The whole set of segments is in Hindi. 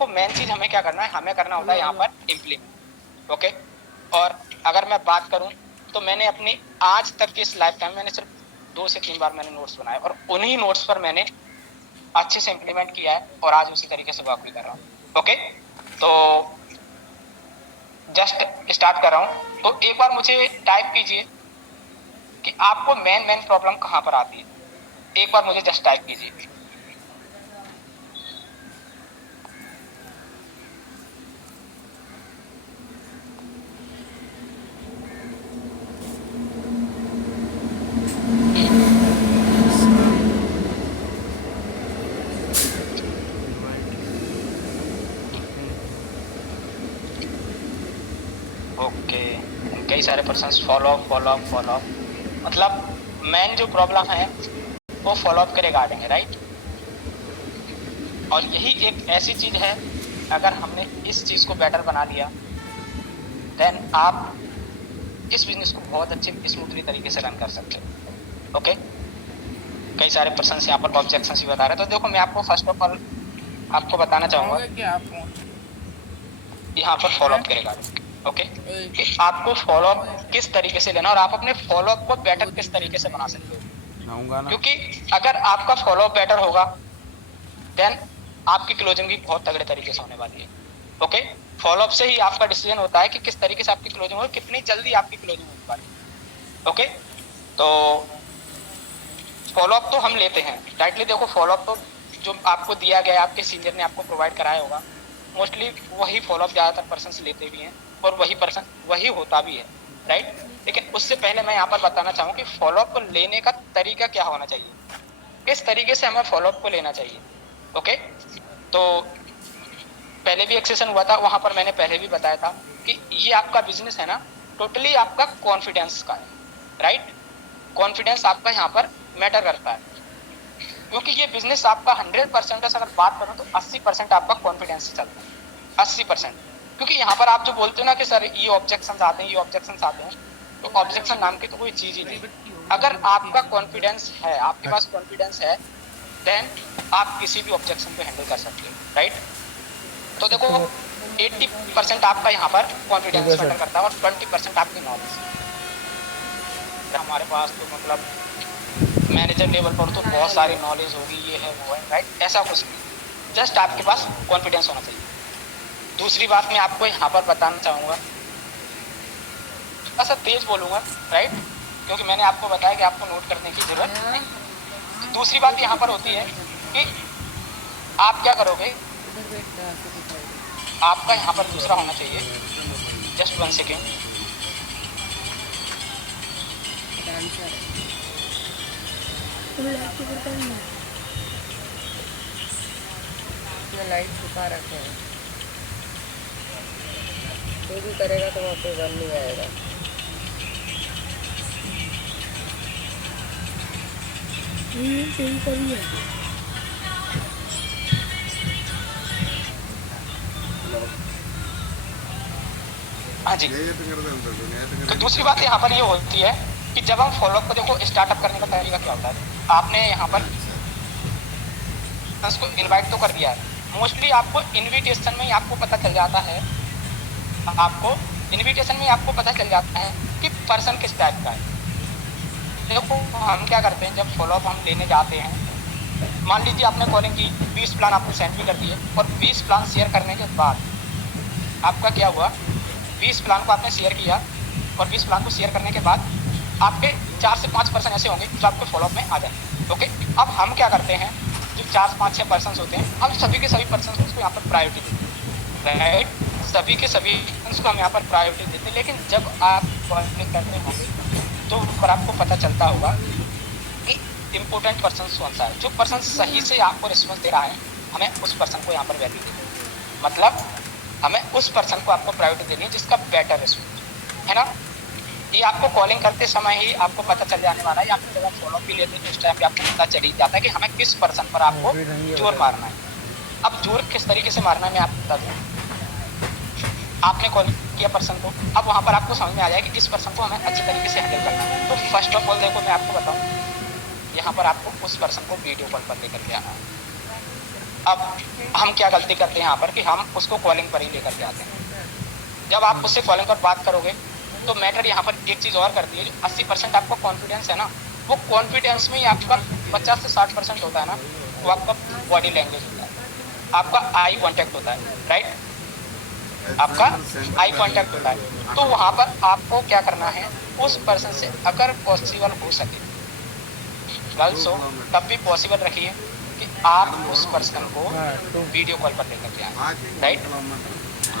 देखो मेन चीज हमें क्या करना है, हमें करना होता है यहाँ पर इम्प्लीमेंट। ओके, और अगर मैं बात करूं तो मैंने अपनी आज तक की इस लाइफ टाइम मैंने सिर्फ 2 से 3 बार मैंने नोट्स बनाए और उन्हीं नोट्स पर मैंने अच्छे से इम्प्लीमेंट किया है और आज उसी तरीके से वर्क भी कर रहा हूँ। ओके, तो जस्ट स्टार्ट कर रहा हूँ। तो एक बार मुझे टाइप कीजिए कि आपको मेन प्रॉब्लम कहाँ पर आती है, एक बार मुझे जस्ट टाइप कीजिए। ओके, कई सारे पर्सन फॉलो अप मतलब मेन जो प्रॉब्लम है वो फॉलो अप के रिगार्डिंग है, राइट। और यही एक ऐसी चीज है, अगर हमने इस चीज को बेटर बना लिया देन आप इस बिजनेस को बहुत अच्छे स्मूथली तरीके से रन कर सकते हो। ओके, कई सारे पर्सन यहाँ पर ऑब्जेक्शन भी बता रहे हैं, तो देखो मैं आपको फर्स्ट ऑफ ऑल आपको बताना चाहूंगा कि आप यहाँ पर फॉलो अप के रिगार्डिंग। ओके, कि आपको फॉलो अप किस तरीके से लेना और आप अपने फॉलो अप को बेटर किस तरीके से बना सकते हो, क्योंकि अगर आपका फॉलो अप बेटर होगा देन आपकी क्लोजिंग भी बहुत तगड़े तरीके से होने वाली है। ओके, फॉलो अप से ही आपका डिसीजन होता है कि किस तरीके से आपकी क्लोजिंग हो, कितनी जल्दी आपकी क्लोजिंग होने वाली है। ओके, तो फॉलो अप तो हम लेते हैं राइटली। देखो फॉलो अप तो जो आपको दिया गया है, आपके सीनियर ने आपको प्रोवाइड कराया होगा, मोस्टली वही फॉलो अप ज़्यादातर पर्सन लेते भी हैं और वही होता भी है, राइट। लेकिन उससे पहले मैं यहाँ पर बताना चाहूँ कि फॉलो अप को लेने का तरीका क्या होना चाहिए, किस तरीके से हमें फॉलो अप को लेना चाहिए। ओके, तो पहले भी एक सेशन हुआ था, वहाँ पर मैंने पहले भी बताया था कि ये आपका बिजनेस है ना, टोटली आपका कॉन्फिडेंस का है, राइट। कॉन्फिडेंस आपका यहाँ पर मैटर करता है, क्योंकि ये बिजनेस आपका 100% अगर बात करूं तो 80% आपका कॉन्फिडेंस से चलता है, 80%। क्योंकि यहाँ पर आप जो बोलते हो ना कि सर ये ऑब्जेक्शन आते हैं, ये ऑब्जेक्शन आते हैं, तो ऑब्जेक्शन नाम की तो कोई चीज ही नहीं। अगर आपका कॉन्फिडेंस है, आपके पास कॉन्फिडेंस है, देन आप किसी भी ऑब्जेक्शन को हैंडल कर सकते हो, राइट। तो देखो 80% आपका यहाँ पर कॉन्फिडेंस मैटर करता है और 20% आपकी नॉलेज। हमारे पास तो मतलब मैनेजर लेवल पर तो बहुत सारी नॉलेज होगी, ये है वो है, राइट, ऐसा कुछ नहीं, जस्ट आपके पास कॉन्फिडेंस होना चाहिए। दूसरी बात मैं आपको यहाँ पर बताना चाहूँगा, थोड़ा सा तेज बोलूँगा, राइट, क्योंकि मैंने आपको बताया कि आपको नोट करने की जरूरत नहीं। दूसरी बात यहाँ पर होती है कि आप क्या करोगे, आपका यहाँ पर दूसरा होना चाहिए, जस्ट 1 सेकेंड, लाइट छुपा रखे हैं, कोई भी करेगा तो वहाँ पे बन नहीं आएगा। हाँ जी। तो दूसरी बात यहाँ पर ये होती है कि जब हम फॉलोअप को देखो, स्टार्टअप करने का तरीका क्या होता है, आपने यहाँ पर उसको इनवाइट तो कर दिया है, मोस्टली आपको इनविटेशन में ही आपको पता चल जाता है, आपको इनविटेशन में आपको पता चल जाता है कि पर्सन किस टाइप का है। देखो हम क्या करते हैं, जब फॉलोअप हम लेने जाते हैं, मान लीजिए आपने कॉलिंग की, 20 प्लान आपको सेंड भी कर दिए और 20 प्लान शेयर करने के बाद आपका क्या हुआ, 20 प्लान को आपने शेयर किया और 20 प्लान को शेयर करने के बाद आपके 4 से 5 पर्सन ऐसे होंगे जो आपके फॉलोअप में आ जाए। ओके, अब हम क्या करते हैं, जो 4, 5, 6 पर्सन होते हैं, हम सभी के सभी पर्सन को यहाँ पर प्रायोरिटी देते हैं, राइट, सभी के सभी पर्सन को हम यहाँ पर प्रायोरिटी देते हैं। लेकिन जब आप कॉलिंग करते होंगे तो पर आपको पता चलता होगा कि इम्पोर्टेंट पर्सन कौन सा है, जो पर्सन सही से आपको रिस्पॉन्स दे रहा है, हमें उस पर्सन को यहाँ पर वैल्यू देनी है, मतलब हमें उस पर्सन को आपको प्रायोरिटी देनी है जिसका बेटर रिस्पॉन्स है ना। ये आपको कॉलिंग करते समय ही आपको पता चल जाने वाला है, आपको जब आप फॉलोअप भी लेते हैं तो उस टाइम पे आपको पता चल ही जाता है कि हमें किस पर्सन पर आपको जोर मारना है। अब जोर किस तरीके से मारना है मैं आपको बता दूँ, आपने कॉल किया पर्सन को, अब वहाँ पर आपको समझ में आ जाए कि इस पर्सन को हमें अच्छे तरीके से हैंडल करना है। तो फर्स्ट ऑफ ऑल देखो मैं आपको बताऊँ, यहाँ पर आपको उस पर्सन को वीडियो कॉल पर लेकर के आना है, अब हम क्या गलती करते हैं यहाँ पर कि हम उसको कॉलिंग पर ही लेकर के आते हैं। जब आप उससे कॉलिंग पर बात करोगे तो मैटर यहाँ पर एक चीज़ और करती है, जो 80% आपका कॉन्फिडेंस है ना, वो कॉन्फिडेंस में ही आपका 50 से 60% होता है ना, वो आपका बॉडी लैंग्वेज होता है, आपका आई कॉन्टैक्ट होता है, राइट, आपका आई कॉन्टैक्ट होता है। तो वहाँ पर आपको क्या करना है, उस पर्सन से अगर पॉसिबल हो सके, गर्ल्स हो तब भी पॉसिबल रखिए कि आप उस पर्सन को वीडियो कॉल पर लेकर के आए, राइट,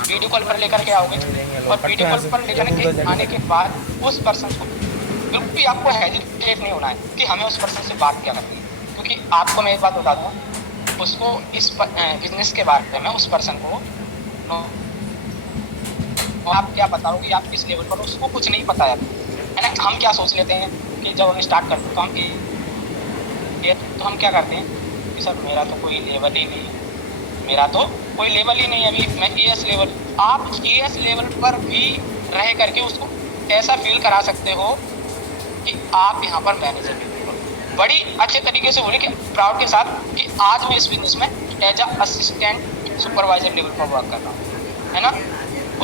वीडियो कॉल पर लेकर के आओगे और वीडियो कॉल पर लेकर के आने के बाद उस पर्सन को बिल्कुल भी आपको हेजिटेट नहीं होना है कि हमें उस पर्सन से बात क्या करनी है, क्योंकि आपको मैं एक बात बता दूँ, उसको इस बिजनेस के बारे में उस पर्सन को आप क्या बताओगे, आप किस लेवल पर, उसको कुछ नहीं पता है ना। हम क्या सोच लेते हैं कि जब हम स्टार्ट करते हैं तो हम क्या करते हैं कि सर मेरा तो कोई लेवल ही नहीं, मेरा तो कोई लेवल ही नहीं, अभी मैं ES लेवल। आप ES लेवल पर भी रह करके उसको ऐसा फील करा सकते हो कि आप यहाँ पर मैनेजर भी बड़ी अच्छे तरीके से बोले कि प्राउड के साथ कि आज मैं इस बिजनेस में एज असिस्टेंट सुपरवाइजर लेवल पर वर्क कर रहा हूँ, है ना।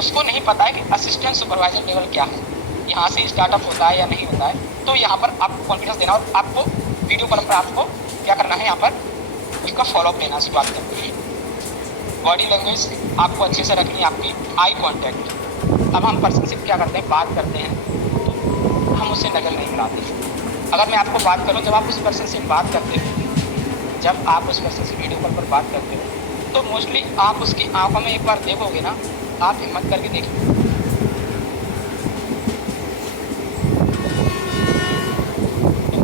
उसको नहीं पता है कि असिस्टेंट सुपरवाइजर लेवल क्या है, यहाँ से स्टार्टअप होता है या नहीं होता है। तो यहाँ पर आपको कॉन्फिडेंस देना और आपको वीडियो कॉल पर आपको क्या करना है, यहाँ पर उसका फॉलोअप लेना शुरुआत करनी है। बॉडी लैंग्वेज आपको अच्छे से रखनी है, आपकी आई कॉन्टैक्ट। अब हम पर्सन से क्या करते हैं, बात करते हैं, तो हम उससे नज़र नहीं मिलाते। अगर मैं आपको बात करूँ, जब आप उस पर्सन से बात करते हो, जब आप उस पर्सन से वीडियो कॉल पर बात करते हो, तो मोस्टली आप उसकी आंखों में एक बार देखोगे ना, आप हिम्मत करके देखिए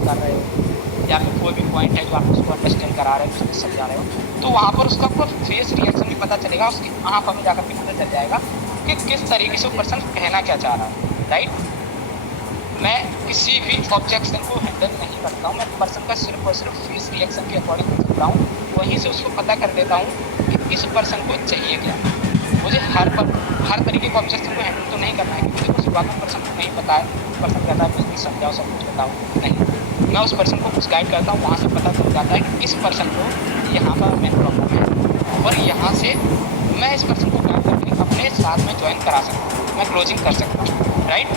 कर रहे हो या फिर कोई भी पॉइंट है जो आप उसको अंडरस्टैंड करा रहे हो, उसको समझा रहे हो, तो वहाँ पर उसका आपको फेस रिएक्शन भी पता चलेगा, उसकी आंखों में जाकर के पता चल जाएगा कि किस तरीके से वो पर्सन कहना क्या चाह रहा है, राइट। मैं किसी भी ऑब्जेक्शन को हैंडल नहीं करता हूँ, मैं पर्सन का सिर्फ और सिर्फ फेस रिएक्शन के अकॉर्डिंग करता हूँ, वहीं से उसको पता कर देता हूँ कि इस पर्सन को चाहिए क्या। मुझे हर तरीके के ऑब्जेक्शन को हैंडल तो नहीं करना है, क्योंकि कुछ बातों पर्सन को नहीं पता है, पर्सन कहता है बिजनेस समझाओ, सब कुछ बताओ, नहीं, मैं उस पर्सन को कुछ गाइड करता हूँ, वहाँ से पता चल जाता है कि इस पर्सन को यहाँ का मेन प्रॉब्लम है, और यहाँ से मैं इस पर्सन को गाइड करके अपने साथ में ज्वाइन करा सकता हूँ, मैं क्लोजिंग कर सकता हूँ, राइट।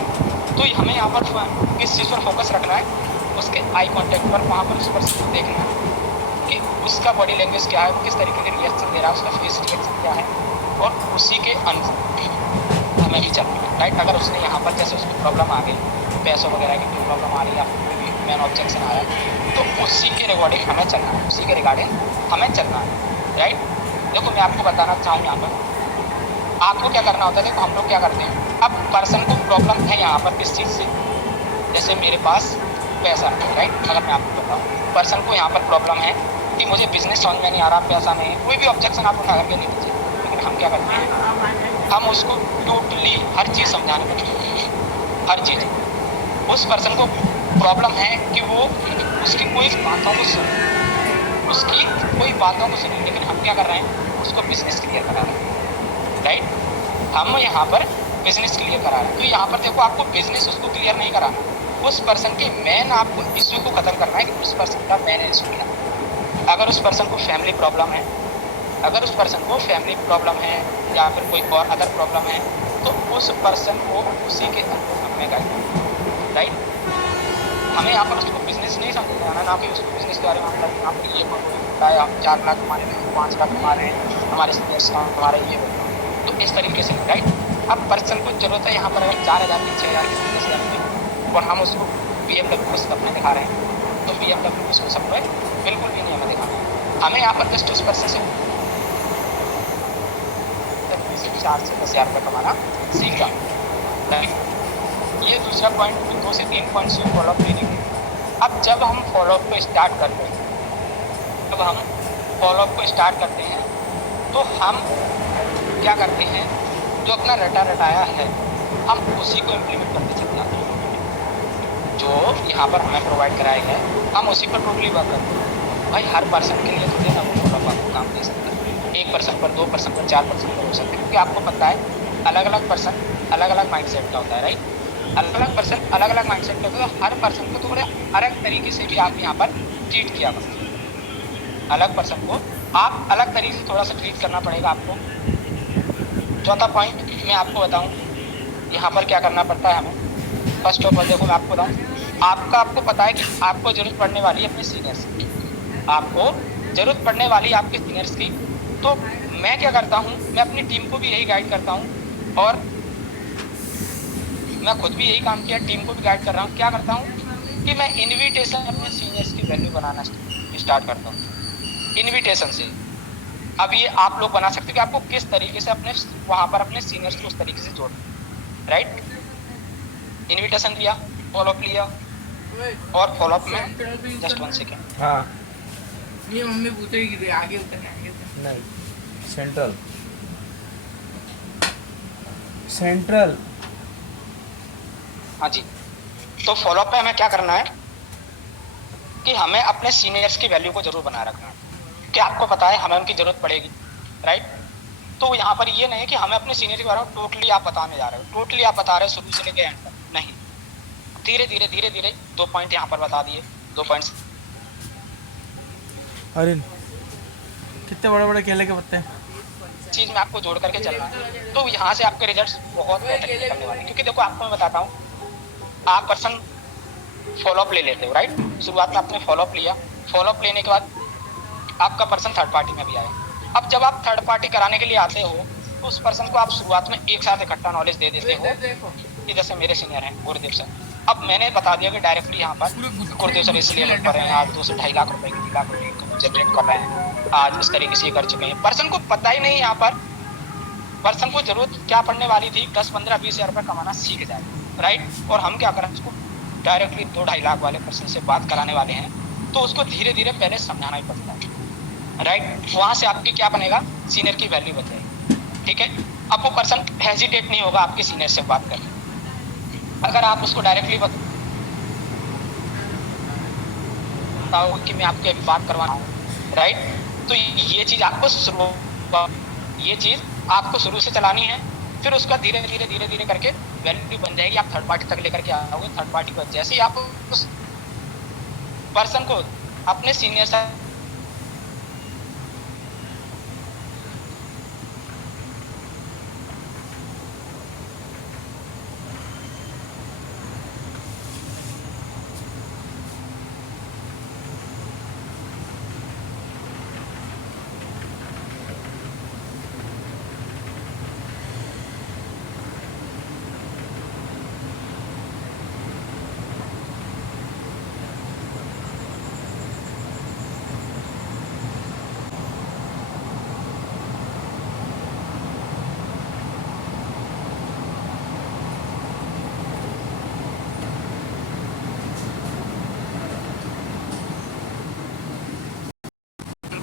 तो हमें यहाँ पर किस चीज़ पर फोकस रखना है, उसके आई कॉन्टैक्ट पर, वहाँ पर उस पर्सन को देखना है कि उसका बॉडी लैंग्वेज क्या है, वो किस तरीके के रिएक्शन दे रहा है, उसका फेस रिएक्शन क्या है, और उसी के अनुसार हमें भी चलना है, राइट। अगर उसने यहाँ पर जैसे उसकी प्रॉब्लम आ गई, पैसों वगैरह की कोई प्रॉब्लम आ रही है या फिर कोई मेन ऑब्जेक्शन आ रहा है, तो उसी के रिगार्डिंग हमें चलना है, उसी के रिगार्डिंग हमें चलना है, राइट। देखो मैं आपको बताना चाहूँ, यहाँ पर आपको क्या करना होता है, देखो हम लोग क्या करते हैं, अब पर्सन को प्रॉब्लम है यहाँ पर किस चीज़ से, जैसे मेरे पास पैसा है, राइट। अगर मैं आपको बताऊँ, पर्सन को यहाँ पर प्रॉब्लम है कि मुझे बिजनेस समझ में नहीं आ रहा, पैसा नहीं है, कोई भी ऑब्जेक्शन आप उठा करके नहीं पूछे, लेकिन हम क्या करते हैं, हम उसको टोटली हर चीज़ समझाने लगते हैं, हर चीज़। उस पर्सन को प्रॉब्लम है कि वो उसकी कोई बातों को सुने, उसकी कोई बातों को सुने, लेकिन हम क्या कर रहे हैं, उसको बिजनेस क्लियर करा रहे हैं, राइट। हम यहाँ पर बिजनेस क्लियर करा रहे हैं, तो यहाँ पर देखो आपको बिजनेस उसको क्लियर नहीं कराना, उस पर्सन के मेन आपको इश्यू को ख़त्म करना है कि उस पर्सन का मेन इशू क्या है। अगर उस पर्सन को फैमिली प्रॉब्लम है, अगर उस पर्सन को फैमिली प्रॉब्लम है या फिर कोई और अदर प्रॉब्लम है, तो उस पर्सन को उसी के अंदर हमें गाइड करना, राइट। हमें यहाँ पर उसको बिजनेस नहीं समझाना, ना कि उसको बिजनेस के बारे में हम यहाँ पर ये होता है, हम 4 लाख कमा रहे हैं, 5 लाख कमा रहे हैं, हमारे सीनियर्स का हमारा ये होता है, तो इस तरीके से, राइट। अब पर्सन को जरूरत है यहाँ पर अगर 4,000 की, 6,000 की, 10,000 की, और हम उसको BMW को सपना दिखा रहे हैं, तो BMW उसको सपना बिल्कुल भी नहीं हमें दिखाना, हमें यहाँ पर जस्ट उस पर्सन से 4 से 10,000 रुपये कमाना सीख जाओ, राइट। ये दूसरा पॉइंट, 2 से 3 पॉइंट्स फॉलोअप लेने के। अब जब हम फॉलोअप को स्टार्ट करते हैं, जब हम फॉलोअप को स्टार्ट करते हैं, तो हम क्या करते हैं, जो अपना रटाया है हम उसी को इम्प्लीमेंट करते चलते जाते हैं, जो यहाँ पर हमें प्रोवाइड कराया गया है हम उसी पर टोटली वर्क करते हैं। भाई हर पर्सन के लिए तो देना फॉलोअप आपको काम दे सकता है, 1 पर्सन पर, 2 पर्सन पर, 4 पर्सन पर हो सकता है, क्योंकि आपको पता है अलग अलग पर्सन अलग अलग माइंडसेट का होता है, राइट। अलग अलग पर्सन अलग अलग माइंडसेट का होता है, हर पर्सन को थोड़े अलग तरीके से भी आप यहाँ पर ट्रीट किया करते हैं, अलग पर्सन को आप अलग तरीके से थोड़ा सा ट्रीट करना पड़ेगा आपको। चौथा पॉइंट मैं आपको बताऊं, यहाँ पर क्या करना पड़ता है हमें। फर्स्ट ऑफ ऑल देखो मैं आपको बताऊं, आपको पता है कि आपको जरूरत पड़ने वाली है अपने सीनियर्स की, आपको जरूरत पड़ने वाली है आपके सीनियर्स की। तो मैं क्या करता हूँ, मैं अपनी टीम को भी यही गाइड करता हूँ और मैं खुद भी यही काम किया, टीम को भी गाइड कर रहा हूँ। क्या करता हूँ कि मैं इनविटेशन अपने सीनियर्स की वैल्यू बनाना स्टार्ट करता हूँ इनविटेशन से। अब ये आप लोग बना सकते हो कि आपको किस तरीके से अपने वहां पर अपने सीनियर्स को उस तरीके से जोड़ना, राइट। इनविटेशन दिया, फॉलोअप लिया और फॉलोअप में जस्ट 1 सेकेंड। हाँ ये मम्मी पूछेगी कि आगे उतर आगे उतर। नहीं, सेंट्रल। हाँ जी, तो फॉलोअप में हमें क्या करना है कि हमें अपने सीनियर्स की वैल्यू को जरूर बनाए रखना है कि आपको पता है हमें उनकी जरूरत पड़ेगी, राइट। तो यहाँ पर ये नहीं है कि हमें अपने सीनियर के बारे में टोटली आप बताने जा रहे हो, टोटली आप बता रहे हो शुरू से लेकर एंड तक, नहीं। धीरे धीरे 2 पॉइंट यहाँ पर बता दिए, 2 पॉइंट्स। अरे कितने बड़े बड़े केले के पत्ते। चीज में आपको जोड़ करके चलना है, तो यहाँ से आपके रिजल्ट्स बहुत बेटर निकलने वाले हैं। क्योंकि देखो आपको मैं बताता हूँ, आप पर्सन फॉलोअप ले लेते हो, राइट। शुरुआत में आपने फॉलोअप लिया, फॉलोअप लेने के बाद आपका पर्सन थर्ड पार्टी में भी आया। अब जब आप थर्ड पार्टी कराने के लिए आते हो तो उस पर्सन को आप शुरुआत में एक साथ इकट्ठा नॉलेज दे देते हो कि जैसे मेरे सीनियर हैं गुरुदेव सर। अब मैंने बता दिया कि डायरेक्टली यहाँ पर गुरुदेव सर इसलिए लेवल पर हैं, आज 2 से 2.5 लाख रुपए की 3 लाख रुपए इनकम जनरेट कर रहे हैं, आज इस तरीके से कर चुके हैं। पर्सन को पता ही नहीं, यहाँ पर पर्सन को जरूरत क्या पड़ने वाली थी, 10, 15, 20 हज़ार रुपये कमाना सीख जाए, राइट। और हम क्या करें, उसको डायरेक्टली 2-2.5 लाख वाले पर्सन से बात कराने वाले हैं, तो उसको धीरे धीरे पहले समझाना ही पड़ता है, राइट। वहां से आपकी क्या बनेगा, सीनियर की वैल्यू बचेगी, ठीक है। अब वो पर्सन हेजिटेट नहीं होगा आपके सीनियर से बात करने। अगर आप उसको डायरेक्टली बताओ कि मैं आपकी अभी बात करवाना हूँ, राइट, तो ये चीज आपको शुरू से चलानी है। फिर उसका धीरे धीरे करके वैल्यू बन जाएगी, आप थर्ड पार्टी तक लेकर के आओगे। थर्ड पार्टी पर जैसे ही आप उस पर्सन को अपने सीनियर से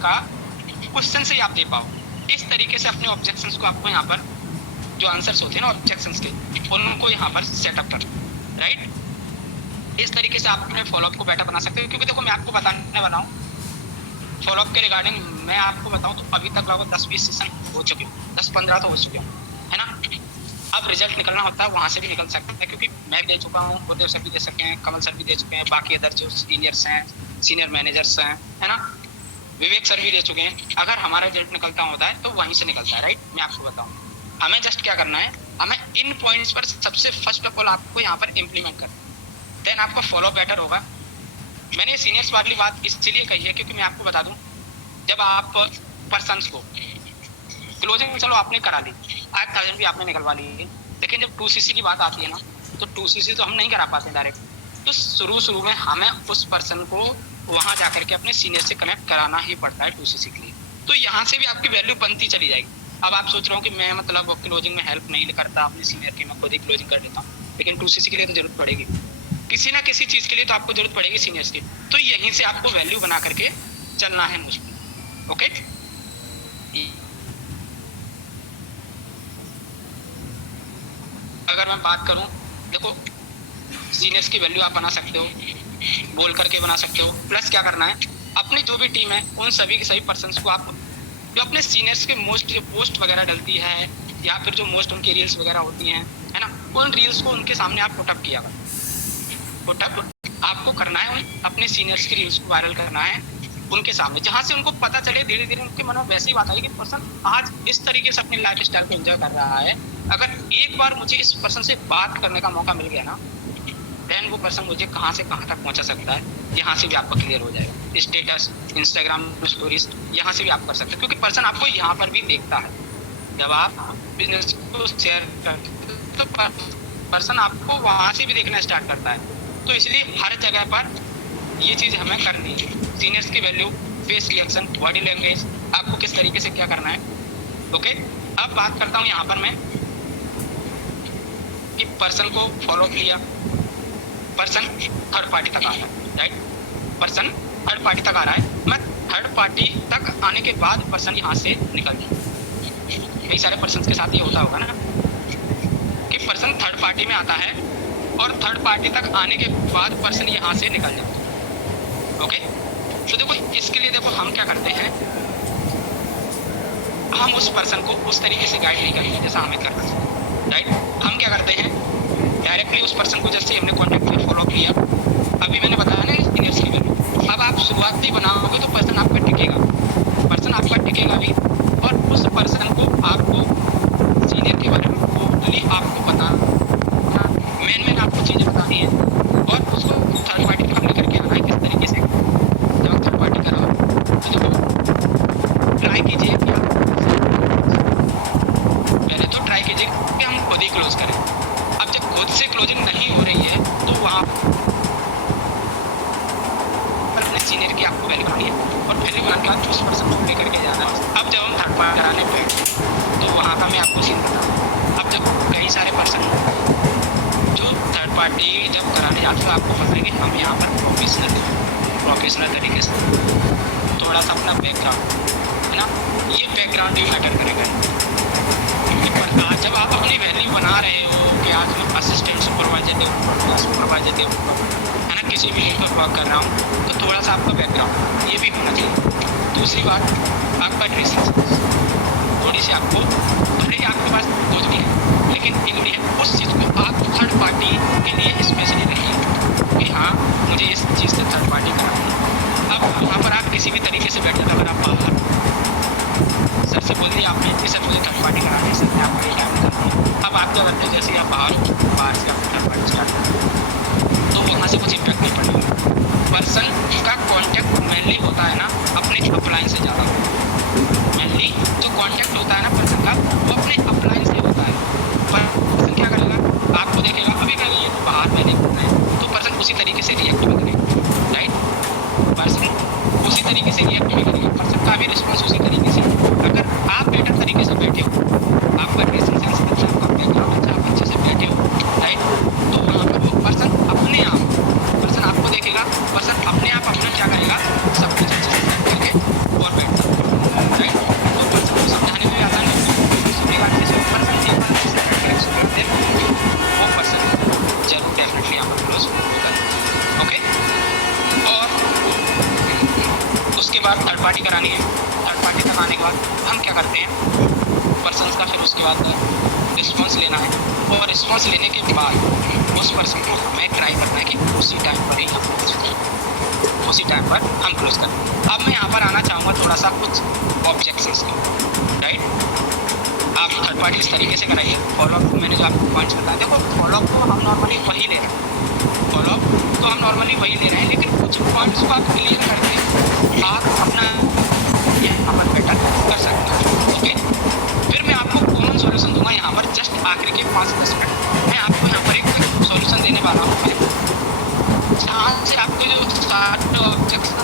का क्वेश्चन से ही आप दे पाओ। इस तरीके से अपने ऑब्जेक्शंस को आपको यहाँ पर जो आंसर्स होते हैं ना ऑब्जेक्शंस के, उनको यहाँ पर सेटअप कर, राइट। इस तरीके से आप अपने फॉलोअप को बेटर बना सकते हो। क्योंकि देखो मैं आपको बताने वाला हूँ फॉलोअप के रिगार्डिंग, मैं आपको बताऊँ तो अभी तक लगभग 10-20 सेशन हो चुके हैं, 10-15 तो हो चुके हैं, है ना। अब रिजल्ट निकलना होता है, वहाँ से भी निकल सकता है, क्योंकि मैं भी दे चुका हूँ, गुरुदेव सर भी दे सके हैं, कमल सर भी दे चुके हैं, बाकी अदर जो सीनियर्स हैं, सीनियर मैनेजर्स हैं, है ना, विवेक सर भी दे चुके हैं। अगर हमारा रिजल्ट निकलता होता है तो वहीं से निकलता है, राइट। मैं आपको बताऊं, हमें जस्ट क्या करना है, हमें इन पॉइंट्स पर सबसे फर्स्ट ऑफ ऑल आपको यहाँ पर इम्प्लीमेंट करना है, देन आपका फॉलो बेटर होगा। मैंने सीनियर्स वाली बात इसलिए कही है क्योंकि मैं आपको बता दूं, जब आप पर्सन्स को क्लोजिंग चलो आपने करा ली, 8,000 भी आपने निकलवा ली, लेकिन जब 2cc की बात आती है ना, तो 2cc तो हम नहीं करा पाते डायरेक्ट। तो शुरू में हमें उस पर्सन को वहां जाकर के अपने सीनियर से कनेक्ट कराना ही पड़ता है 2cc के लिए। तो यहाँ से भी आपकी वैल्यू बनती चली जाएगी। अब आप सोच रहे हो कि मैं मतलब क्लोजिंग में हेल्प नहीं करता अपने सीनियर की, मैं खुद ही क्लोजिंग कर लेता हूँ, लेकिन 2cc के लिए तो जरूरत पड़ेगी, किसी ना किसी चीज के लिए तो आपको जरूरत पड़ेगी सीनियर्स की। तो यहीं से आपको वैल्यू बना करके चलना है मुझको, ओके। अगर मैं बात करूं, देखो सीनियर्स की वैल्यू आप बना सकते हो, बोल करके बना सकते हो, प्लस क्या करना है, अपनी जो भी टीम है उन सभी के सभी पर्सन्स को आप जो अपने सीनियर्स के मोस्ट जो पोस्ट वगैरह डलती है या फिर जो मोस्ट उनकी रील्स वगैरह होती हैं, है ना, उन रील्स को उनके सामने आप पुटअप किया पुटअप आपको करना है, अपने सीनियर्स की रील्स को वायरल करना है उनके सामने, जहाँ से उनको पता चले धीरे धीरे उनके मन में वैसी बात आई कि पर्सन आज इस तरीके से अपनी लाइफ स्टाइल को एंजॉय कर रहा है, अगर एक बार मुझे इस पर्सन से बात करने का मौका मिल गया ना, देन वो पर्सन मुझे कहाँ से कहाँ तक पहुँचा सकता है, यहाँ से भी आपका क्लियर हो जाएगा। स्टेटस, इंस्टाग्राम स्टोरीज, यहाँ से भी आप कर सकते हैं, क्योंकि पर्सन आपको यहाँ पर भी देखता है। जब आप बिजनेस को शेयर करते हैं तो पर्सन आपको वहाँ से भी देखना स्टार्ट करता है। तो इसलिए हर जगह पर ये चीज़ हमें करनी है। सीनियर्स की value, face reaction, body language, आपको किस तरीके से क्या करना है। ओके, अब बात करता हूँ यहाँ पर मैं कि पर्सन को फॉलो किया, पर्सन थर्ड पार्टी तक आ रहा है, राइट। पर्सन थर्ड पार्टी तक आ रहा है, मैं थर्ड पार्टी तक आने के बाद पर्सन यहाँ से निकल जाए। कई सारे पर्सन के साथ ये होता होगा ना कि पर्सन थर्ड पार्टी में आता है और थर्ड पार्टी तक आने के बाद पर्सन यहाँ से निकल जाता है। ओके, तो देखो इसके लिए देखो हम क्या करते हैं, हम उस पर्सन को उस तरीके से गाइड नहीं करेंगे जैसा हमें करना चाहिए, राइट। हम क्या करते हैं, डायरेक्टली उस पर्सन को जैसे हमने कॉन्टेक्ट किया, फॉलो किया, अभी मैंने बताया ना सीनियर्स की वैल्यू। अब आप शुरुआती बनाओगे तो पर्सन आपका टिकेगा, पर्सन आपका टिकेगा भी, और उस पर्सन को आपको सीनियर के बारे में टोटली आपको बताना, मेन आपको चीज़ें बतानी है, और उसको थर्ड पार्टी तक हमने करके आना है। किस तरीके से, जब थर्ड पार्टी करा तो देखो ट्राई कीजिए कि आप पहले तो ट्राई कीजिए कि हम खुद ही क्लोज करें। अब जब खुद से क्लोजिंग नहीं हो रही है तो वहाँ पर अपने सीनियर की आपको वैल्यू बनानी है, और वैल्यू बनाने के बाद उस पर्सन को लेकर के जाना है। अब जब हम थर्ड पार्टी कराने बैठे तो वहाँ का मैं आपको सीन बताऊँ। अब जब कई सारे पर्सन जो थर्ड पार्टी जब कराने जाते हैं तो आपको पता है कि हम यहाँ पर प्रोफेशनल तरीके से थोड़ा सा अपना बैकग्राउंड है ना, ये बैकग्राउंड भी मैटर करेगा। क्योंकि आज जब आप अपनी वैल्यू बना रहे हो कि आज मैं असिस्टेंट सुपरवाइजर है ना, किसी भी पर वर्क कर रहा हूँ, तो थोड़ा सा आपका बैकग्राउंड ये भी होना चाहिए। दूसरी बात, आपका ड्रेसिंग सेंस थोड़ी सी आपको, भले ही आपके पास कुछ नहीं है लेकिन डिग्री है, उस चीज़ को आप थर्ड पार्टी के लिए स्पेशली रखिए कि हाँ मुझे इस चीज़ से थर्ड पार्टी करानी है। अब वहाँ पर आप किसी भी तरीके से बैठ जाते, अगर आप बाहर सर से बोल दिया आपने कि सर मुझे थर्ड पार्टी करानी है, सर ने आपका ये टाइम निकाल दिया। अब आप क्या करते हैं, जैसे आप बाहर से आप थर्ड पार्टी स्टार्ट करते तो वहाँ से कुछ इम्पैक्ट नहीं पड़ेगा। पर्सन का कॉन्टैक्ट मेनली होता है ना अपने अपलाइन से ज़्यादा, मेनली जो कॉन्टैक्ट होता है ना पर्सन का वो अपने अपलाइन से होता है। पर्सन क्या करेगा, आपको देखेगा, अभी करेगा ये तो बाहर में देखना है तो पर्सन उसी तरीके से रिएक्ट भी करेगा, राइट। पर्सन उसी तरीके से रिएक्ट भी करेगा, पर्सन का भी रिस्पॉन्स उसी तरीके से। अगर आप बेटर तरीके से बैठे हो, आपका ड्रेसिंग सेंस अच्छा, आपका बैकग्राउंड अच्छा, आप अच्छे से बैठे हो, राइट, तो वहाँ पर वो पर्सन अपने आप, पर्सन आपको देखेगा, पर्सन अपने आप अपना क्या करेगा, सब कुछ अच्छे से बैठ करके और बैठ सकता है, राइट। तो पर्सन को समझाने में भी आसान है, सुनेगा अच्छे से, पर्सन एक बार अच्छे से बैठ कर सुनते वो पर्सन जरूर डेफिनेटली यहाँ पर क्लोज होगा। ओके, और उसके बाद थर्ड पार्टी करानी है। थर्ड पार्टी तक आने के बाद हम क्या करते हैं, पर्सन का फिर उसके बाद रिस्पॉन्स लेना है, और रिस्पॉन्स लेने के बाद उस पर्सन को हमें ट्राई करना है कि उसी टाइम पर ही हम क्लोज करें, उसी टाइम पर हम क्लोज करें। अब मैं यहाँ पर आना चाहूँगा थोड़ा सा कुछ ऑब्जेक्शंस को, राइट। आप थर्ड पार्टी इस तरीके से कराइए। फॉलोअप मैंने जो आपको पॉइंट्स बताया, देखो फॉलोअप को हम नॉर्मली वही ले रहे हैं, फॉलोअप तो हम नॉर्मली वही ले रहे हैं, लेकिन कुछ पॉइंट्स को आप क्लियर करके आप अपना यहाँ पर बेटर कर सकते हो। ओके, फिर मैं आपको कॉमन सॉल्यूशन दूंगा यहाँ पर, जस्ट आखिरी के 5-10 मिनट मैं आपको यहाँ पर एक सॉल्यूशन देने वाला हूँ, जहाँ से आपको जो स्टार्ट ऑब्जेक्शन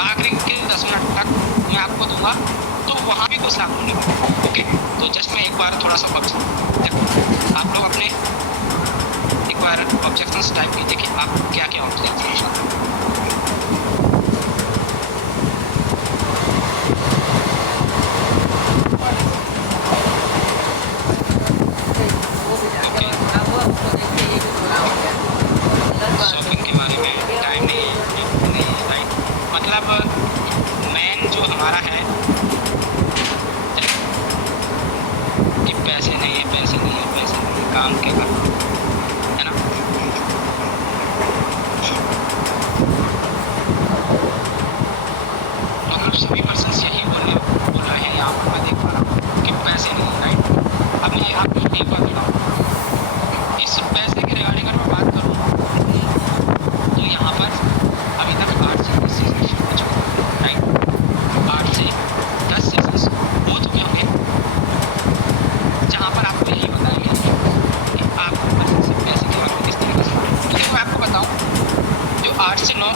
आखिरी के 10 मिनट तक मैं आपको दूंगा, तो वहाँ भी कुछ लागू नहीं होगा। ओके, तो जस्ट मैं एक बार थोड़ा सा आप लोग अपने एक बार ऑब्जेक्शंस टाइप कीजिए कि आप क्या क्या ऑब्जेक्शंस आते हैं। शॉपिंग के बारे में टाइम नहीं है, राइट, मतलब मेन जो हमारा है कि पैसे नहीं है, पैसे नहीं है, पैसे नहीं है, काम क्या करना।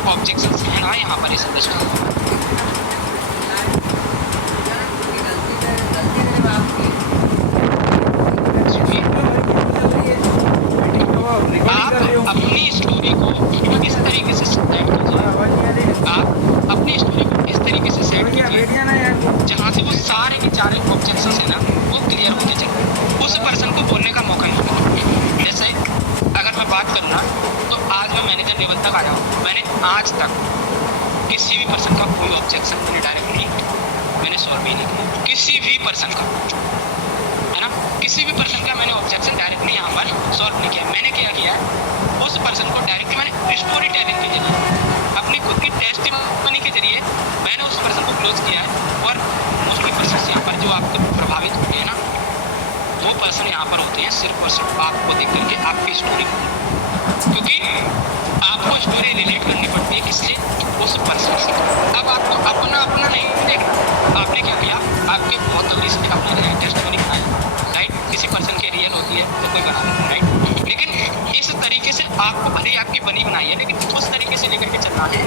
ऑब्जेक्शन है ना यहाँ पर इस आप अपनी स्टोरी को इस तरीके से सेट कीजिए, आप अपनी स्टोरी को इस तरीके से सेट कीजिए जहाँ से वो सारे के सारे ऑब्जेक्शंस है ना वो क्लियर होते चले, उस पर्सन को बोलने का मौका नहीं मिले। जैसे अगर मैं बात करूँ ना तो आज मैं मैनेजर लेवल तक आया हूँ, मैंने आज तक किसी भी पर्सन का कोई ऑब्जेक्शन मैंने डायरेक्टली मैंने सॉल्व भी नहीं किया, किसी भी पर्सन का, है ना, किसी भी पर्सन का मैंने ऑब्जेक्शन डायरेक्टली यहाँ पर सॉल्व नहीं किया। मैंने क्या किया है, उस पर्सन को डायरेक्टली मैंने स्टोरी टेलिंग के जरिए, अपनी खुद की टेस्टिमनी के जरिए मैंने उस पर्सन को क्लोज किया है। और मोस्टली पर्सन यहाँ पर जो आपके प्रभावित होते हैं ना, वो पर्सन यहाँ पर होते हैं सिर्फ और सिर्फ आपको देख करके आपकी स्टोरी, क्योंकि आपको स्टोरी रिलेट करनी पड़ती है किससे, उस पर्सन से। अब आपको अपना अपना नहीं देखना, आपने क्या किया, आपके बहुत तगड़ी से अपने टेस्टिमनी बनाई, राइट, किसी पर्सन की रियल होती है तो कोई बना देता है, राइट, लेकिन इस तरीके से आपको भले आपकी बनी बनाई है, लेकिन उस तरीके से लेकर के चलना है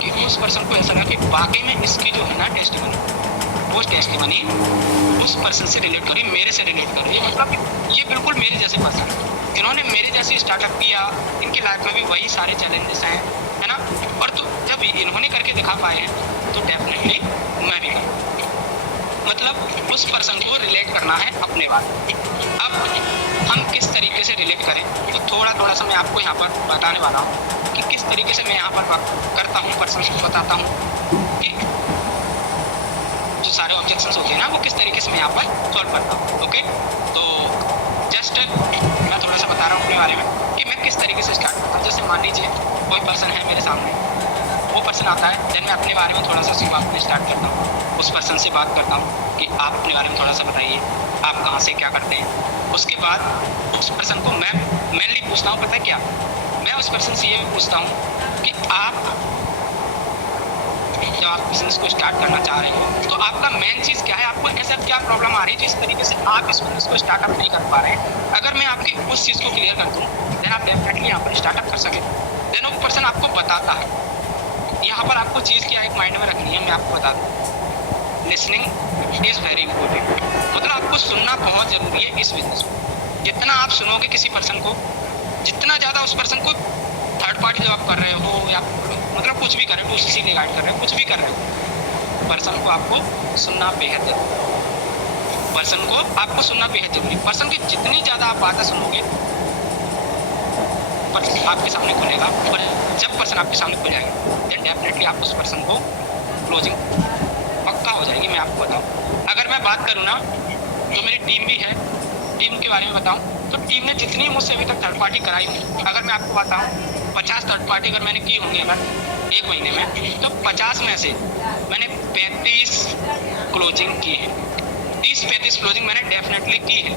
कि उस पर्सन को ऐसा लगा कि वाकई में इसकी जो है ना टेस्टिमनी, वो टेस्टिमनी उस पर्सन से रिलेट करी, मेरे से रिलेट कर रही है, मतलब ये बिल्कुल मेरे जैसे पर्सन जिन्होंने मेरे जैसे स्टार्टअप किया, इनकी लाइफ में भी वही सारे चैलेंजेस हैं, है ना, और तो जब इन्होंने करके दिखा पाए हैं तो डेफिनेटली मैं भी, मतलब उस पर्सन को रिलेट करना है अपने बात। अब हम किस तरीके से रिलेट करें, तो थोड़ा सा मैं आपको यहाँ पर बताने वाला हूँ कि किस तरीके से मैं यहाँ पर बात करता हूँ, पर्सन को बताता हूँ कि जो सारे ऑब्जेक्शंस होते हैं ना वो किस तरीके से मैं यहाँ पर सॉल्व करता हूँ। ओके, तो जस्ट मैं थोड़ा सा बता रहा हूँ अपने बारे में कि मैं किस तरीके से स्टार्ट करता हूँ। जैसे मान लीजिए कोई पर्सन है मेरे सामने, वो पर्सन आता है, देन मैं अपने बारे में थोड़ा सा शुरुआत में स्टार्ट करता हूँ, उस पर्सन से बात करता हूँ कि आप अपने बारे में थोड़ा सा बताइए, आप कहाँ से क्या करते हैं। उसके बाद उस पर्सन को मैं मेनली पूछता हूँ, पता है क्या, मैं उस पर्सन से ये पूछता हूँ कि आप जब आप बिजनेस को स्टार्ट करना चाह रहे हो तो आपका मेन चीज़ क्या है, आपको ऐसा क्या प्रॉब्लम आ रही है जिस तरीके से आप इस बिजनेस को स्टार्टअप नहीं कर पा रहे हैं। अगर मैं आपकी उस चीज़ को क्लियर कर दूँ देन आप डेफिनेटली यहाँ पर स्टार्टअप कर सकें। देन वो पर्सन आपको बताता है, यहाँ पर आपको चीज़ क्या एक माइंड में रखनी है, मैं आपको बता दूँ, लिसनिंग इज़ वेरी इंपॉर्टेंट, मतलब आपको सुनना बहुत ज़रूरी है इस बिजनेस में। जितना आप सुनोगे किसी पर्सन को, जितना ज़्यादा उस पर्सन को थर्ड पार्टी जब आप कर रहे हो या मतलब कुछ भी कर रहे हो, उसी लिए गाइड कर रहे हो, कुछ भी कर रहे हो, पर्सन को आपको सुनना बेहद जरूरी, पर्सन को आपको सुनना बेहद जरूरी। पर्सन की जितनी ज़्यादा आप बातें सुनोगे पर्सन आपके सामने खुलेगा, और जब पर्सन आपके सामने खुल जाएगा देन डेफिनेटली आप उस पर्सन को क्लोजिंग पक्का हो जाएगी। मैं आपको बताऊँ, अगर मैं बात करूँ ना जो मेरी टीम भी है, टीम के बारे में बताऊँ तो टीम ने जितनी मुझसे अभी तक थर्ड पार्टी कराई हुई, अगर मैं आपको बताऊँ 50 थर्ड पार्टी अगर मैंने की होंगी अगर एक महीने में, तो 50 में से मैंने 35 क्लोजिंग की है, 30-35 क्लोजिंग मैंने डेफिनेटली की है।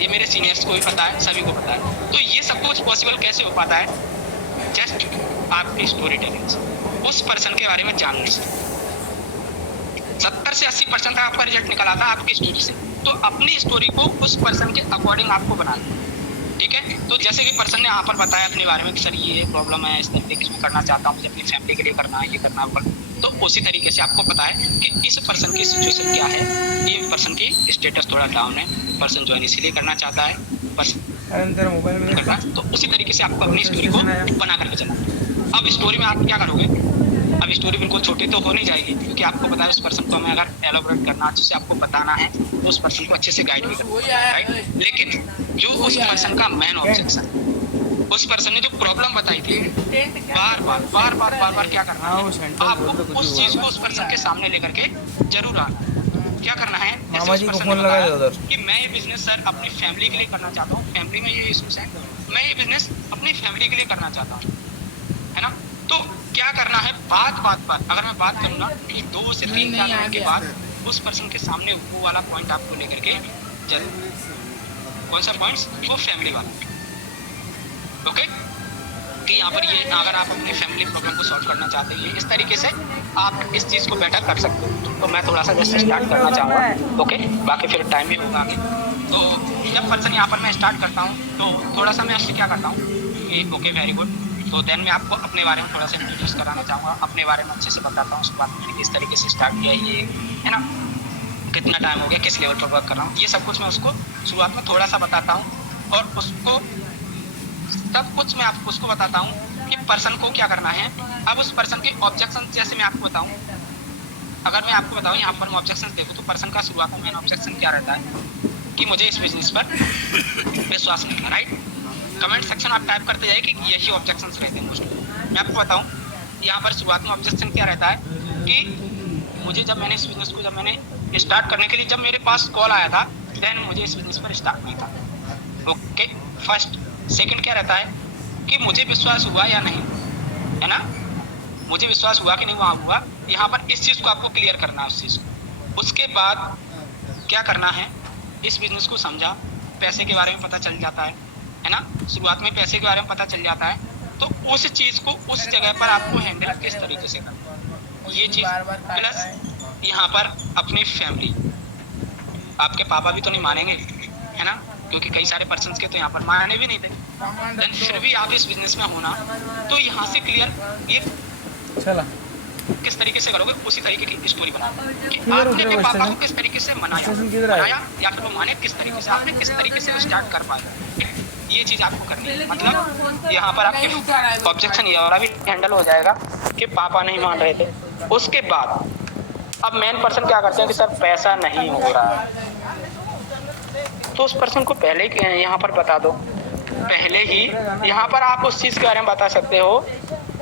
ये मेरे सीनियर्स को भी पता है, सभी को पता है। तो ये सब कुछ पॉसिबल कैसे हो पाता है, जस्ट आपकी स्टोरी टेलिंग से, उस पर्सन के बारे में जानने से। 70 से 80% तक आपका रिजल्ट निकल आता है आपकी स्टोरी से। तो अपनी स्टोरी को उस पर्सन के अकॉर्डिंग आपको बनाना, ठीक है। तो जैसे कि पर्सन ने यहाँ पर बताया अपने बारे में कि सर ये प्रॉब्लम है, इस तरीके से मैं करना चाहता हूँ, मुझे अपनी फैमिली के लिए करना है, ये करना है, तो उसी तरीके से आपको पता है कि इस पर्सन की सिचुएशन क्या है, ये पर्सन की स्टेटस थोड़ा डाउन है, पर्सन ज्वाइन इसीलिए करना चाहता है, पर्सन करना, तो उसी तरीके से आपको अपनी स्टोरी को बना करके चलना। अब स्टोरी में आप क्या करोगे, अब स्टोरी बिल्कुल छोटी तो हो नहीं जाएगी, क्योंकि आपको पता है उस पर्सन को हमें अगर एलोबरेट करना, अच्छे से आपको बताना है तो उस पर्सन को अच्छे से गाइड भी करना है, राइट। लेकिन जो उस पर्सन का मेन ऑब्जेक्शन, उस पर्सन ने जो प्रॉब्लम बताई थी, बार बार क्या करना है, आपको उस चीज को उस पर्सन के सामने लेकर के जरूर आना। क्या करना है, मामा जी को फोन लगा दो उधर कि मैं ये बिजनेस सर अपनी फैमिली के लिए करना चाहता हूँ, फैमिली में ये इश्यूज हैं, मैं ये बिजनेस अपनी फैमिली के लिए करना चाहता हूँ, है ना। तो क्या करना है, बात अगर मैं बात करूँ ना 2 से 3 मिनट के बाद उस पर्सन के सामने वो वाला पॉइंट आपको लेकर के जरूर, कौन सा पॉइंट्स, वो फैमिली वाला, ओके, कि यहाँ पर ये अगर आप अपनी फैमिली प्रॉब्लम को सॉल्व करना चाहते हैं, इस तरीके से आप इस चीज़ को बेटर कर सकते हो। तो मैं थोड़ा सा जैसे स्टार्ट करना चाहूँगा, ओके, बाकी फिर टाइम भी होगा आगे। तो जब पर्सन यहाँ पर मैं स्टार्ट करता हूँ तो थोड़ा सा मैं उससे क्या करता हूँ कि ओके वेरी गुड, तो देन मैं आपको अपने बारे में थोड़ा सा इंट्रोड्यूस कराना चाहूँगा, अपने बारे में अच्छे से बताता हूँ। उसके बाद मैंने किस तरीके से स्टार्ट किया ये है ना, कितना टाइम हो गया, किस लेवल पर वर्क कर रहा हूँ, ये सब कुछ मैं उसको शुरुआत में थोड़ा सा बताता हूँ। और उसको सब कुछ मैं आपको उसको बताता हूँ कि पर्सन को क्या करना है। अब उस पर्सन के ऑब्जेक्शन जैसे मैं आपको बताऊँ, अगर मैं आपको बताऊँ यहाँ पर मैं ऑब्जेक्शन देखूँ तो पर्सन का शुरुआत में मेन ऑब्जेक्शन क्या रहता है कि मुझे इस बिजनेस पर विश्वास नहीं है, राइट। कमेंट सेक्शन आप टाइप करते जाइए कि यही ऑब्जेक्शंस रहते हैं मोस्टली। मैं आपको बताऊँ यहाँ पर शुरुआत में ऑब्जेक्शन क्या रहता है कि मुझे जब मैंने इस बिजनेस को जब मैंने स्टार्ट करने के लिए जब मेरे पास कॉल आया था देन मुझे इस बिजनेस पर स्टार्ट नहीं था। Okay, first. सेकंड क्या रहता है कि मुझे विश्वास हुआ या नहीं, है ना, मुझे विश्वास हुआ कि नहीं हुआ। यहाँ पर इस चीज़ को आपको क्लियर करना है उस चीज़ को। उसके बाद क्या करना है, इस बिजनेस को समझा, पैसे के बारे में पता चल जाता है ना, शुरुआत में पैसे के बारे में पता चल जाता है। तो उस चीज़ को उस जगह पर आपको हैंडल किस तरीके से करना, ये चीज़। प्लस यहाँ पर अपनी फैमिली, आपके पापा भी तो नहीं मानेंगे, है ना, क्योंकि कई सारे पर्सन्स के तो यहाँ पर माने भी नहीं थे। देन फिर भी आप इस बिजनेस में होना, तो यहाँ से क्लियर ये चला किस तरीके से करोगे उसी तरीके की स्टोरी बना कि आपने अपने पापा को किस तरीके से मनाया या फिर वो माने किस तरीके से, आपने किस तरीके से स्टार्ट कर पाया, ये चीज़ आपको करनी है। मतलब यहाँ पर आपके ऑब्जेक्शन ये वाला भी हैंडल हो जाएगा कि पापा नहीं मान रहे थे। उसके बाद अब मेन पर्सन क्या करते हैं कि सर पैसा नहीं हो रहा है, तो उस पर्सन को पहले ही यहाँ पर बता दो, पहले ही यहाँ पर आप उस चीज़ के बारे में बता सकते हो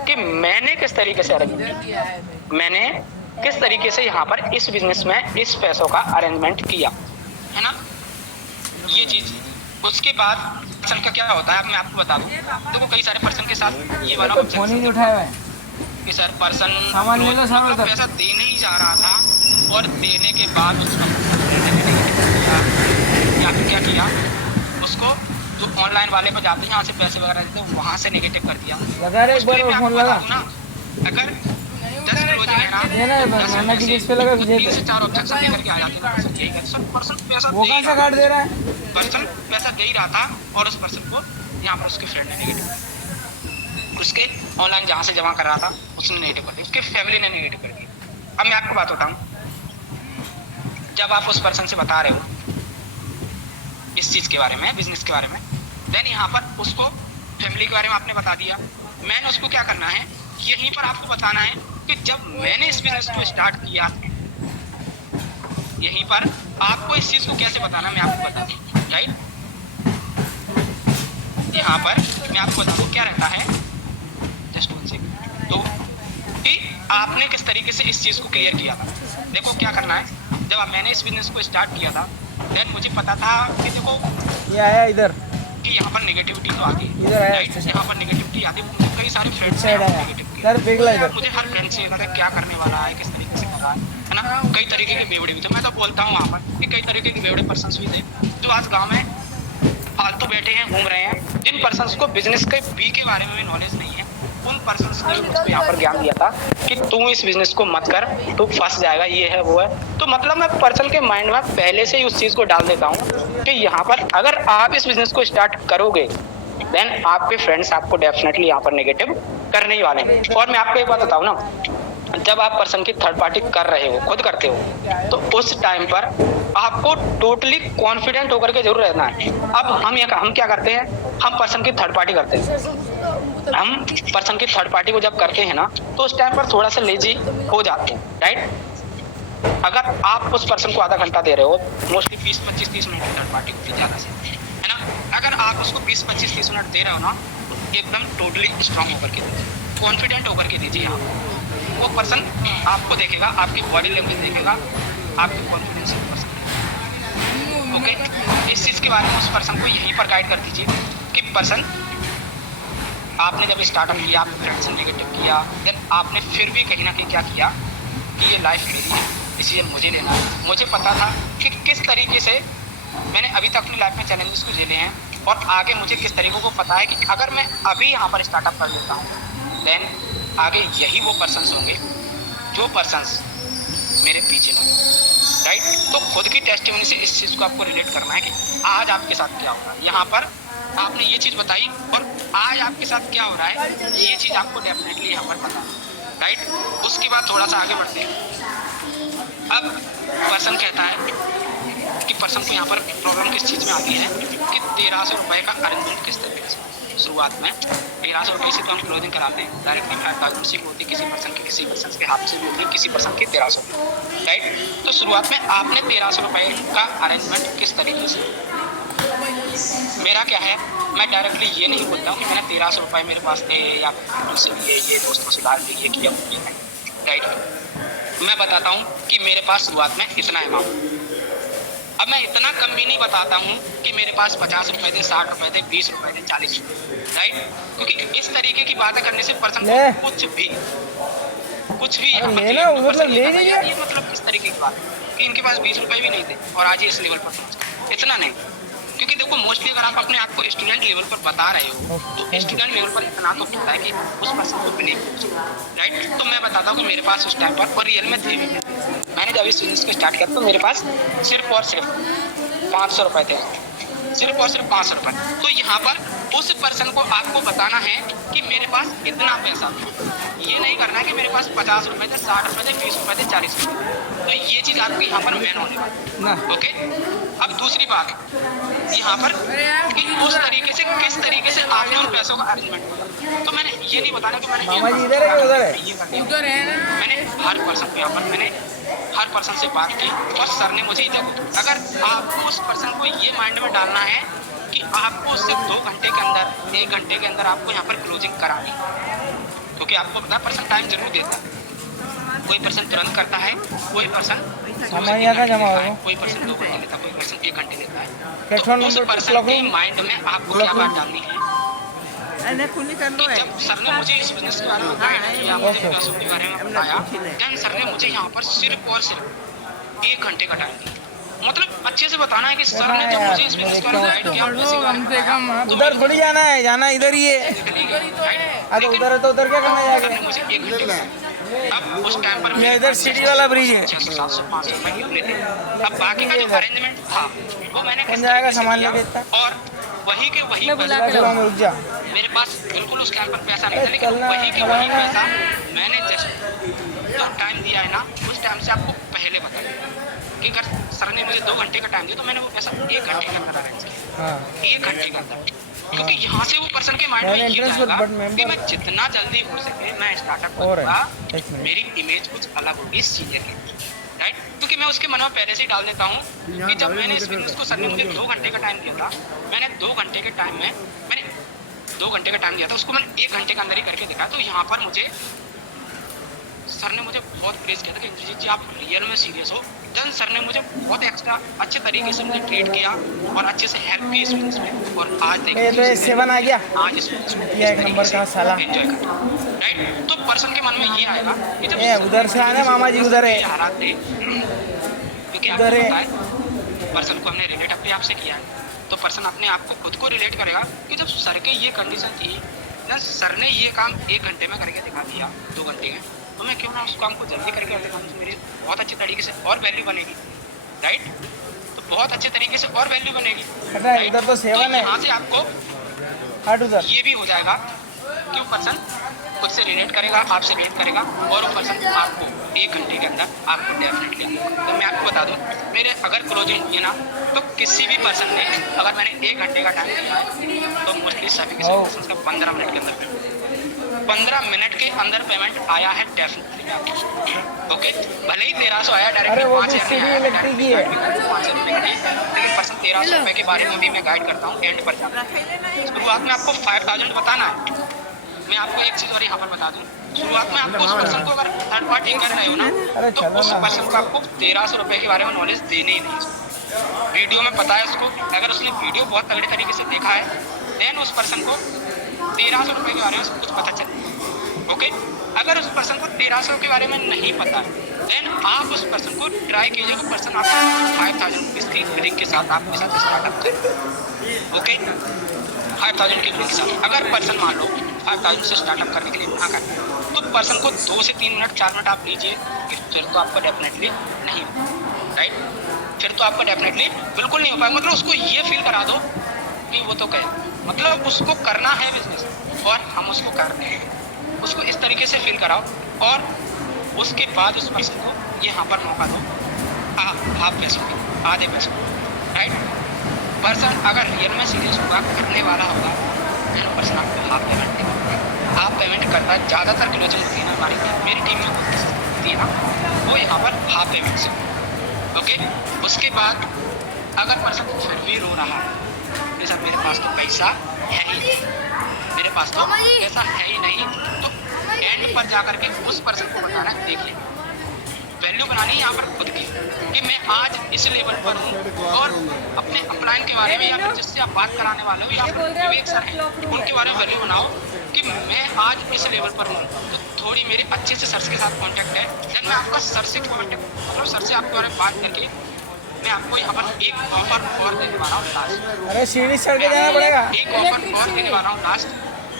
कि मैंने किस तरीके से अरेंज किया, मैंने किस तरीके से यहाँ पर इस बिजनेस में इस पैसों का अरेंजमेंट किया, है ना, ये चीज़। उसके बाद पर्सन का क्या होता है मैं आपको बता दूँ। देखो कई सारे पर्सन के साथ ये वाला फोन ही नहीं उठाया है कि सर पर्सन सामान ले लो, सामान मतलब पैसा देने ही जा रहा था और देने के बाद उसका या फिर क्या किया, उसको जो ऑनलाइन वाले पर जाते हैं यहाँ से पैसे वगैरह देते हैं वहाँ से नेगेटिव कर दिया। लगा रे, एक बार फोन लगा ना, अगर 10 रोज लेना लगा 3 से 4 ऑब्जेक्शन लेकर के आ जाते हैं, यही है सर पर्सन पैसा वो कहाँ से काट दे रहा है, पर्सन पैसा दे ही रहा था और उस पर्सन को यहाँ पर उसके फ्रेंड ने नेगेटिव, उसके ऑनलाइन जहाँ से जमा कर रहा था उसने नेगेटिव कर दिया, उसके फैमिली ने नेगेटिव कर दिया। अब मैं आपको बात बताऊँ, जब आप उस पर्सन से बता रहे हो इस चीज़ के बारे में, बिजनेस के बारे में, देन यहाँ पर उसको फैमिली के बारे में आपने बता दिया। मैंने उसको क्या करना है, यहीं पर आपको बताना है कि जब मैंने इस बिजनेस को स्टार्ट किया, यहीं पर आपको इस चीज़ को कैसे बताना मैं आपको बता दूँ, राइट। यहाँ पर मैं आपको बता दूँ क्या रहता है, जस्ट वन सेकंड, तो कि आपने किस तरीके से इस चीज़ को क्लियर किया था। देखो क्या करना है, जब मैंने इस बिजनेस को स्टार्ट किया था देन मुझे पता था कि देखो ये आया इधर कि यहाँ पर नेगेटिविटी तो आती है, इधर आया, यहाँ पर नेगेटिविटी आती है। मुझे कई सारे फ्रेंड्स साइड आया इधर पिघला इधर, मुझे हर फ्रेंड से लगा क्या करने वाला है, किस तरीके से कर रहा है ना, कई तरीके के बेवड़े भी थे। मैं तो बोलता हूँ वहाँ पर कि कई तरीके के बेवड़े पर्सन्स भी थे जो आज गाँव में फालतू बैठे हैं, घूम रहे हैं। जिन पर्सन्स को बिजनेस के बी के बारे में भी नॉलेज नहीं है, उन पर्सन्स ने मुझको यहाँ पर ज्ञान दिया था कि तू इस बिजनेस को मत कर, तू फंस जाएगा, ये है वो है। तो मतलब मैं पर्सन के माइंड में पहले से ही उस चीज़ को डाल देता हूँ कि यहाँ पर अगर आप इस बिजनेस को स्टार्ट करोगे देन आपके फ्रेंड्स आपको डेफिनेटली यहाँ पर नेगेटिव करने ही वाले हैं। और मैं आपको एक बात बताऊँ ना, जब आप पर्सन की थर्ड पार्टी कर रहे हो, खुद करते हो, तो उस टाइम पर आपको टोटली कॉन्फिडेंट होकर के जरूर रहना है। अब हम क्या करते हैं, हम पर्सन की थर्ड पार्टी करते हैं। हम पर्सन की थर्ड पार्टी को जब करते हैं ना तो उस टाइम पर थोड़ा सा लेजी हो जाते हैं, राइट। अगर आप उस पर्सन को आधा घंटा दे रहे हो, मोस्टली 20-25-30 मिनट की थर्ड पार्टी होती है ज़्यादा से, है ना। अगर आप उसको 20-25-30 मिनट दे रहे हो ना, एकदम टोटली स्ट्रांग होकर के दीजिए, कॉन्फिडेंट होकर के दीजिए। यहाँ वो पर्सन आपको देखेगा, आपकी बॉडी लैंग्वेज देखेगा, आपके कॉन्फिडेंस पर्सन। ओके, इस चीज़ के बारे में उस पर्सन को यहीं पर गाइड कर दीजिए कि पर्सन आपने जब स्टार्टअप किया, आपने फ्रेंड से नेगेटिव किया, देन आपने फिर भी कहीं ना कहीं क्या किया कि ये लाइफ मेरी है, डिसीजन मुझे लेना है। मुझे पता था कि किस तरीके से मैंने अभी तक अपनी लाइफ में चैलेंजेस को झेले हैं और आगे मुझे किस तरीके को पता है कि अगर मैं अभी यहाँ पर स्टार्टअप कर देता हूँ देन आगे यही वो पर्सन्स होंगे जो पर्सन्स मेरे पीछे लगे, राइट। तो खुद की टेस्टिमनी से इस चीज़ को आपको रिलेट करना है कि आज आपके साथ क्या होगा। यहाँ पर आपने ये चीज़ बताई और आज आपके साथ क्या हो रहा है ये चीज़ आपको डेफिनेटली यहाँ पर पता है, राइट। उसके बाद थोड़ा सा आगे बढ़ते हैं। अब पर्सन कहता है कि पर्सन को यहाँ पर प्रॉब्लम किस चीज़ में आती है कि 1300 रुपये का अरेंजमेंट किस तरीके से। शुरुआत में 1300 रुपये से तो हम क्लोजिंग कराते हैं, डायरेक्टली 5000 से होती है, किसी पर्सन के हाथ से भी होती है, किसी पर्सन की 1300, राइट। तो शुरुआत में आपने 1300 रुपये का अरेंजमेंट किस तरीके से, मेरा क्या है, मैं डायरेक्टली ये नहीं बोलता हूँ कि मैंने 1300 रुपये मेरे पास थे या उनसे लिए, ये दोस्तों से डाल दिए, ये किया, राइट। मैं बताता हूँ कि मेरे पास शुरुआत में इतना अमाउंट, अब मैं इतना कम भी नहीं बताता हूँ कि मेरे पास 50 रुपए थे, 60 रुपए थे, 20 रुपए थे, 40 रुपए, राइट। क्योंकि इस तरीके की बातें करने से पर्सन को कुछ भी लेना मतलब ले लीजिए, ये मतलब इस तरीके की बात कि इनके पास 20 रुपए भी नहीं थे और आज ये इस लेवल पर पहुंच गए, इतना नहीं। क्योंकि देखो मोस्टली अगर आप अपने आप को स्टूडेंट लेवल पर बता रहे हो तो स्टूडेंट लेवल पर इतना तो पता है कि उस पर्सन को बिलीव, राइट। तो मैं बताता हूँ कि मेरे पास उस टाइम पर और रियल में थे भी, मैंने जब इस बिजनेस को स्टार्ट किया तो मेरे पास सिर्फ और सिर्फ 500 रुपए थे, सिर्फ और सिर्फ 500 रुपए। तो यहाँ पर उस पर्सन को आपको बताना है कि मेरे पास इतना पैसा था, ये नहीं करना है कि मेरे पास 50 रुपए थे, 60 रुपए थे, 20 रुपए थे, 40 रुपए। तो ये चीज़ आपकी यहाँ पर मेन होने वाली, ओके। अब दूसरी बात यहाँ पर कि उस तरीके से किस तरीके से आपने उन पैसों का अरेंजमेंट किया। तो मैंने ये नहीं बताना कि मैंने मामा जी इधर है उधर है, उधर है ना। मैंने हर पर्सन को यहाँ पर मैंने हर पर्सन से बात की और सर ने मुझे देखो, अगर आपको उस पर्सन को ये माइंड में डालना है कि आपको सिर्फ 2 घंटे के अंदर, 1 घंटे के अंदर आपको यहाँ पर क्लोजिंग करानी, क्योंकि आपको पता है पर्सन टाइम जरूर देता है। कोई पर्सन तुरंत करता है, कोई पर्सन जमा हो, कोई पर्सन 2 घंटे लेता है, कोई पर्सन 1 घंटे लेता है। प्लेटफॉर्म तो उस नंबर पर्सन के माइंड में आपको क्या बात डालनी है कि जब सर ने मुझे इस बिजनेस के बारे में बताया, मुझे पैसों के बारे में बताया, देन सर ने मुझे यहाँ पर सिर्फ और सिर्फ 1 घंटे का टाइम दिया। मतलब अच्छे से बताना है कि सर ने जब मुझे इस बिजनेस के बारे में गाइड किया, कम से कम उधर थोड़ी जाना है, जाना इधर ही है। तो उधर है तो उधर क्या करना सर जाके, ने मुझे 1 घंटे का, अब उस टाइम पर ये इधर सिटी वाला ब्रिज है, 600, 700, 500 रुपए ही हुए थे। अब बाकी का जो अरेंजमेंट था वो मैंने कौन किस जाएगा तरीके से सामान किया, लेके इतना? और वही के वही चलो रुक जा, मेरे पास बिल्कुल उस टाइम पर पैसा नहीं था, लेकिन वही के वही पैसा मैंने जस्ट जो टाइम दिया है ना, उस टाइम से आपको पहले बताया कि अगर सर ने मुझे 2 घंटे का टाइम दिया तो मैंने वो पैसा 1 घंटे के अंदर अरेंज किया, हाँ 1 घंटे के अंदर। क्योंकि यहाँ से वो पर्सन के माइंड में मैंने ये interest आएगा but member- कि मैं जितना जल्दी हो सके मैं स्टार्टअप और है, करूँगा, एक मिनट। मेरी इमेज कुछ अलग होगी सीनियर की, राइट। क्योंकि मैं उसके मन में पहले से ही डाल देता हूँ कि जब मैंने इस बिजनेस को, सर ने मुझे 2 घंटे का टाइम दिया था, मैंने 2 घंटे के टाइम में मैंने 2 घंटे का टाइम दिया था, उसको मैंने 1 घंटे के अंदर ही करके दिखाया। तो यहाँ पर मुझे सर ने मुझे बहुत प्रेज किया था कि इंद्रजीत जी आप रियल में सीरियस हो। देन सर ने मुझे बहुत एक्स्ट्रा अच्छे तरीके से मुझे ट्रीट किया और अच्छे से हेल्प की इस बिजनेस में। और आज ये तो देखिए 7 आ गया, आज इस बिजनेस में ये 1 नंबर का साला, एंजॉय कर, राइट। तो पर्सन के मन में ये आएगा कि जब ये उधर से आने मामा जी उधर है, हालात थे, क्योंकि आपको उधर है। पता है पर्सन को हमने रिलेट अपने आप से किया है, तो पर्सन अपने आप को खुद को रिलेट करेगा कि जब सर की ये कंडीशन थी ना, सर ने ये काम 1 घंटे में करके दिखा दिया, 2 घंटे में, तो मैं क्यों ना उस काम को जल्दी करके दिखाऊँ, तो मेरी बहुत अच्छे तरीके से और वैल्यू बनेगी, राइट। तो बहुत अच्छे तरीके से और वैल्यू बनेगी, पता है इधर तो 7 है, यहाँ से आपको हट उधर, ये भी हो जाएगा कि वो पर्सन खुद से रिलेट करेगा, आपसे रिलेट करेगा और वो पर्सन आपको 1 घंटे के अंदर आपको डेफिनेटली। तो मैं आपको बता दूं, मेरे अगर क्लोजिंग हुई ना तो किसी भी पर्सन ने, अगर मैंने 1 घंटे का टाइम दिया है तो मोस्टली सभी के सभी पर्सन का 15 मिनट के अंदर 15 मिनट के अंदर पेमेंट आया है डेफिनेटली आपको, ओके। भले ही 1300 आया डायरेक्टली, अरे वो 5 भी हज़ार सीधी इलेक्ट्रिक ही है, लेकिन पर्सन 1300 रुपये के बारे में भी मैं गाइड करता हूँ एंड पर जाकर। शुरुआत में आपको 5000 बताना है। मैं आपको एक चीज़ और यहाँ पर बता दूँ, शुरुआत में आपको उस पर्सन को अगर थर्ड पार्टी कर रहे हो ना, तो उस पर्सन को आपको 1300 रुपये के बारे में नॉलेज देने ही नहीं। वीडियो में पता है उसको, अगर उसने वीडियो बहुत तगड़े तरीके से देखा है, देन उस पर्सन को 1300 रुपये के बारे में सब कुछ पता चले, ओके। अगर उस पर्सन को 1300 के बारे में नहीं पता है, देन आप उस पर्सन को ट्राई कीजिए कि पर्सन आपको 5000 रुपीज़ की बिलिंग के साथ आपके साथ स्टार्टअप करें, ओके। 5000 की बिलिंग के साथ अगर पर्सन मान लो 5000 से स्टार्टअप करने के लिए मना कर, तो पर्सन को 2 से 3 मिनट 4 मिनट आप लीजिए, फिर तो आपको डेफिनेटली नहीं हो, राइट। फिर तो आपको डेफिनेटली बिल्कुल नहीं हो पाएगा। मतलब उसको ये फील करा दो कि वो तो गया, मतलब उसको करना है बिजनेस और हम उसको करते हैं, उसको इस तरीके से फील कराओ और उसके बाद उस पर्सन को यहाँ पर मौका दो हाफ पैसों में, आधे पैसों में, राइट। पर्सन अगर रियल में सीरियस होगा, करने वाला होगा, तो पर्सन आपको हाफ पेमेंट देगा। हाफ पेमेंट करता है, ज़्यादातर क्लोजिंग होती है ना हमारी, मेरी टीम में होती है ना, वो यहाँ पर हाफ पेमेंट से, ओके। उसके बाद अगर पर्सन फिर भी रो रहा है, सर मेरे पास तो पैसा है ही नहीं, मेरे पास तो पैसा है ही नहीं, तो एंड पर जा करके उस पर्सन को बताना है, देखिए वैल्यू बनानी है यहाँ पर खुद की, कि मैं आज इस लेवल पर हूँ और अपने अपलाइन के बारे में या फिर जिससे आप बात कराने वाले हो या फिर विवेक सर हैं उनके बारे में वैल्यू बनाओ कि मैं आज इस लेवल पर हूँ, तो थोड़ी मेरी अच्छे से सर के साथ कॉन्टैक्ट है, देन मैं आपका सर से कॉन्टैक्ट, मतलब सर से आपके बारे में बात करके मैं आपको यहाँ पर एक ऑफर और देने वाला हूँ लास्ट। अरे सीढ़ी चढ़ के जाना पड़ेगा। एक ऑफर और देने वाला हूँ लास्ट,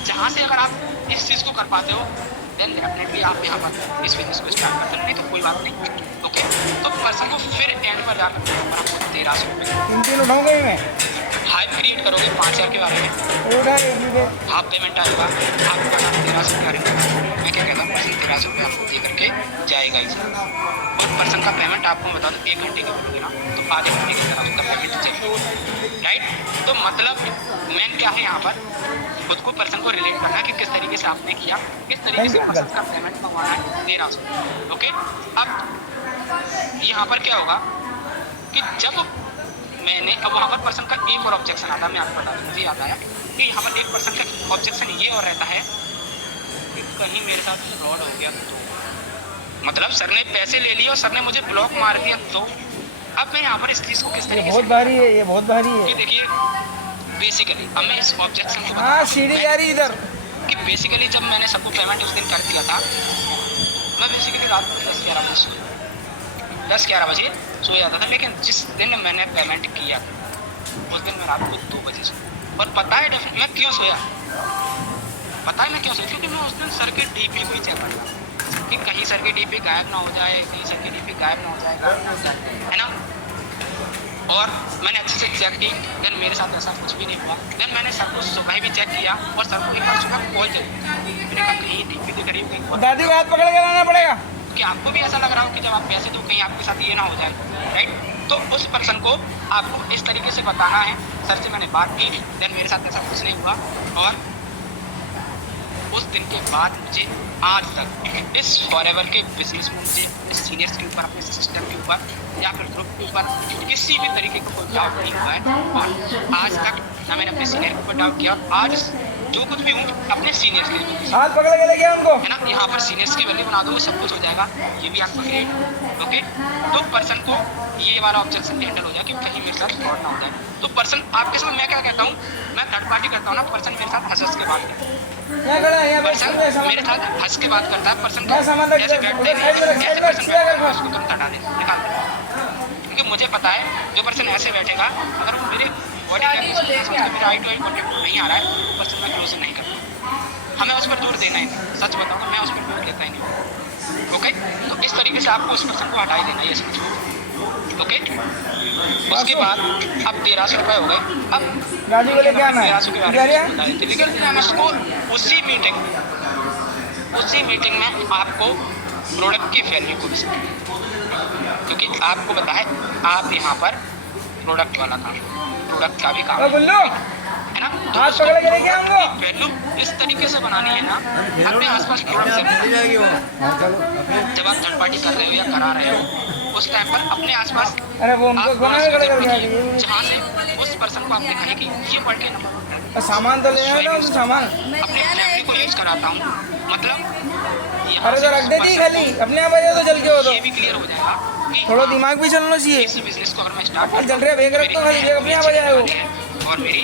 जहाँ से अगर आप इस चीज़ को कर पाते हो देन डेफिनेटली आप यहाँ पर इस बिजनेस को स्टार्ट करते हो, नहीं तो कोई बात नहीं, ओके। तो पर्सन को फिर एंड पर जाकर आपको 1300 रुपये तीन उठाऊंगा ही मैं, हाई क्रिएट करोगे 5000 के बारे में, उठा लीजिए। हाफ पेमेंट आएगा आपका 1300 के बारे में, मैं क्या कहता हूँ 1300 रुपये आपको दे करके जाएगा इस और पर्सन का पेमेंट आपको बता दो 1 घंटे की बोलोगे ना तो आधे घंटे की तरह उसका पेमेंट चाहिए, राइट। तो मतलब मेन क्या है यहाँ पर खुद को पर्सन को रिलेट करना कि किस तरीके से आपने किया, किस तरीके से पर्सन का पेमेंट मंगवाना है 1300, ओके। अब यहाँ पर क्या होगा कि जब मैंने अब वहाँ पर पर्सन का एक और ऑब्जेक्शन आता है, मैं आपको बता दूँ, मुझे याद आया कि यहाँ पर एक पर्सन का ऑब्जेक्शन ये और रहता है कि कहीं मेरे साथ फ्रॉड हो गया तो, मतलब सर ने पैसे ले लिए और सर ने मुझे ब्लॉक मार दिया, तो अब मैं यहाँ पर इस चीज़ को किस तरीके से, बहुत भारी है, ये बहुत भारी है। ये देखिए बेसिकली अब मैं इस ऑब्जेक्शन को हाँ सीढ़ी जा रही इधर, कि बेसिकली जब मैंने सबको पेमेंट उस दिन कर दिया था, मैं बेसिकली रात को 10-11 बजे सो जाता था, लेकिन जिस दिन मैंने पेमेंट किया उस दिन मैं रात को 2 बजे सोया। और पता है मैं क्यों सोया, पता है मैं क्यों सोया, क्योंकि मैं उस दिन सर के डीपी को ही चेक कर रहा कि कहीं सर की डीपी गायब ना हो जाए, कहीं सर की डीपी गायब ना हो जाए, है ना। और मैंने अच्छे से चेक की, देन मेरे साथ ऐसा कुछ भी नहीं हुआ। देन मैंने सर को सुबह भी चेक किया और सर को एक बार सुबह कॉल जरूर किया, मैंने कहा कहीं डीपी के करीब कहीं दादी को हाथ पकड़ के लाना पड़ेगा कि आपको भी ऐसा लग रहा हो कि जब आप पैसे दो कहीं आपके साथ ये ना हो जाए, राइट। तो उस पर्सन को आपको इस तरीके से बताना है, सर से मैंने बात की, देन मेरे साथ ऐसा कुछ नहीं हुआ और उस दिन के बाद मुझे आज तक इस फॉरएवर के बिजनेस में मुझे इस सीनियर्स के ऊपर, अपने सिस्टम के ऊपर या फिर ग्रुप के ऊपर किसी भी तरीके का कोई डाउट नहीं हुआ है। और आज तक ना मैंने अपने सीनियर के ऊपर डाउट किया, आज जो कुछ भी हूँ अपने सीनियर्स के लिए, हाथ पकड़ के लेके उनको, है ना। यहाँ पर सीनियर्स की वैल्यू बना दो, सब कुछ हो जाएगा, ये भी आपका ग्रेड, ओके। तो पर्सन को ये वाला ऑब्जेक्शन हैंडल हो जाए कि कहीं मेरे साथ फ्रॉड ना हो जाए। तो पर्सन आपके साथ मैं क्या कहता हूँ, मैं थर्ड पार्टी करता हूँ ना, पर्सन मेरे साथ हंस के बात करता है, पर्सन मेरे साथ हंस के बात करता है, पर्सन जैसे बैठते हैं ऐसे पर्सन बैठता है, उसको तुरंत हटा दे, निकाल दे, क्योंकि मुझे पता है जो पर्सन ऐसे बैठेगा अगर वो मेरे बॉडी लैंग्वेज मेरा आई टू आई कॉन्टेक्ट नहीं आ रहा है तो पर्सन मैं क्लोज नहीं करता, हमें उस पर जोर देना ही नहीं, सच बताऊँगा मैं उस पर जोर देता ही नहीं, ओके। तो इस तरीके से आपको उस पर्सन को हटा ही देना, ये समझो, ओके। उसके बाद अब 1300 रुपये हो गए, अब गाड़ी को लेके आना है 1300 के बारे में बता देते, लेकिन उसको उसी मीटिंग में आपको प्रोडक्ट की वैल्यू को भी समझना, क्योंकि आपको पता है आप यहाँ पर प्रोडक्ट वाला काम, प्रोडक्ट का भी काम है ना, तो हाथ पकड़ के लेके आऊंगा, वैल्यू इस तरीके से बनानी है ना अपने आसपास प्रोडक्ट से, जब आप थर्ड पार्टी कर रहे हो या करा रहे हो उस टाइम पर अपने आसपास अरे वो हमको गोना में खड़े कर दिया, जहाँ से उस पर्सन को आपने कहे कि ये पढ़ के ना सामान तो ले आया ना, उस सामान अपनी फैमिली को यूज कराता हूँ, मतलब अरे तो रख दे दी खाली, अपने आप आ जाओ तो चल के हो तो ये भी क्लियर हो जाएगा कि थोड़ा दिमाग भी चलना चाहिए, इसी बिजनेस को अगर मैं स्टार्ट चल रहे भेग रख तो खाली भेग अपने आप आ जाए वो, और मेरी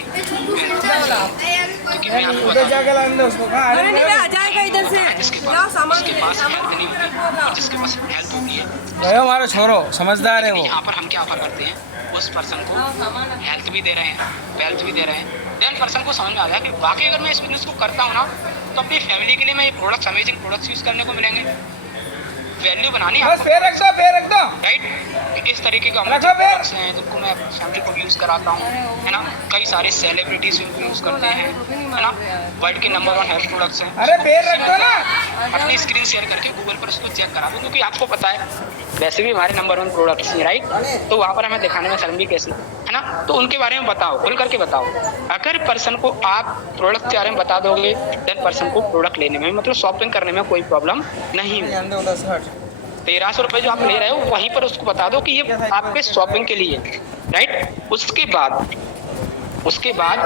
क्योंकि मैं आपको उधर जाके लाने दो उसको, कहाँ अरे नहीं आ जाएगा इधर से, लाओ सामान जिसके पास हेल्थ नहीं होती और जिसके पास हेल्थ होती है, गए हमारा छोरो समझदार है वो, यहाँ पर हम क्या ऑफर करते हैं उस पर्सन को हेल्थ भी दे रहे हैं, वेल्थ भी दे रहे हैं, देन पर्सन को समझ में आ गया कि वाकई अगर मैं इस बिजनेस को करता हूँ ना तो अपनी फैमिली के लिए मैं ये प्रोडक्ट्स, अमेजिंग प्रोडक्ट्स यूज़ करने को मिलेंगे, वैल्यू बनानी है बस आपको, पैर रख दो राइट। इस तरीके का रखो पैर। प्रोडक्ट्स हैं जिनको मैं अपनी फैमिली को यूज़ कराता हूँ, है ना। कई सारे सेलिब्रिटीज इनको यूज़ करते हैं, है ना। वर्ल्ड के नंबर 1 हेल्थ प्रोडक्ट्स हैं। अरे पैर रख दो ना। अपनी स्क्रीन शेयर करके गूगल पर उसको चेक करा दो, क्योंकि आपको पता है वैसे भी हमारे नंबर 1 प्रोडक्ट्स हैं, राइट। तो वहाँ पर हमें दिखाने में शर्म भी कैसी, है ना। तो उनके बारे में बताओ, खुल करके बताओ। अगर पर्सन को आप प्रोडक्ट के बारे में बता दोगे, देन पर्सन को प्रोडक्ट लेने में, मतलब शॉपिंग करने में कोई प्रॉब्लम नहीं है। 1300 रुपये जो आप ले रहे हो वहीं पर उसको बता दो कि ये आपके शॉपिंग के लिए, राइट। उसके बाद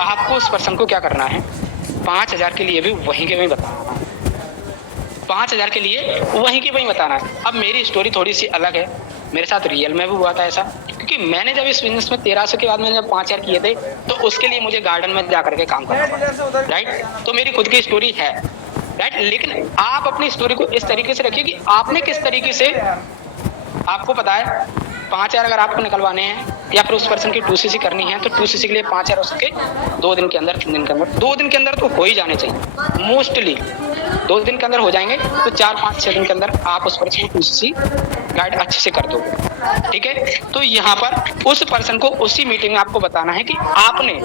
आपको उस पर्सन को क्या करना है, 5000 के लिए भी वहीं के वहीं बताना है। 5000 के लिए वहीं के वहीं बताना है। अब मेरी स्टोरी थोड़ी सी अलग है, मेरे साथ रियल में भी हुआ था ऐसा, क्योंकि मैंने जब इस बिजनेस में 1300 के बाद मैंने जब 5000 किए थे, तो उसके लिए मुझे गार्डन में जा करके काम करना पड़ा, राइट। तो मेरी खुद की स्टोरी है, राइट। लेकिन आप अपनी स्टोरी को इस तरीके से रखिए कि आपने किस तरीके से, आपको पता है 5000 अगर आपको निकलवाने हैं या फिर उस पर्सन की 2cc करनी है, तो 2cc के लिए 5000 उसके 2 दिन के अंदर, 3 दिन के अंदर, 2 दिन के अंदर तो हो ही जाने चाहिए मोस्टली। 2 दिन के अंदर हो जाएंगे तो 4, 5, 6 दिन के अंदर आप उस पर्सन को 2cc गाइड अच्छे से कर दोगे, ठीक है। तो यहाँ पर उस पर्सन को उसी मीटिंग में आपको बताना है कि आपने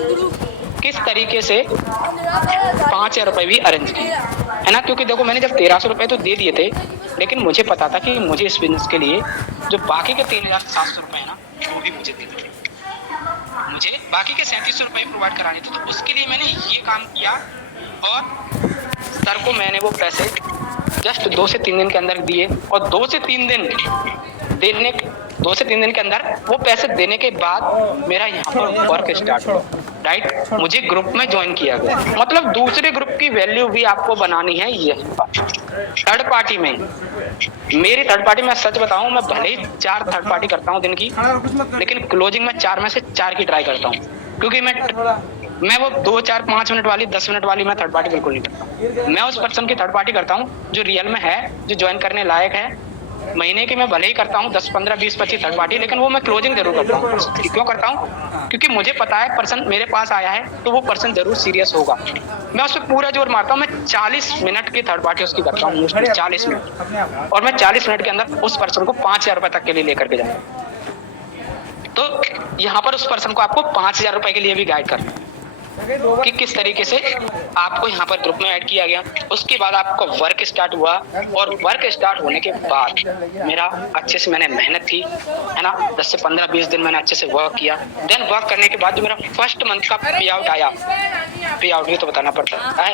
किस तरीके से 5000 रुपये भी अरेंज किए, है ना। क्योंकि देखो मैंने जब 1300 रुपये तो दे दिए थे, लेकिन मुझे पता था कि मुझे इस बिजनेस के लिए जो बाकी के 3700 रुपये है ना, वो भी मुझे देने थे। मुझे बाकी के 3700 रुपये प्रोवाइड कराने थे, तो उसके लिए मैंने ये काम किया। और सर को मैंने वो पैसे जस्ट 2 से 3 दिन के अंदर दिए, और 2 से 3 दिन के अंदर वो पैसे देने के बाद मेरा यहाँ पर वर्क स्टार्ट हुआ, राइट। मुझे ग्रुप में ज्वाइन किया गया, मतलब दूसरे ग्रुप की वैल्यू भी आपको बनानी है यहीं पर, थर्ड पार्टी में। मेरी थर्ड पार्टी में सच बताऊं, मैं भले ही 4 थर्ड पार्टी करता हूं दिन की, लेकिन क्लोजिंग में 4 में से 4 की ट्राई करता हूं, क्योंकि मैं वो 2, 4, 5 मिनट वाली, 10 मिनट वाली मैं थर्ड पार्टी बिल्कुल नहीं करता। मैं उस पर्सन की थर्ड पार्टी करता हूँ जो रियल में है, जो ज्वाइन करने लायक है। महीने की मैं भले ही करता हूँ 10, 15, 20, 25 थर्ड पार्टी, लेकिन वो मैं क्लोजिंग जरूर करता हूँ। क्यों करता हूँ? क्योंकि मुझे पता है पर्सन मेरे पास आया है तो वो पर्सन जरूर सीरियस होगा। मैं उस पर पूरा जोर मारता हूँ। मैं 40 मिनट की थर्ड पार्टी उसकी करता हूँ, 40 मिनट, और मैं 40 मिनट के अंदर उस पर्सन को 5000 रुपये तक के लिए लेकर के जाऊँ। तो यहाँ पर उस पर्सन को आपको 5000 रुपये के लिए भी गाइड करना है कि किस तरीके से आपको यहाँ पर ग्रुप में ऐड किया गया। उसके बाद आपका वर्क स्टार्ट हुआ, और वर्क स्टार्ट होने के बाद मेरा अच्छे से मैंने मेहनत की, है ना। 10 से 15, 20 दिन मैंने अच्छे से वर्क किया। देन वर्क करने के बाद जो मेरा फर्स्ट मंथ का पे आउट आया, पे आउट भी तो बताना पड़ता है,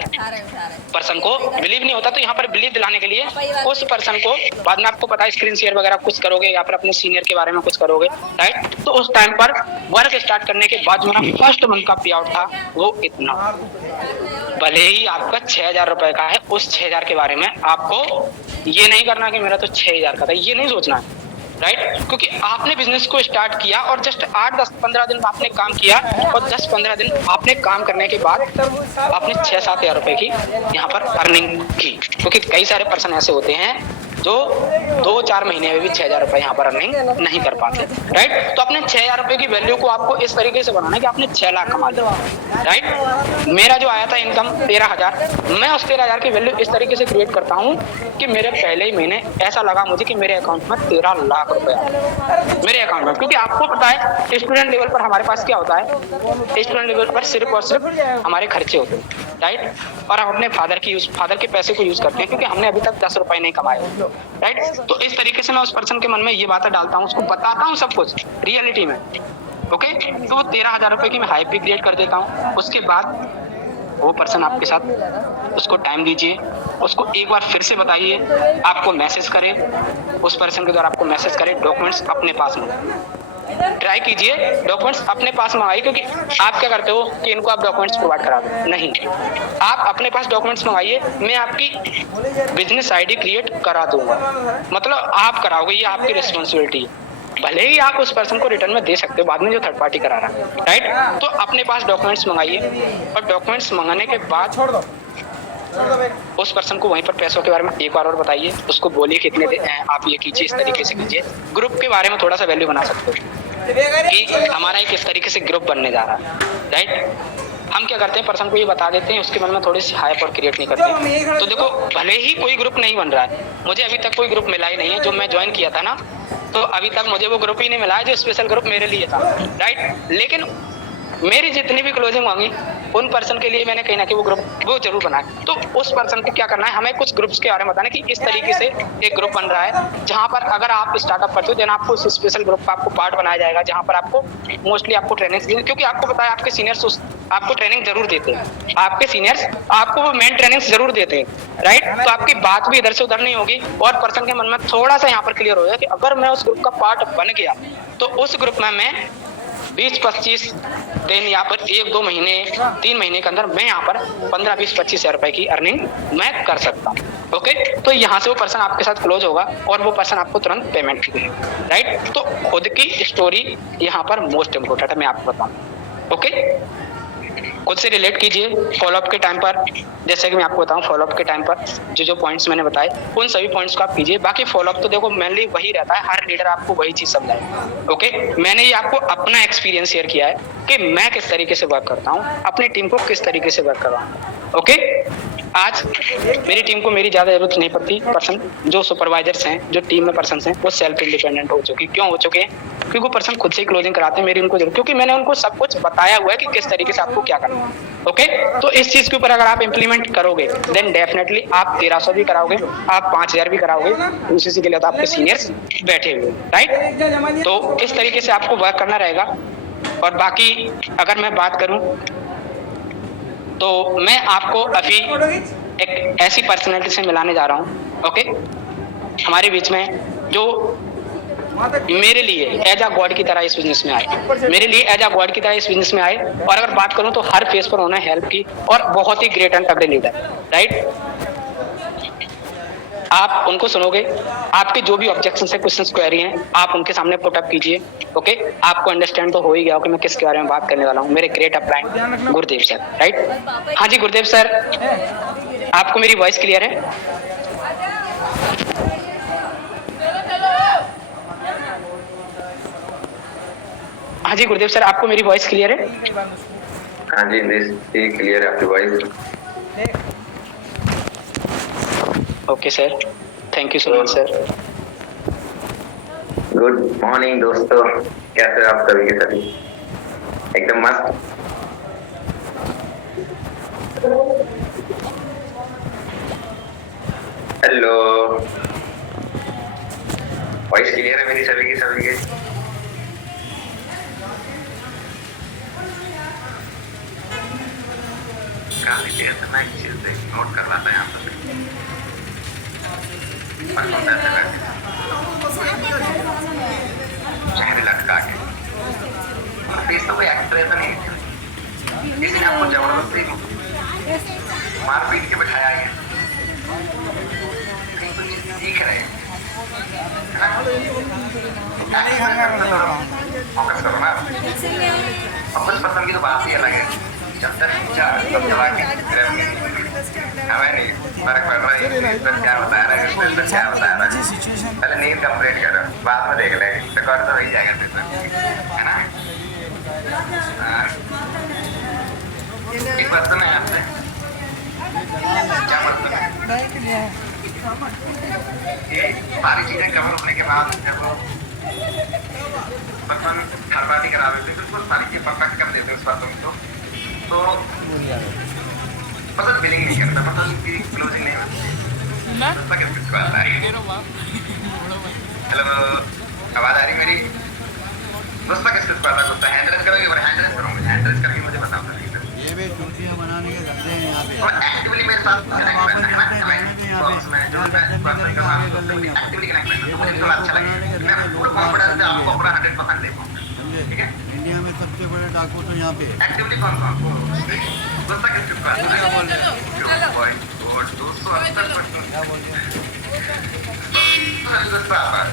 पर्सन को बिलीव नहीं होता, तो यहाँ पर बिलीव दिलाने के लिए उस पर्सन को बाद में आपको पता है स्क्रीन शेयर वगैरह कुछ करोगे या फिर अपने सीनियर के बारे में कुछ करोगे, राइट। तो उस टाइम पर वर्क स्टार्ट करने के बाद जो मेरा फर्स्ट मंथ का पे आउट था वो इतना, भले ही आपका 6000 रुपए का है, उस 6000 के बारे में आपको ये नहीं करना कि मेरा तो 6000 का था, ये नहीं सोचना है, राइट। क्योंकि आपने बिजनेस को स्टार्ट किया और जस्ट 8, 10, 15 दिन आपने काम किया, और 10, 15 दिन आपने काम करने के बाद आपने 6-7 हजार रुपए की यहाँ पर अर्निंग की। क्योंकि कई सारे पर्सन ऐसे होते हैं जो 2-4 महीने में भी 6000 रुपए यहाँ पर अर्निंग नहीं कर पाते, राइट। तो अपने 6000 रुपए की वैल्यू को आपको इस तरीके से बनाना है कि आपने 6 लाख कमा लिया, राइट। मेरा जो आया था इनकम 13,000, मैं उस 13,000 की वैल्यू इस तरीके से क्रिएट करता हूँ कि मेरे पहले ही महीने ऐसा लगा मुझे कि मेरे अकाउंट में 13 लाख रुपए आए मेरे अकाउंट में। क्योंकि आपको पता है स्टूडेंट लेवल पर हमारे पास क्या होता है, स्टूडेंट लेवल पर सिर्फ और सिर्फ हमारे खर्चे होते हैं, राइट। और हम अपने फादर के पैसे को यूज करते हैं, क्योंकि हमने अभी तक 10 रुपए नहीं कमाए, राइट। तो इस तरीके से मैं उस पर्सन के मन में ये बातें डालता हूँ, उसको बताता हूँ सब कुछ रियलिटी में, ओके। तो 13,000 रुपए की मैं हाइप भी क्रिएट कर देता हूँ। उसके बाद वो पर्सन आपके साथ, उसको टाइम दीजिए, उसको एक बार फिर से बताइए, आपको मैसेज करे, उस पर्सन के द्वारा आपको मैसेज करे, डॉक्यूमेंट्स अपने पास में ट्राई कीजिए, डॉक्यूमेंट्स अपने पास मंगाइए। क्योंकि आप क्या करते हो कि इनको आप डॉक्यूमेंट्स प्रोवाइड करा दो, नहीं, आप अपने पास डॉक्यूमेंट्स मंगाइए। मैं आपकी बिजनेस आईडी क्रिएट करा दूंगा, मतलब आप कराओगे, ये आपकी रिस्पॉन्सिबिलिटी है। भले ही आप उस पर्सन को रिटर्न में दे सकते हो बाद में जो थर्ड पार्टी करा रहा है, राइट। तो अपने पास डॉक्यूमेंट्स मंगाइए, और डॉक्यूमेंट्स मंगाने के बाद उस पर्सन को वहीं पर पैसों के बारे में एक बार और बताइए, उसको बोलिए कितने आप ये कीजिए, इस तरीके से कीजिए। ग्रुप के बारे में थोड़ा सा वैल्यू बना सकते हो कि हमारा एक इस तरीके से ग्रुप बनने जा रहा है, राइट। हम क्या करते हैं, पर्सन को ये बता देते हैं, उसके मन में थोड़ी सी हाइप और क्रिएट नहीं करते। तो देखो, भले ही कोई ग्रुप नहीं बन रहा है, मुझे अभी तक कोई ग्रुप मिला ही नहीं है। जो मैं ज्वाइन किया था ना, तो अभी तक मुझे वो ग्रुप ही नहीं मिला है जो स्पेशल ग्रुप मेरे लिए था, राइट। लेकिन मेरी जितनी भी क्लोजिंग होंगी, उन पर्सन के लिए मैंने कहीं ना कहीं वो ग्रुप वो जरूर बनाया। तो उस पर्सन को क्या करना है, हमें कुछ ग्रुप्स के बारे में बताना कि इस तरीके से एक ग्रुप बन रहा है, जहां पर अगर आप स्टार्टअप करते हो, देन आपको उस स्पेशल ग्रुप का आपको पार्ट बनाया जाएगा, जहां पर आपको मोस्टली आपको ट्रेनिंग, क्योंकि आपको पता है आपके सीनियर्स आपको ट्रेनिंग जरूर देते हैं, आपके सीनियर्स आपको वो मेन ट्रेनिंग जरूर देते हैं, राइट। तो आपकी बात भी इधर से उधर नहीं होगी, और पर्सन के मन में थोड़ा सा यहाँ पर क्लियर हो जाए कि अगर मैं उस ग्रुप का पार्ट बन गया, तो उस ग्रुप में मैं 20-25 दिन यहाँ पर 1-2 महीने 3 महीने के अंदर मैं यहाँ पर 15-20-25 हज़ार रुपए की अर्निंग मैं कर सकता हूँ। ओके, तो यहाँ से वो पर्सन आपके साथ क्लोज होगा और वो पर्सन आपको तुरंत पेमेंट करेगा, राइट। तो खुद की स्टोरी यहाँ पर मोस्ट इम्पोर्टेंट है, मैं आपको बताऊँ। ओके, खुद से रिलेट कीजिए फॉलोअप के टाइम पर। जैसे कि मैं आपको बताऊं, फॉलोअप के टाइम पर जो पॉइंट्स मैंने बताए, उन सभी पॉइंट्स को आप कीजिए। बाकी फॉलोअप तो देखो मेनली वही रहता है, हर लीडर आपको वही चीज समझाए। ओके, मैंने ये आपको अपना एक्सपीरियंस शेयर किया है कि मैं किस तरीके से वर्क करता हूँ, अपनी टीम को किस तरीके से वर्क करवाऊँ। ओके, आज मेरी टीम को मेरी ज़्यादा जरूरत नहीं पड़ती। पर्सन जो सुपरवाइजर्स हैं, जो टीम में पर्सन हैं, वो सेल्फ इंडिपेंडेंट हो चुके। क्यों हो चुके हैं? क्योंकि वो पर्सन खुद से ही क्लोजिंग कराते हैं, मेरी उनको जरूरत, क्योंकि मैंने उनको सब कुछ बताया हुआ है कि किस तरीके से आपको क्या करना है। ओके, तो इस चीज़ के ऊपर अगर आप इम्प्लीमेंट करोगे, देन डेफिनेटली आप 1300 भी कराओगे, आप 5000 भी कराओगे, उसी के लिए तो आपके सीनियर्स बैठे हुए, राइट। तो इस तरीके से आपको वर्क करना रहेगा। और बाकी अगर मैं बात करूं, तो मैं आपको अभी एक ऐसी पर्सनैलिटी से मिलाने जा रहा हूँ, ओके, हमारे बीच में जो मेरे लिए एज अ गॉड की तरह इस बिजनेस में आए, मेरे लिए एज अ गॉड की तरह इस बिजनेस में आए। और अगर बात करूं तो हर फेज पर उन्होंने हेल्प की, और बहुत ही ग्रेट एंड तगड़े लीडर, राइट। आप उनको सुनोगे, आपके जो भी ऑब्जेक्शंस है, क्वेश्चंस, क्वेरी हैं, आप उनके सामने पुट अप कीजिए। ओके, आपको अंडरस्टैंड तो हो ही गया हो कि मैं किसके बारे में बात करने वाला हूँ। मेरे ग्रेट अपलाइन गुरुदेव सर, राइट। हाँ जी गुरुदेव सर, आपको मेरी वॉइस क्लियर है? हाँ जी गुरुदेव सर, आपको मेरी वॉइस क्लियर है? हाँ जी, क्लियर है आपकी voice. Okay sir, thank you so much sir. Good morning दोस्तों, कैसे आप सभी के सभी? एकदम मस्त। हेलो, वॉइस क्लियर है मेरी सभी के? काफी देर से मैं एक चीज नोट कर रहा था यहाँ पर। चेहरे लटका के, फेस तो कोई एक्सप्रेशन नहीं है, किसी ने आपको जबरदस्ती मार पीट के बिठाया है, सीख रहे हैं, फोकस करो ना। और कुछ पसंद की तो बात ही अलग है, जब तक हमें नहीं फर्क पड़ रहा है क्या बता रहा है, पहले नींद कंप्लीट करो, बाद में देख लेंगे, रिकॉर्ड तो हो ही जाएगा है ना। एक बात तो नहीं आपसे क्या मतलब ये सारी चीजें कवर होने के बाद जब पर्सन हर बात ही करा देते, बिल्कुल सारी चीज परफेक्ट कर देते उस पर्सन को, तो मतलब बिलिंग नहीं करता, मतलब उसकी क्लोजिंग नहीं होती। किसको आता है? हेलो, आवाज आ रही मेरी? दोस्तों किसको आता है? गुस्सा हैंडल करोगे और हैंडल करूंगा, हैंडल करके मुझे बताओ। ये भी चूतियां बनाने के धंधे हैं यहाँ पे। और एक्टिवली मेरे साथ कनेक्ट करना है ना, मैं जो मैं पर्सन के साथ एक्टिवली कनेक्ट करना, तो मुझे थोड़ा अच्छा लगेगा, मैं पूरा कॉन्फिडेंस से आपको पूरा 100% दे पाऊंगा। ठीक है, इंडिया में सबसे बड़े डाकू तो यहाँ पे एक्टिवली कौन गुस्सा किसको आता है? गुस्सा आता है,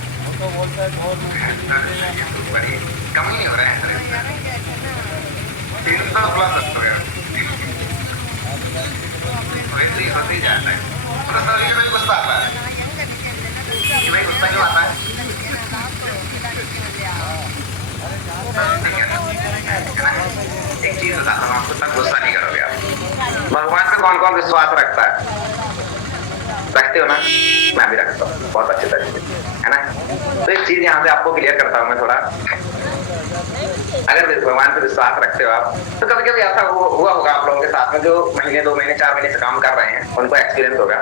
बड़ी कम ही नहीं हो रहा है, 300 प्लस हो गया, वैसे ही होते ही जाता है। तो गुस्सा आता है कि भाई गुस्सा क्यों आता है? एक चीज बताता हूँ आपको, तब गुस्सा नहीं भगवान पे कौन कौन विश्वास रखता है? रखते हो ना? मैं भी रखता हूँ बहुत अच्छे तरीके से, है ना? तो एक चीज यहाँ से आपको क्लियर करता हूँ मैं थोड़ा। अगर भगवान पे विश्वास रखते हो आप, तो कभी कभी ऐसा हुआ होगा आप लोगों के साथ में, जो महीने 2 महीने 4 महीने से काम कर रहे हैं, उनको एक्सपीरियंस होगा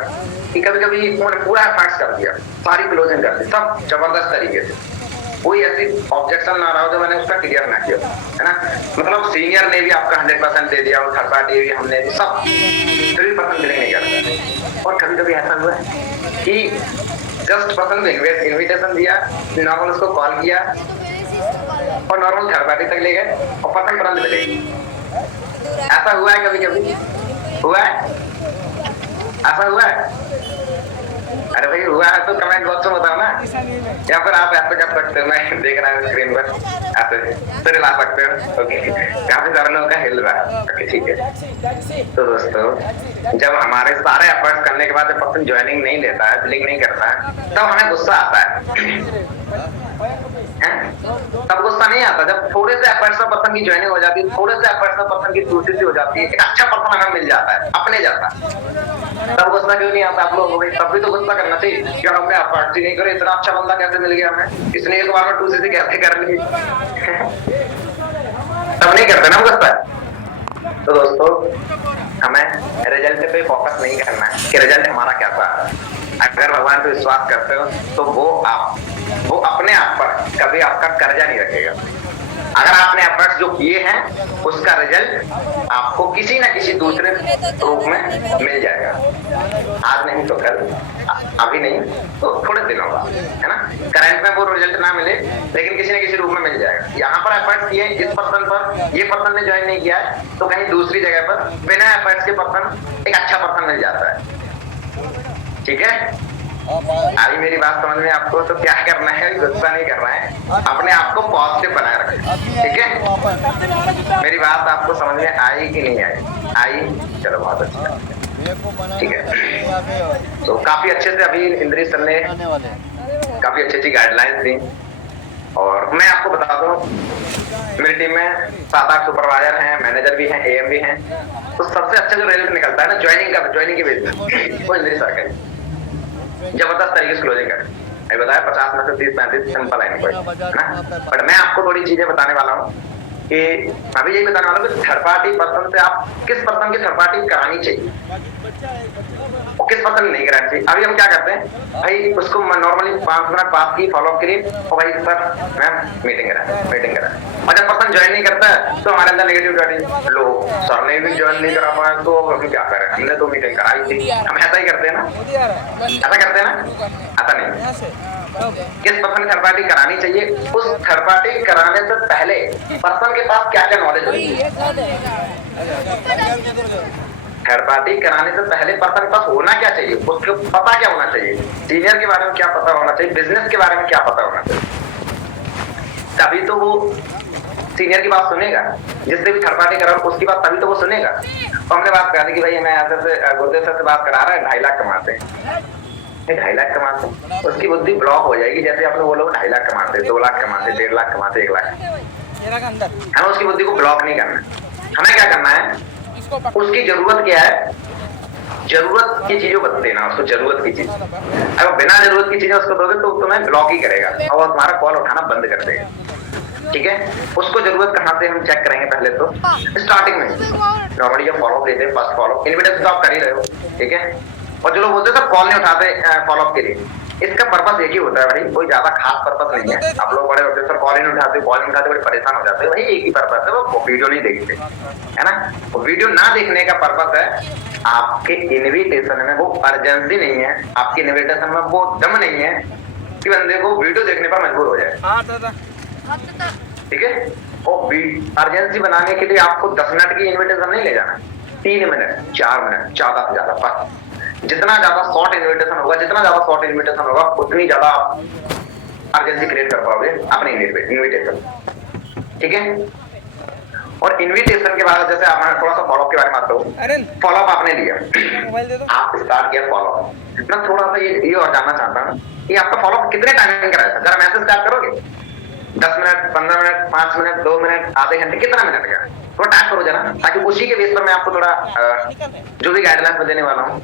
कि कभी कभी पूरा एफर्ट्स कर दिया, सारी क्लोजिंग कर दी, सब जबरदस्त तरीके से, कोई ऐसी ऑब्जेक्शन ना रहा हो जो मैंने उसका क्लियर ना किया, है ना? मतलब सीनियर ने भी आपका 100% दे दिया और थर्ड पार्टी भी हमने सब 3% बिलिंग नहीं करता। और कभी कभी ऐसा हुआ कि जस्ट पर्सन इन्विटेशन दिया, नॉर्मल उसको कॉल किया और नॉर्मल थर्ड पार्टी तक ले गए और पर्सन तुरंत मिले। ऐसा हुआ है कभी कभी? हुआ है? ऐसा हुआ है? अरे भाई हुआ है तो कमेंट बॉक्स में बताओ ना, या फिर आप ऐसे कर सकते हो, मैं देख रहा हूँ स्क्रीन पर, ऐसे फिर ला सकते हो। ओके, काफी सारे लोगों का हिल रहा है। ओके ठीक है। तो दोस्तों, जब हमारे सारे एफर्ट्स करने के बाद जब पर्सन ज्वाइनिंग नहीं लेता है, बिलिंग नहीं करता है, तब हमें गुस्सा आता है। तब गुस्सा नहीं आता जब थोड़े से एफर्ट्स में पर्सन की ज्वाइनिंग हो जाती है, थोड़े से एफर्ट्स में पर्सन की दूसरी सी हो जाती है, एक अच्छा पर्सन हमें मिल जाता है अपने जाता, तब गुस्सा क्यों नहीं आता आप लोगों को? तब भी तो गुस्सा करना चाहिए कि हमने एफर्ट्स ही नहीं करे, इतना अच्छा बंदा कैसे मिल गया हमें, इसने एक बार में दूसरी से कैसे कर ली। तब नहीं करते ना गुस्सा। तो दोस्तों, हमें रिजल्ट पे फोकस नहीं करना है कि रिजल्ट हमारा कैसा आ रहा है। अगर भगवान पे विश्वास करते हो तो वो अपने आप पर कभी आपका कर्जा नहीं रखेगा। अगर आपने एफर्ट्स जो किए हैं उसका रिजल्ट आपको किसी ना किसी दूसरे रूप में मिल जाएगा। आज नहीं तो कल, अभी नहीं तो थोड़े दिनों बाद, है ना? करंट में वो रिजल्ट ना मिले लेकिन किसी न किसी रूप में मिल जाएगा। यहाँ पर एफर्ट्स किए इस पर्सन पर, ये पर्सन ने ज्वाइन नहीं किया है, तो कहीं दूसरी जगह पर बिना एफर्ट्स के पर्सन एक अच्छा पर्सन मिल जाता है। ठीक है, अभी मेरी बात समझ में आपको? तो क्या करना है, गुस्सा नहीं करना है, अपने आप को पॉजिटिव बनाए रखना। ठीक है, मेरी बात आपको समझ में आई कि नहीं आई? आई, चलो बहुत अच्छा। ठीक है, तो काफी अच्छे से अभी इंद्रिय सर ने काफी अच्छी गाइडलाइंस दी। और मैं आपको बता दूं, मेरी टीम में 7-8 सुपरवाइजर हैं, मैनेजर भी हैं, AM भी हैं। तो सबसे अच्छा जो रिजल्ट निकलता है ना ज्वाइनिंग के बेस में, वो इंद्रिय सर का जबरदस्त तरीके से क्लोजिंग कर बताया। 50 में से 30-35 सिंपल है ना। बट मैं आपको थोड़ी चीजें बताने वाला हूँ कि अभी यही बताने वाला हूँ कि थर्ड पार्टी पर्सन से आप किस पर्सन की थर्ड पार्टी करानी चाहिए और किस पर्सन नहीं करानी चाहिए। अभी हम क्या करते हैं भाई, उसको नॉर्मली 5 मिनट बात की फॉलोअप के लिए, और भाई सर मैम मीटिंग करा, और जब पर्सन ज्वाइन नहीं करता है तो हमारे अंदर नेगेटिविटी, लो सर ने भी ज्वाइन नहीं करा पाया तो हम क्या करें, हमने तो मीटिंग कराई थी। हम ऐसा ही करते हैं ना, ऐसा करते हैं ना? ऐसा नहीं। किस पर्सन की थर्ड पार्टी करानी चाहिए, उस थर्ड पार्टी कराने से पहले पर्सन के पास क्या क्या नॉलेज होगी। थर्ड पार्टी कराने से पहले पर्सन के पास होना क्या चाहिए, उसको पता क्या होना चाहिए, सीनियर के बारे में क्या पता होना चाहिए, बिजनेस के बारे में क्या पता होना चाहिए। तभी तो वो सीनियर की बात सुनेगा, जिससे भी थर्ड पार्टी करा उसकी बात तभी तो वो सुनेगा। तो हमने बात करा दी कि भाई मैं ऐसे गुरुदेव सर से बात करा रहा है, 2.5 लाख कमाते हैं, 2.5 लाख कमाते, उसकी बुद्धि ब्लॉक हो जाएगी। जैसे आपने वो लोग 2.5 लाख कमाते, 2 लाख कमाते, 1.5 लाख कमाते, 1 लाख, हमें उसकी बुद्धि को ब्लॉक नहीं करना। हमें क्या करना है, उसकी जरूरत क्या है, जरूरत की चीजों को देना उसको, जरूरत की चीज। अगर बिना जरूरत की चीजें उसको दोगे तो तुम्हें ब्लॉक ही करेगा और वो तुम्हारा कॉल उठाना बंद कर देगा। ठीक है, उसको जरूरत कहाँ से हम चेक करेंगे। पहले तो स्टार्टिंग में नॉर्मली जब फॉलोअप लेते हैं, फर्स्ट फॉलोअप इन्विटेशन तो आप कर ही रहे हो, ठीक है। और जो लोग बोलते हैं कॉल नहीं उठाते फॉलोअप के लिए, इसका पर्पस एक ही होता है भाई, कोई ज्यादा खास पर्पस नहीं है। आप लोग बड़े होते हैं सर कॉल नहीं उठाते, बड़े परेशान हो जाते हैं, भाई एक ही पर्पस है, वो वीडियो नहीं देखते, है ना। वीडियो ना देखने का पर्पस है आपके इन्विटेशन में वो अर्जेंसी नहीं है, आपके इन्विटेशन में वो दम नहीं है कि बंदे को वीडियो देखने पर मजबूर हो जाए। ठीक है, और अर्जेंसी बनाने के लिए आपको 10 मिनट की इन्विटेशन नहीं ले जाना, 3 मिनट 4 मिनट ज्यादा से ज्यादा। बस जितना ज्यादा शॉर्ट इन्विटेशन होगा, उतनी ज्यादा आप अर्जेंसी क्रिएट कर पाओगे अपने इन्विटेशन। ठीक है, और इन्विटेशन के बाद जैसे आपने थोड़ा सा फॉलोअप के बारे में बात करूं, फॉलोअप आपने लिया, आप स्टार्ट किया फॉलोअप। मैं थोड़ा सा ये और जानना चाहता हूँ कि आपका फॉलोअप कितने टाइमिंग का रहता है, जरा मैसेज स्टार्ट करोगे 10 मिनट, 15 मिनट, 5 मिनट, 2 मिनट, आधे घंटे, कितना मिनट का थोड़ा टाइप करो जरा, ताकि उसी के बेस पर मैं आपको थोड़ा जो भी गाइडलाइन में देने वाला हूँ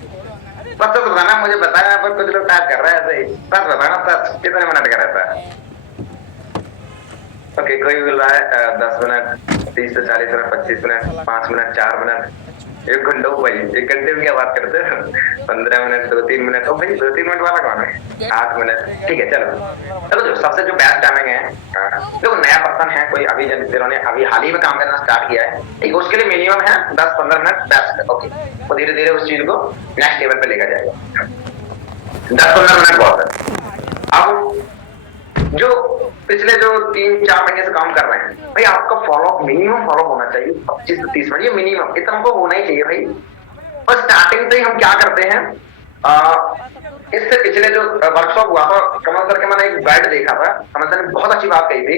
बस तो बताना। मुझे बताया पर कुछ लोग टाइप कर रहे हैं ऐसे ही, बस बताना सच कितने मिनट का रहता है। ओके, कोई बोल रहा है 10 मिनट, 30 से 40 मिनट, 25 मिनट, 5 मिनट, 4 मिनट, 1 घंटा। भाई 1 घंटे में क्या बात करते हैं? 15 मिनट, 2-3 मिनट, ओ भाई 2-3 मिनट वाला कौन है? 8 मिनट, ठीक है। चलो जो सबसे जो बेस्ट टाइमिंग है, जो नया पर्सन है कोई अभी जिन्होंने अभी हाल ही में काम करना स्टार्ट किया है, ठीक, उसके लिए मिनिमम है 10-15 मिनट बेस्ट। ओके, वो धीरे धीरे उस चीज को नेक्स्ट लेवल पे लेकर जाएगा। 10-15 मिनट बहुत है। अब जो पिछले जो 3-4 महीने से काम कर रहे हैं भाई, आपका फॉलोअप मिनिमम फॉलोअप होना चाहिए 25 से 30 मिनट, ये मिनिमम इतना हमको होना ही चाहिए भाई। और स्टार्टिंग से ही हम क्या करते हैं, इससे पिछले जो वर्कशॉप हुआ था कमल सर के, मैंने एक गाइड देखा था, कमल सर ने बहुत अच्छी बात कही थी,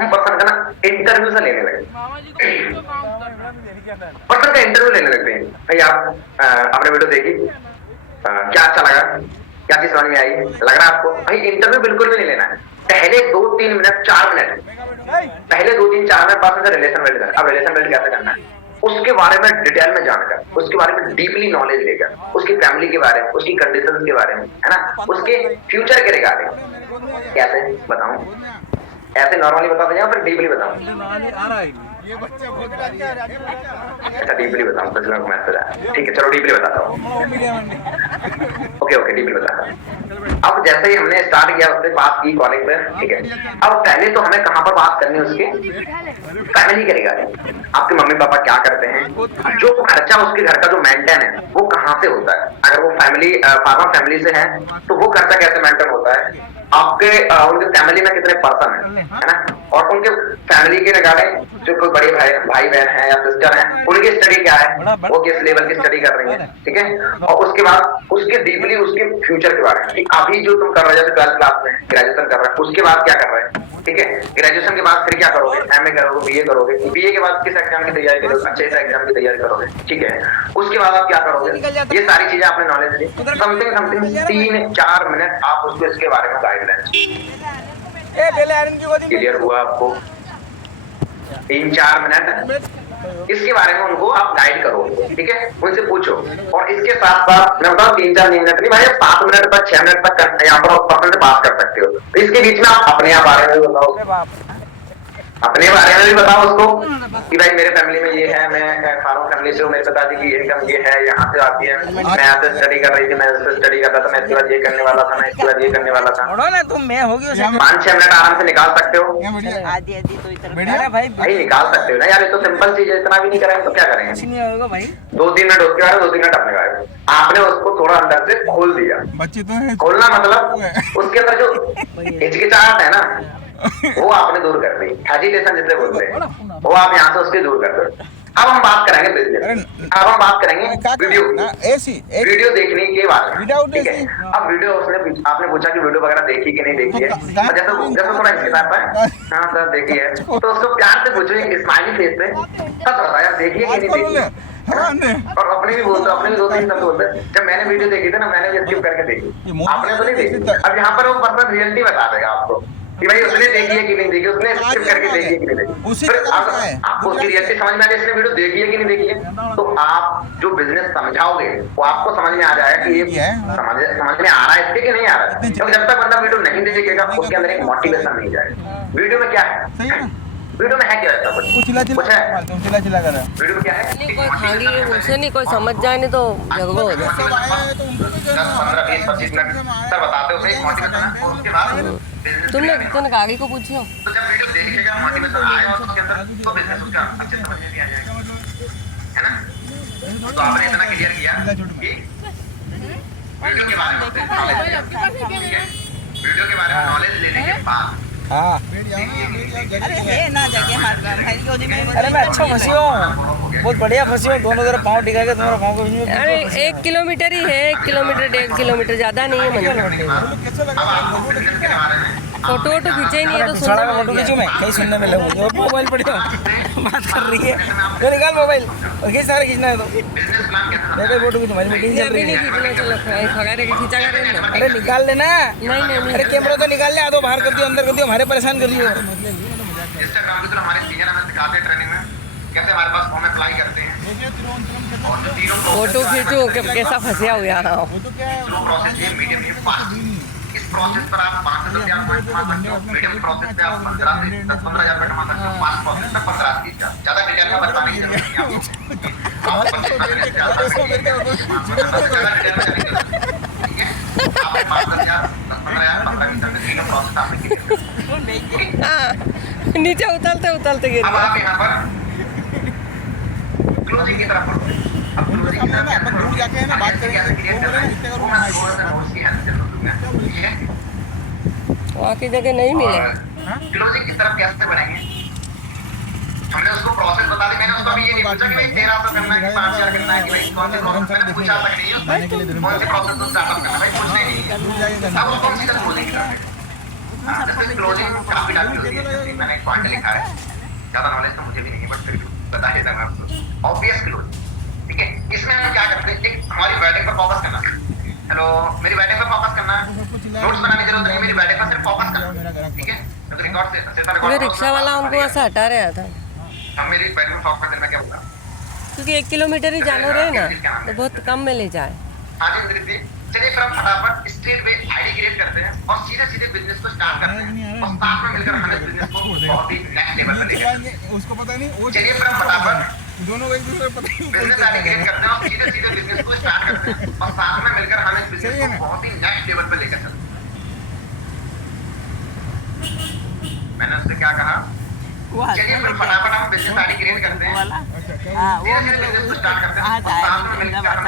हम पर्सन का ना इंटरव्यू से लेने लगे, पर्सन का इंटरव्यू लेने लगते हैं। भाई आप आपने वीडियो देखी, क्या अच्छा लगा, क्या चीज समझ में आई, लग रहा है आपको? भाई इंटरव्यू बिल्कुल भी नहीं लेना है। पहले 2-3 मिनट, 4 मिनट, पहले 2-3-4 मिनट बाद में रिलेशन बिल्ड करना। अब रिलेशन बिल्ड कैसे करना है, उसके बारे में डिटेल में जानकर, उसके बारे में डीपली नॉलेज लेकर, उसकी फैमिली के बारे में, उसकी कंडीशंस के बारे में, है ना, उसके फ्यूचर के रिगार्डिंग कैसे बताऊं, ऐसे नॉर्मली बता दें या फिर डीपली बताऊं? अच्छा डीपली बताऊं, कुछ लोग मैसेज आया, ठीक है चलो डीपली बताता हूँ। ओके डीपली बताता हूँ। अब जैसे ही हमने स्टार्ट किया उससे बात की कॉलिंग पे, ठीक है, अब पहले तो हमें कहाँ पर बात करनी है, उसके फैमिली के रिगार्डिंग। आपके मम्मी पापा क्या करते हैं, जो खर्चा उसके घर का जो मेंटेन है वो कहाँ से होता है, अगर वो फैमिली फार्मर फैमिली से है तो वो खर्चा कैसे मेंटेन होता है, आपके उनके फैमिली में कितने पर्सन है ना, और उनके फैमिली के रिगार्डिंग जो कोई बड़े भाई बहन है या सिस्टर है, उनकी स्टडी क्या है, वो किस लेवल की स्टडी कर रही है, ठीक है। और उसके बाद उसके डीपली उसके फ्यूचर के बारे में, अभी जो तुम कर रहे हो जैसे 12th क्लास में ग्रेजुएशन कर रहे हैं, उसके बाद क्या कर रहे हैं, ठीक है। ग्रेजुएशन के बाद फिर क्या करोगे, एमए करोगे, बीए करोगे, बीए के बाद किस एग्जाम की तैयारी करोगे, अच्छे से एग्जाम की तैयारी करोगे, ठीक है। उसके बाद आप क्या करोगे, ये सारी चीजें आपने नॉलेज ली, समथिंग 3-4 मिनट आप उसको इसके बारे में गाइडलाइन क्लियर हुआ आपको? 3-4 मिनट इसके बारे में उनको आप गाइड करो, ठीक है, उनसे पूछो। और इसके साथ साथ मैं बताऊँ 3-4 मिनट नहीं भाई, 7 मिनट तक 6 मिनट तक यहाँ पर पर्सन से बात कर सकते हो। तो इसके बीच में आप अपने बारे में भी बताओ, अपने बारे में भी बताओ उसको कि भाई मेरे फैमिली में ये है, मैं फार्मर फैमिली से हूँ, मेरे पिताजी की इनकम ये है, यहाँ से आती है, मैं यहाँ से स्टडी कर रही थी, मैं इससे स्टडी कर रहा था, मैं इसके बाद ये करने वाला था, मैं इसके बाद ये करने वाला था। ना तुम मैं होगी 5-6 मिनट आराम से निकाल सकते हो आधी तो इतना भाई निकाल सकते हो ना यार, ये तो सिंपल चीज है, इतना भी नहीं करेंगे तो क्या करेंगे। नहीं होगा भाई, 2-3 मिनट उसके बारे में, 2-3 मिनट अपने बारे में, आपने उसको थोड़ा अंदर से खोल दिया। बच्चे तो हैं, खोलना मतलब उसके अंदर जो हिचकिचाहट है ना वो आपने दूर कर दी, हेजिटेशन जिसे बोलते हैं, वो आप यहाँ से उसके दूर कर दो। अब हम बात करेंगे बिजनेस, अब हम बात करेंगे वीडियो देखने के बारे में, ठीक है। अब वीडियो उसने आपने पूछा कि वीडियो वगैरह देखी कि नहीं देखी है, जैसे थोड़ा हिचकिचाता है, हाँ सर देखी है, तो उसको प्यार से पूछो स्माइली फेस पे, सच बताया देखिए कि नहीं देखी है। और अपने भी बोलते, अपने भी 2-3 शब्द बोलते हैं, जब मैंने वीडियो देखी थी ना मैंने भी स्किप करके देखी, आपने तो नहीं देखी। अब यहाँ पर वो पर्सन रियलिटी बता देगा आपको कि भाई उसने देखी है कि नहीं देखी, उसने स्किप करके देखी है कि नहीं देखी। फिर आपको उसकी रियलिटी समझ में आ जाए इसने वीडियो देखी है कि नहीं देखी है, तो आप जो बिजनेस समझाओगे वो आपको समझ में आ जाएगा कि ये समझ में आ रहा है इसके कि नहीं आ रहा है। तो जब तक बंदा वीडियो नहीं देखेगा उसके अंदर एक मोटिवेशन नहीं जाएगा। वीडियो में क्या है, वीडियो में है क्या ऐसा कुछ है, वीडियो में क्या है, कोई खाली उसे नहीं कोई समझ जाए नहीं तो झगड़ा हो जाए। 10, 15, 20, 25 मिनट सर बताते हो सही मोटिवेशन है, और उसके बाद तुमने गाड़ी को पूछो, तो जब वीडियो देखेगा मोटिवेशन आएगा उसके अंदर तो बिजनेस उसका अच्छे समझ में आ जाएगा, है ना। तो आपने इतना क्लियर किया कि वीडियो के बारे में, वीडियो के बारे में नॉलेज लेने के बाद हाँ अरे मैं अच्छा फंसी हूँ, बहुत बढ़िया फंसी हूँ, दोनों तरफ पाँव टिका के दोनों पाँव के बीच में। अरे 1 किलोमीटर ही है, 1 किलोमीटर 1.5 किलोमीटर ज्यादा नहीं है मंदिर। फोटो वोटो खींचे ही नहीं है तो पिछड़ा का फोटो खींचूं मैं, कहीं सुनने में लगूँ जो मोबाइल पड़ी हो बात कर रही है, तो निकाल मोबाइल और खींच, सारे खींचना है तो बिजनेस प्लान के देखो फोटो की तुम्हारी मीटिंग चल अभी रही नहीं है। खींचना, चलो खड़ा रह के खींचा करें ना। अरे निकाल लेना। नहीं अरे कैमरा तो निकाल ले, आ दो बाहर कर दियो, अंदर कर दियो, हमारे परेशान कर दियो। इंस्टाग्राम के थ्रू हमारे सीनियर हमें सिखाते हैं ट्रेनिंग में कैसे हमारे पास फॉर्म अप्लाई करते हैं और जो तीनों फोटो खींचो कैसा फंसा हुआ है। स्लो प्रोसेस है, मीडियम है, फास्ट। इस प्रोसेस पर आप 5 से 10,000 पॉइंट कमा सकते हो। मीडियम प्रोसेस पे आप 15 से 10-15,000 रुपये कमा सकते हो। फास्ट प्रोसेस पे 15 से 20,000। ज्यादा डिटेल में बताने की जरूरत नहीं है आपको। आप 25 से ज्यादा डिटेल में जाने की जरूरत नहीं है। ठीक है, आप 5,000, 10-15,000, 15,000 तीनों प्रोसेस आपने हाँ, नीचे उतलते गिर अब आप यहाँ पर क्लोजिंग की तरफ बढ़ो। अब क्लोजिंग की तरफ अपन दूर जाके है ना बात करेंगे, कैसे क्रिएट करना है वो मैं थोड़ा सा नोट्स की हेल्प से बताऊंगा। ठीक है, बाकी जगह नहीं मिले। और क्लोजिंग की तरफ कैसे बढ़ेंगे हमने उसको प्रोसेस बता दी। मैंने उसको अभी ये नहीं पूछा कि भाई 1300 करना है कि 5,000 करना है कि भाई कौन से प्रोसेस मैंने पूछा तक नहीं है उसमें कौन से प्रोसेस को स्टार्टअप करना है भाई कुछ नहीं। अब उसको हम सीधा क्लोजिंग करते हैं। जैसे क्लोजिंग काफी डाल दी मैंने एक पॉइंट लिखा है, ज्यादा नॉलेज तो मुझे भी नहीं है बट फिर भी बता देता हूं आपको। ऑब्वियस क्लोज, ठीक है, इसमें हम क्या करते हैं, एक हमारी वेडिंग पर फोकस करना। हेलो, मेरी वेडिंग पर फोकस करना, नोट्स बनाने की जरूरत नहीं, मेरी वेडिंग पर सिर्फ फोकस करना। ठीक है, तो रिकॉर्ड से मुझे रिक्शा वाला उनको ऐसा हटा रहा था हम मेरी वेडिंग पर फोकस करना क्या होगा क्योंकि 1 किलोमीटर ही जाना रहे ना तो बहुत कम में ले जाए। हाँ जी इंद्रित जी, चलिए फिर हम फटाफट स्ट्रेट वे आईडी क्रिएट करते हैं और सीधे सीधे बिजनेस को स्टार्ट करते हैं और साथ में मिलकर हम इस बिजनेस को बहुत ही नेक्स्ट लेवल पे लेकर जाएंगे। उसको पता नहीं वो चलिए फिर हम फटाफट दोनों एक दूसरे को पता नहीं बिजनेस आईडी क्रिएट करते हैं और सीधे सीधे बिजनेस को स्टार्ट करते हैं और साथ में मिलकर हम इस बिजनेस को बहुत ही नेक्स्ट लेवल पे लेकर चलते हैं। मैंने उससे क्या कहा, चलिए फिर फटाफट हम बिजनेस आईडी क्रिएट करते हैं, वो बिजनेस को स्टार्ट करते हैं और साथ में मिलकर हम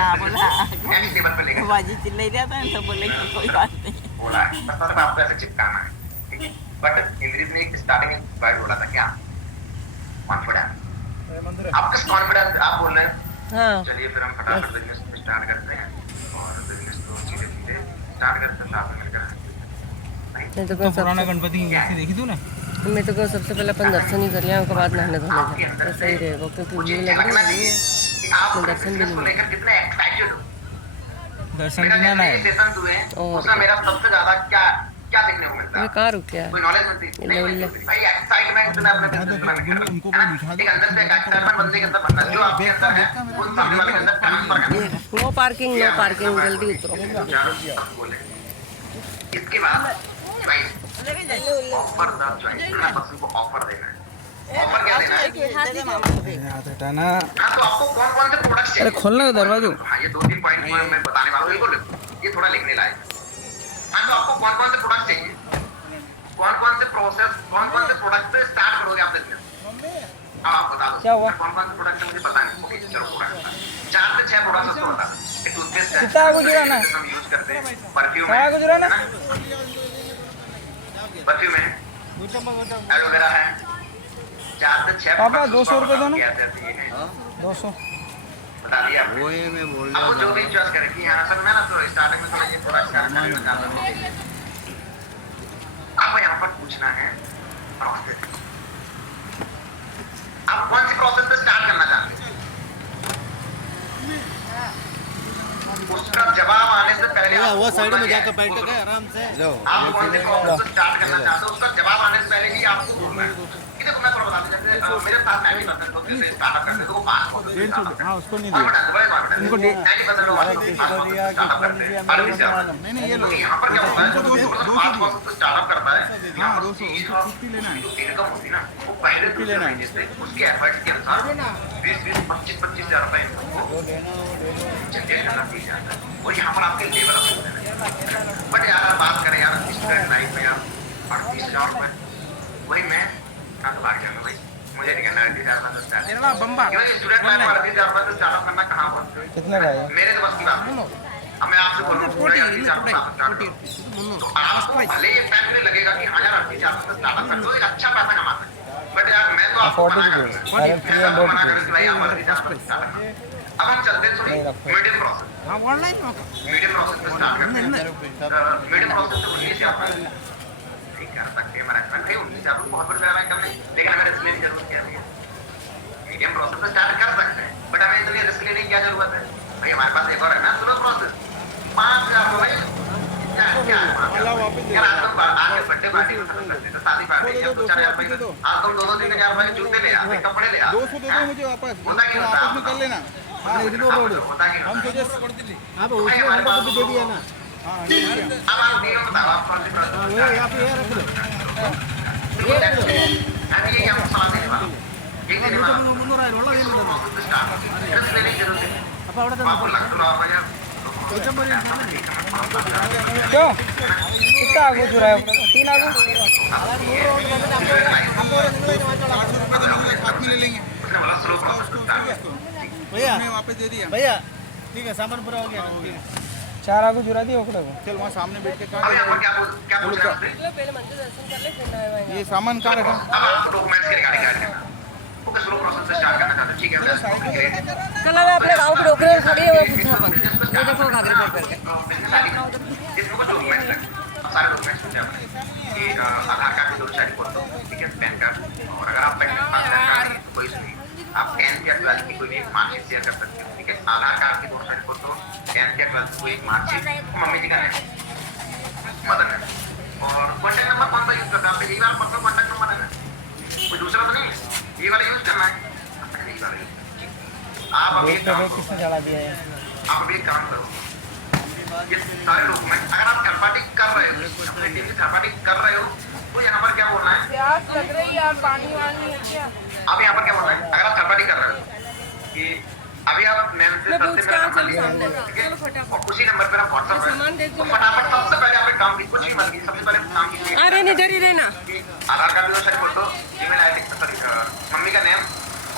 नेक्स्ट लेवल पे लेकर बाजी चिल्लाई रहा था तो बोले कि कोई बात नहीं बोला है, बस मतलब आपको ऐसे चिपकाना है। ठीक है, बट इंद्रित ने एक स्टार्टिंग में वर्ड बोला था क्या, कॉन्फिडेंस। आप किस कॉन्फिडेंस आप बोल रहे हैं। हाँ चलिए फिर हम फटाफट बिजनेस को स्टार्ट करते हैं और बिजनेस को सीधे सीधे स्टार्ट करते हैं साथ में मिलकर। नहीं तो पुराना गणपति की मूर्ति देखी तू ना, मैं तो कहूँ सबसे पहले अपन दर्शन ही कर लिया उसके बाद नहाने धोने जाए तो सही रहेगा क्योंकि मुझे भीड़ लग लगना रही चाहिए है। कि आप मैं दर्शन भी बिजनेस को नहीं लेकर कितने एक्साइटेड हो। दर्शन मेरा बिना ना जितने है। सेशंस हुए और उसमें मेरा सबसे ज्यादा क्या क्या देखने को मिलता मैं है, कहाँ रुक गया कोई नॉलेज मिलती नहीं मिलती भाई। एक्साइटमेंट मैं अपने बिजनेस में लेकर उनको है ना, बिठा दो। एक अंदर से एक एक्साइटमेंट बंदे के अंदर बनना जो आपके अंदर है वो सामने वाले के अंदर ट्रांसफर करना। नो पार्किंग जल्दी उतरो। बोले इसके बाद offer the choice, her person को ऑफर देना है। ऑफर क्या देना है, हाथ हटाना। हाँ तो आपको कौन कौन से प्रोडक्ट्स अरे चाहिए। खोलना है दरवाजा। हाँ ये 2-3 पॉइंट मैं बताने वाला हूँ, इनको लिखो, ये थोड़ा लिखने लायक है। हाँ तो आपको कौन कौन से प्रोडक्ट्स चाहिए, कौन कौन से प्रोसेस, कौन कौन से प्रोडक्ट पे स्टार्ट करोगे आप बिजनेस। अब आप बता दो क्या हुआ? कौन कौन से प्रोडक्ट मुझे पता नहीं। ओके चलो प्रोडक्ट 4 से 6 प्रोडक्ट्स उसको बता दो। एक टूथपेस्ट है कितना गुजरा ना? हम यूज करते हैं, परफ्यूम कहाँ गुजरा ना? परफ्यूम है, एलोवेरा है, 4 से 6 पापा, products 200 रुपए दो ना। क्या कहते हैं, 200। बता दिया आपने। वो ये मैं बोल अब वो जो भी चॉइस करे कि यहाँ सर मैं ना तो स्टार्टिंग में थोड़ा ये प्रोडक्ट करना चाहता हूँ। आपको यहाँ पर पूछना है प्रोसेस, आप कौन सी प्रोसेस पे स्टार्ट करना चाहते हैं, उसका जवाब आने से पहले आप वो साइड में बोलना जाकर है। बैठ के आराम से आप कौन से प्रोसेस को स्टार्ट करना चाहते हो उसका जवाब आने से पहले ही आपको बोलना है। कि देखो मैं थोड़ा बता दूं, जैसे मेरे पास 90% लोग जैसे स्टार्टअप करते हैं तो वो पास होते हैं। हाँ उसको नहीं कॉन्फिडेंस, बड़े कॉन्फिडेंस, उनको 90% लोग स्टार्टअप करते हैं। नहीं नहीं ये लो यहाँ पर क्या होता है, जो पास प्रोसेस स्टार्टअप करता है, यहाँ पर 250 लेना है। जो इनकम होती है ना वो पहले तो लेना है जिससे उसके एफर्ट्स के अनुसार 20-25 हज़ार रुपए इनको जनरेट करना चाहिए जाता है और यहाँ पर आपके लेबर होते हैं। बट यार बात करें यार स्टूडेंट लाइफ में यार 38,000 रुपए, वही मैं कहाँ से भाग जाऊंगा भाई, मुझे नहीं करना 38,000 रुपए स्टार्ट। क्योंकि स्टूडेंट लाइफ में 38,000 रुपए से स्टार्टअप करना कहाँ पड़ता कितने का है? है, मेरे तो बस की बात नहीं। अब मैं आपसे बोलूँ 38,000 रुपए स्टार्ट करो तो आपको भले ये पैक में लगेगा कि हाँ यार 38,000 रुपए स्टार्टअप कर दो, एक अच्छा पैसा कमाता है। बट यार मैं तो आपको मना करूंगा, मैं तो आपको मना करूंगा कि भाई आप 38,000 रुपए स्टार्ट करो। अब हम चलते हैं थोड़ी मीडियम प्रोसेस, मीडियम प्रोसेस पे स्टार्ट करते हैं। मीडियम प्रोसेस से 19 से आप ठीक कर सकते हैं, मैनेजमेंट है 19 से आप बहुत बड़ा है कम नहीं, लेकिन हमें रिस्क लेने की जरूरत क्या है, मीडियम प्रोसेस पे स्टार्ट कर सकते हैं बट हमें इतनी रिस्क लेने की क्या जरूरत है भाई हमारे पास एक और है ना सुनो प्रोसेस 5 का आपको भाई क्या आज तुम आके बर्थडे पार्टी में खत्म कर देते शादी पार्टी या 2-4 रुपए आज तुम 2-3 रुपए जूते ले आते कपड़े ले आते 200 दे दो मुझे वापस होता क्यों आपस में कर लेना हाँ इग्नोर रोड होता क्यों हम सोचे आप उसमें हमको तो दे दिया ना हाँ दे दिया अब आप दियो बताओ आप कौन सी प्रोसेस हाँ वो यहाँ पे ये रख दो अभी ये आपको सलाह देने वाला एक दिन बाद मुन्नूर आए रोला ये लोग स्टार्ट लेने की जरूरत है अब आवड़ा आपको लगता है भैया क्यों कितना आगू चुरा है 3 आगू साथ में ले लेंगे उसने बोला स्लो प्रोसेस भैया वापस दे दिया भैया ठीक है सामान पूरा हो गया 4 आगू चुरा दिए ओकड़े को चल वहाँ सामने बैठ के अब यहाँ पर क्या पूछ रहे हैं चलो पहले मंदिर दर्शन कर ले फिर नहाएंगे। ये सामान कहाँ रखा अब आपको डॉक्यूमेंट्स के रिगार्डिंग गाइड करना ओके स्लो प्रोसेस से स्टार्ट करना चाहते हैं ठीक है मैं कल मैं अपने गाँव के डोकरे में खड़ी हूँ पूछा अपन ये देखो घाघरे पर करके इसमें कुछ डॉक्यूमेंट्स हैं अब सारे डॉक्यूमेंट्स होते हैं कि आधार कार्ड की 2 साइड फोटो ठीक है पैन कार्ड और अगर आप पैन कार्ड तो कोई नहीं आप 10th या 12th की कोई भी एक मार्कशीट शेयर कर सकते हो ठीक है आधार कार्ड की 2 साइड फोटो 10th या 12th की कोई एक मार्कशीट मम्मी जी का नेम मदर नेम और कॉन्टैक्ट नंबर कौन सा यूज करना है आप यही वाला पर्सनल कॉन्टैक्ट नंबर है ना कोई दूसरा तो नहीं है ये वाला यूज करना है यही वाला use। आप अभी एक काम करो किसने चला दिया है आप अभी एक काम करो ये सारे डॉक्यूमेंट अगर आप थर्ड पार्टी कर रहे हो अपने टीम की थर्ड पार्टी कर रहे हो तो यहाँ पर क्या बोलना है प्यास लग रही है यार, पानी वानी है क्या? अब यहाँ पर क्या बोलना है अगर आप थर्ड पार्टी कर रहे हो कि अभी आप मैम से सबसे मेरा नंबर लीजिए ठीक है और उसी नंबर पर आप व्हाट्सएप पर फटाफट सबसे पहले आपने काम की कुछ भी मत कीजिए सबसे पहले काम कीजिए अरे नहीं डरी रहना आधार कार्ड भी सारी photo email ID sorry mummy का नेम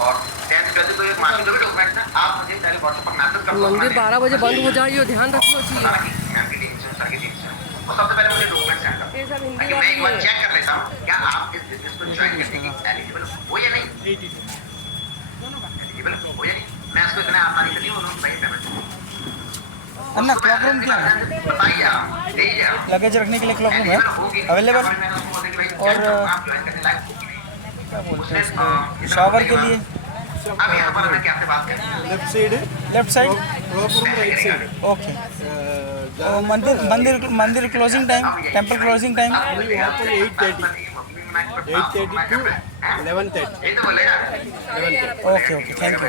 और 10th 12th कोई एक मार्कशीट जो भी डॉक्यूमेंट है आप मुझे पहले व्हाट्सएप पर मैसेज कर दो मंदिर 12 बजे बंद हो जाइए, ध्यान रखना चाहिए। मैम की टीम से सर की टीम से और सबसे पहले मुझे डॉक्यूमेंट सेंड कर ये सब हिंदी ताकि मैं एक बार वाली है। चेक कर लेता हूँ क्या आप इस बिजनेस को ज्वाइन करने की एलिजिबल हो या नहीं एलिजिबल हो या नहीं मैं इसको इतना आसानी से नहीं बोलूँ भाई पेमेंट अन्ना क्लॉक रूम क्या है बताइए आप दीजिए आप लगेज रखने के लिए क्लॉक रूम है अवेलेबल और क्या बोलते हैं इसको शावर के लिए अब यहाँ पर मैं क्या से बात करें left side clock room right side okay और मंदिर closing time temple closing time यहाँ पर 8:30 to 11:30 ये तो बोले यार ओके ओके थैंक यू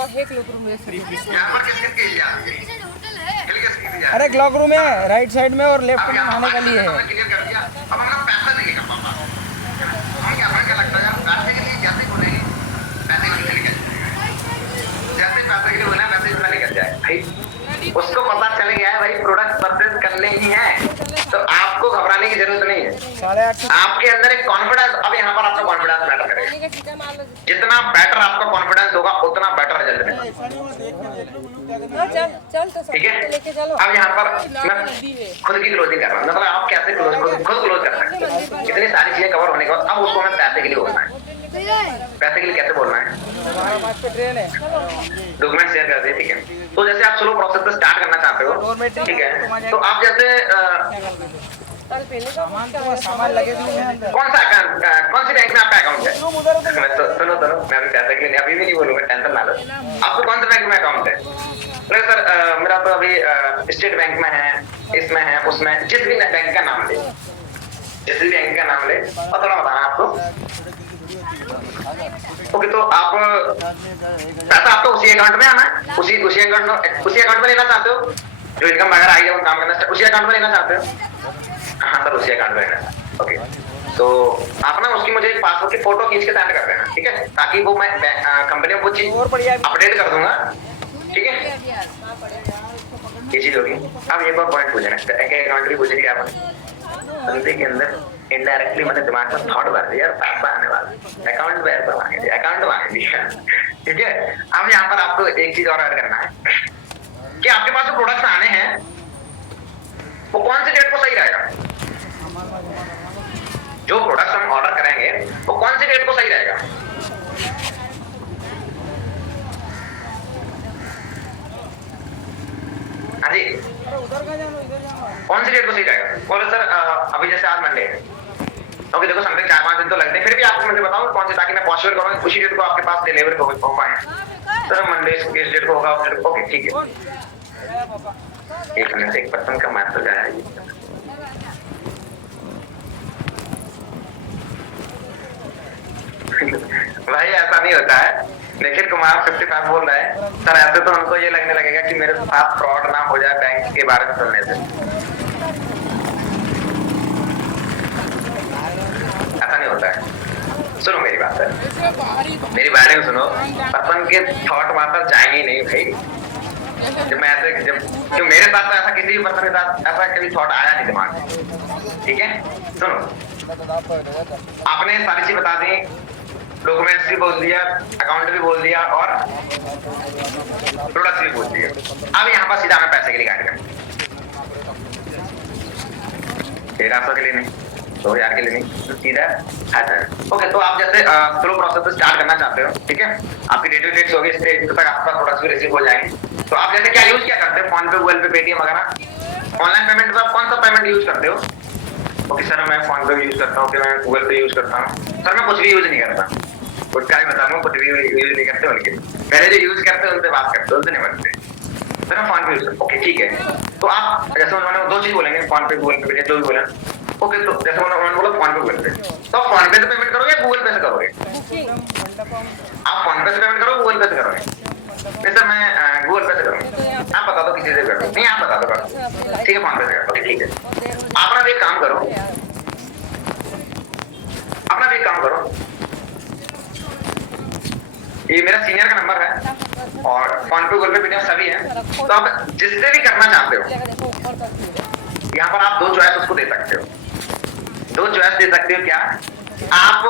और एक लोग रूम में यहाँ पर किसके एरिया अरे क्लॉक रूम है राइट साइड में और लेफ्ट में नहाने का लिए है क्लियर कर दिया अब हम लोग पैसा देंगे पापा हम क्या लगता है पैसे के लिए जैसे बोलेंगे पैसे के लिए लेकर जैसे पैसे के लिए बोला वैसे ही लेकर जाए भाई उसको पता चल गया है भाई प्रोडक्ट परचेज करने ही है तो आपको घबराने की जरूरत नहीं है 8:30 आपके अंदर एक कॉन्फिडेंस अब यहाँ पर आपका कॉन्फिडेंस मैटर करेगा जितना बेटर आपका कॉन्फिडेंस होगा उतना बेटर रिजल्ट मिलेगा चल तो ठीक है लेके चलो। अब यहाँ पर मैं खुद की क्लोजिंग कर रहा हूँ मतलब आप कैसे खुद क्लोज कर सकते हैं इतनी सारी चीजें कवर होने के बाद अब उसको हमें पैसे के लिए बोलना है पैसे के लिए कैसे बोलना है ट्रेन है डॉक्यूमेंट शेयर कर दिए ठीक है तो जैसे आप स्लो प्रोसेस से स्टार्ट करना चाहते हो ठीक है तो आप जैसे सामान लगे हुए हैं अंदर कौन सा अकाउंट कौन सी बैंक में आपका अकाउंट है सुनो मैं अभी पैसे के लिए अभी भी नहीं बोलूंगा टेंशन ना लो आपको कौन से बैंक में अकाउंट है नहीं सर मेरा तो अभी स्टेट बैंक में है इसमें है उसमें जिस भी बैंक का नाम ले जिस भी बैंक का नाम ले और थोड़ा बताना आपको ओके तो आप पैसा आपको उसी अकाउंट में आना है उसी अकाउंट में लेना चाहते हो जो इनकम वगैरह आई है वो काम करना उसी अकाउंट में लेना चाहते हो हाँ सर उसी अकाउंट में लेना ओके तो आप ना उसकी मुझे एक पासवर्ड की फोटो खींच के सेंड कर देना ठीक है ताकि वो मैं कंपनी में वो चीज अपडेट कर दूंगा ठीक है ये चीज होगी अब एक और पॉइंट पूछना है अकाउंट भी पूछ रही है आप बंदे के अंदर इनडायरेक्टली मैंने दिमाग में थॉट भर दिया पैसा आने वाला अकाउंट पैसा मांगे दिया अकाउंट मांगे दिया ठीक है अब यहाँ पर आपको एक चीज और ऐड करना है कि आपके पास जो प्रोडक्ट्स आने हैं वो कौन से डेट को सही रहेगा जो प्रोडक्ट्स हम ऑर्डर करेंगे वो कौन से डेट को सही रहेगा हाँ जी कौन सी डेट को सही रहेगा बोले सर अभी जैसे आज मंडे है ओके देखो समथिंग 4-5 दिन तो लगते हैं फिर भी आपको मुझे बताओ कौन सी ताकि मैं पॉसिबल करूँ उसी डेट को आपके पास डिलीवर हो पाए सर मंडे किस डेट को होगा? ओके ठीक है, एक मिनट, एक पर्सन का मैसेज आया है। भाई ऐसा नहीं होता है। निखिल कुमार 55 बोल रहा है सर, ऐसे तो उनको ये लगने लगेगा कि मेरे साथ फ्रॉड ना हो जाए बैंक के बारे में सुनने से। ऐसा नहीं होता है। सुनो मेरी बात है, मेरी बात में सुनो। पर्सन के थॉट वहां पर जाएंगे ही नहीं भाई। जब मैं ऐसे जब मेरे साथ तो ऐसा किसी भी पर्सन के साथ ऐसा कभी थॉट आया नहीं दिमाग में। ठीक है, सुनो, आपने सारी चीज बता दी, डॉक्यूमेंट्स भी बोल दिया, अकाउंट भी बोल दिया और प्रोडक्ट्स भी बोल दिया। अब यहाँ पर सीधा मैं पैसे के लिए गाइड करूँ। 1300 के लिए नहीं, 2000 के लिए नहीं, तो सीधा ओके। तो आप जैसे स्लो प्रोसेस से स्टार्ट करना चाहते हो, ठीक है, आपकी डेट डेट्स होगी, इससे तक आपका प्रोडक्ट्स भी रिसीव हो जाएंगे। तो आप जैसे क्या यूज क्या करते हो? फोन पे, गूगल पे, पेटीएम वगैरह ऑनलाइन पेमेंट में आप कौन सा पेमेंट यूज करते हो? ओके सर, मैं फोन पे यूज करता हूँ, कि मैं गूगल पे यूज करता हूँ। सर मैं कुछ भी यूज नहीं करता, कुछ क्या बताऊँ, कुछ भी यूज नहीं करते। बल्कि पहले जो यूज करते हैं उनसे बात करते, उनसे नहीं बनते। सर मैं फोन पे यूज करता। ओके ठीक है, तो आप जैसे उन्होंने 2 चीज बोलेंगे, फोन पे, गूगल पे, जो भी बोला। ओके, तो जैसे उन्होंने बोला फोन पे, गूगल पे, तो आप फोन पे से पेमेंट करोगे या गूगल पे से करोगे? आप फोन पे से पेमेंट करोगे, गूगल पे से करोगे? नहीं सर मैं गूगल पे से करूँगा। आप बता दो किसी से करो। नहीं आप बता दो करो। ठीक है, फोन पे से करो। ओके ठीक है, आप ना एक काम करो, अपना भी एक काम करो, ये मेरा सीनियर का नंबर है और फोन पे, गूगल पे, पेटीएम सभी है। तो आप जिससे भी करना चाहते हो, यहाँ पर आप 2 चॉइस उसको दे सकते हो। 2 चॉइस दे सकते हो। क्या आप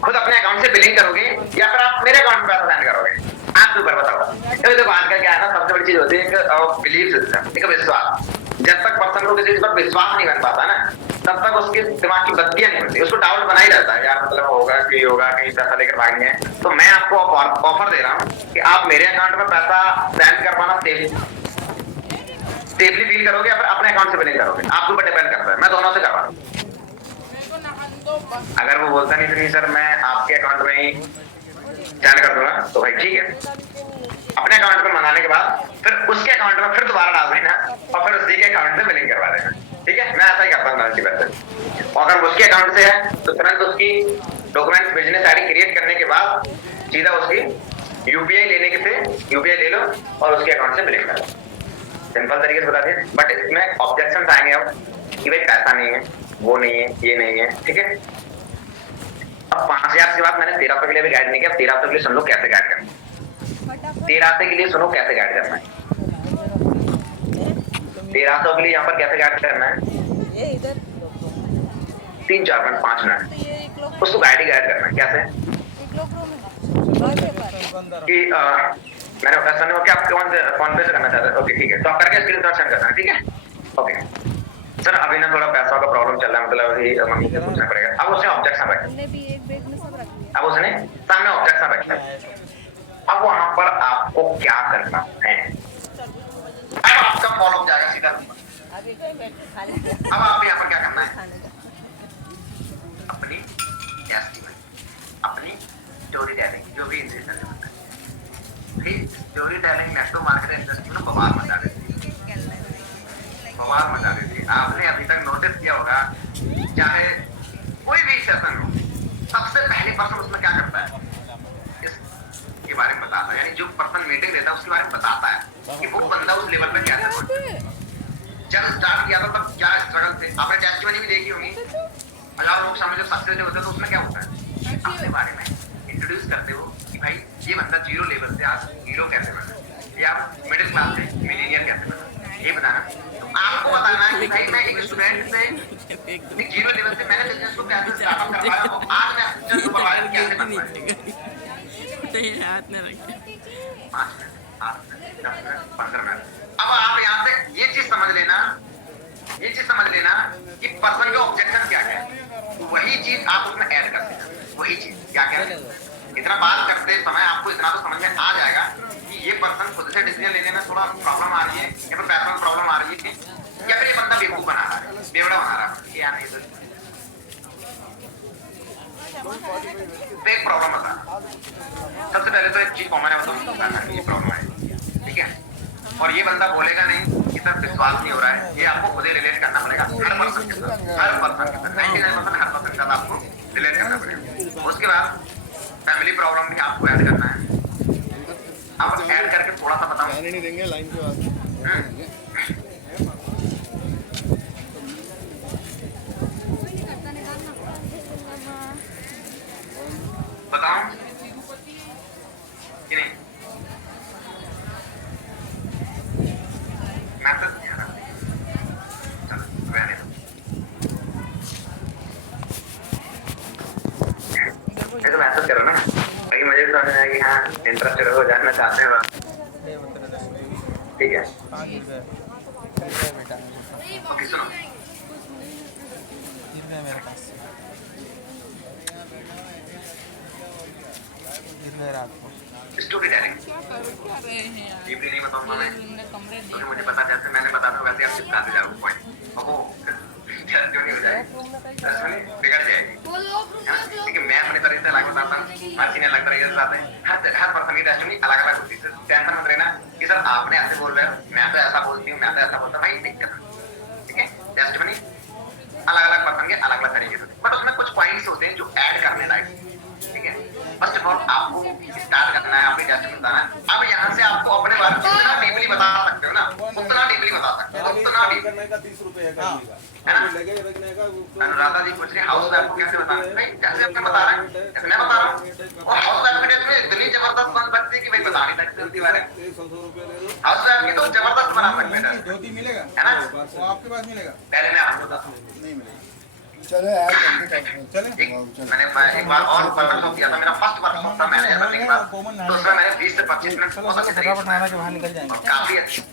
खुद अपने अकाउंट से बिलिंग करोगे या फिर आप मेरे अकाउंट में पैसा सेंड करोगे? आप ऊपर बताओ। देखो आजकल क्या है ना, सबसे बड़ी चीज होती है एक बिलीफ सिस्टम, एक विश्वास। जब तक पर्सन को किसी पर विश्वास नहीं बन पाता ना, तब तक उसके दिमाग की बत्तियां नहीं बनती, उसको डाउट बना ही रहता है, यार मतलब होगा कि होगा, कहीं पैसा लेकर भागेंगे। तो मैं आपको ऑफर दे रहा हूँ कि आप मेरे अकाउंट में पैसा सेंड कर पाना सेफली फील करोगे या फिर अपने अकाउंट से बिलिंग करोगे, आपके ऊपर डिपेंड करता है। मैं दोनों से करवा रहा हूँ। अगर वो बोलता नहीं सर मैं आपके अकाउंट में ही सेंड कर दूंगा, तो भाई ठीक है, अपने अकाउंट में मंगाने के बाद फिर उसके अकाउंट में फिर दोबारा डाल देना और फिर उसी के अकाउंट से बिलिंग करवा देना। ठीक है, मैं ऐसा ही करता हूँ 90%। और अगर उसके अकाउंट से है तो तुरंत उसकी डॉक्यूमेंट्स बिजनेस आईडी क्रिएट करने के बाद सीधा उसकी यूपीआई लेने के से यूपीआई ले लो और उसके अकाउंट से बिलिंग करो। सिंपल तरीके से बता दिए, बट इसमें ऑब्जेक्शन आएंगे अब कि भाई पैसा नहीं है, वो नहीं है, ये नहीं है। ठीक है, अब 5000 के बाद मैंने 1300 के लिए भी गाइड नहीं किया। 1300 के लिए सुन लो कैसे गाइड करना है। 1300 के लिए सुनो कैसे गाइड करना है। 1300 के लिए यहाँ पर कैसे गाइड करना है, 3, 4, 5 मिनट उसको गाइड ही गाइड करना है। कैसे कि मैंने ऐसा नहीं हो कि आप फोन पे से करना चाहते हैं। ओके ठीक है, तो आप करके स्क्रीनशॉट सेंड करना है। ठीक है, ओके सर अभी ना थोड़ा पैसा का प्रॉब्लम चल रहा है, मतलब अभी मम्मी से पूछना पड़ेगा। अब उसने ऑब्जेक्शन रखा, अब उसने सामने ऑब्जेक्शन रखा है। अब वहां पर आपको क्या करना है, अब आपका फॉलो जाएगा सीधा। अब आप यहाँ पर क्या करना है, अपनी अपनी स्टोरी टेलिंग, जो भी इंडस्ट्री होता है, फिर story telling network marketing industry में बवाल मचा देती है। आपने अभी तक नोटिस किया होगा, चाहे कोई भी सेशन हो, सबसे पहले पर्सन उसमें क्या करता है, इसके बारे में बताता है। यानी जो पर्सन मीटिंग देता है उसके बारे में बताता है कि वो बंदा उस लेवल पे कैसे पहुंचा। जब स्टार्ट किया था तब क्या स्ट्रगल थे, आपने टेस्टिमनी भी देखी होगी। 1000 लोग सामने जब सक्सेस होते हैं तो उसमें क्या होता है, अपने बारे में इंट्रोड्यूस करते हो कि भाई ये बंदा 0 लेवल से आज हीरो कैसे बना, या मिडिल क्लास से मिलीनियर कैसे बना, ये बताना। तो आपको बताना है कि भाई मैं एक स्टूडेंट से 0 लेवल से मैंने बिजनेस को कैसे स्टार्टअप कर पाया हूं, आज मैं असिस्टेंट सुपरवाइजर कैसे बन पाया। तो ये हाथ में रखे 5 मिनट, 8 मिनट, 10 मिनट, 15 मिनट। अब आप यहाँ से ये चीज समझ लेना कि पर्सन का ऑब्जेक्शन क्या है, वही चीज आप उसमें ऐड करते हैं। वही चीज क्या क्या है, इतना बात करते समय आपको इतना तो समझ में आ जाएगा कि ये पर्सन खुद से डिसीजन लेने में थोड़ा प्रॉब्लम आ रही है, या फिर पैसा में प्रॉब्लम आ रही है, या फिर ये बंदा बेवकूफ बना रहा है, बेवड़ा बना रहा है। ये नहीं तो एक प्रॉब्लम आता है। सबसे पहले तो एक चीज कॉमन है, वो तो ये प्रॉब्लम है, ठीक है। और ये बंदा बोलेगा नहीं कि सर विश्वास नहीं हो रहा है, ये आपको खुद ही रिलेट करना पड़ेगा हर पर्सन के साथ, 99% हर पर्सन के साथ आपको रिलेट करना पड़ेगा। उसके बाद फैमिली प्रॉब्लम भी आपको ऐड करना है। आप ऐड करके थोड़ा सा बताओ, नहीं देंगे लाइन के बाद। बताओ कि नहीं मैसेज नहीं आ रहा। चलो रहने दो। ये तो मैसेज करो ना, ताकि मुझे भी समझ आए कि हाँ इंटरेस्टेड हो, जानना चाहते हैं। ठीक है, ओके सुनो, मेरे पास रात को स्टोरी टेलिंग डीपली नहीं बताऊंगा मैं, क्योंकि मुझे पता जैसे मैंने बता था वैसे आप चिपकाते जाओ पॉइंट, ओहो क्यों नहीं हो जाएगी, बिगड़ जाएगी। क्योंकि मैं अपने तरीके से अलग बताता हूँ, मार्ची ने अलग तरीके से बताते हैं, हर पर्सन की टेस्टिंग अलग अलग होती है। टेंशन मत लेना कि सर आपने ऐसे बोल रहे हो, मैं तो ऐसा बोलती हूँ, मैं तो ऐसा बोलता हूँ, भाई दिक्कत, ठीक है। टेस्टिमनी अलग अलग पर्सन के अलग अलग तरीके से, बट उसमें कुछ पॉइंट्स होते हैं जो ऐड करने लायक, ठीक है। फर्स्ट ऑफ ऑल आपको स्टार्ट करना है, आपकी टेस्ट में बताना है। अब यहाँ से आपको अपने बारे में जितना डीपली बता सकते हो ना, उतना डीपली बता सकते हो, उतना डीपली, करने का 30 रुपए है करने का, है ना। लगे रखने का अनुराधा जी पूछ रही हाउस वाइफ को कैसे बताना है, भाई जैसे आपने बता रहा है जैसे मैं बता रहा हूँ। और हाउस वाइफ की टेस्ट में इतनी जबरदस्त बन सकती है कि भाई बता नहीं सकते उसके बारे में। 100 रुपए ले लो, हाउस वाइफ की तो जबरदस्त बना सकते हैं, धोती मिलेगा, है ना। वो आपके पास मिलेगा, पहले मैं आपको बताता हूँ, नहीं मिलेगा। चलो यार चले मैंने एक बार और वर्कशॉप किया था, मेरा फर्स्ट वर्कशॉप था, मैंने ऐसा लिखा तो उसमें मैंने 20 से 25 मिनट बहुत अच्छे तरीके से बनाना के बाहर निकल जाएंगे।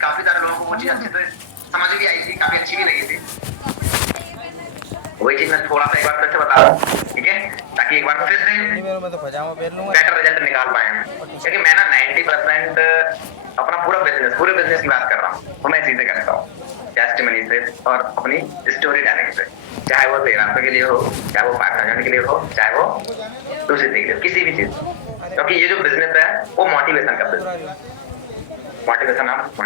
काफी सारे लोगों को वो चीज अच्छे से समझ भी आई थी, काफी अच्छी भी लगी थी। वही चीज मैं थोड़ा सा एक बार फिर से बता रहा हूँ, ठीक है, ताकि एक बार फिर से मैं तो पजामा पहन लूंगा, बेटर रिजल्ट निकाल पाए हैं। क्योंकि मैं ना 90% अपना पूरे बिजनेस की बात कर रहा हूँ, तो मैं इसी से करता हूँ, टेस्टिमनी से और अपनी स्टोरी टेलिंग से, चाहे वो 1300 के लिए हो, चाहे वो 5000 के लिए हो, चाहे वो दूसरी के लिए, किसी भी चीज। क्योंकि ये जो बिजनेस है वो मोटिवेशन का बिजनेस, मोटिवेशन आपको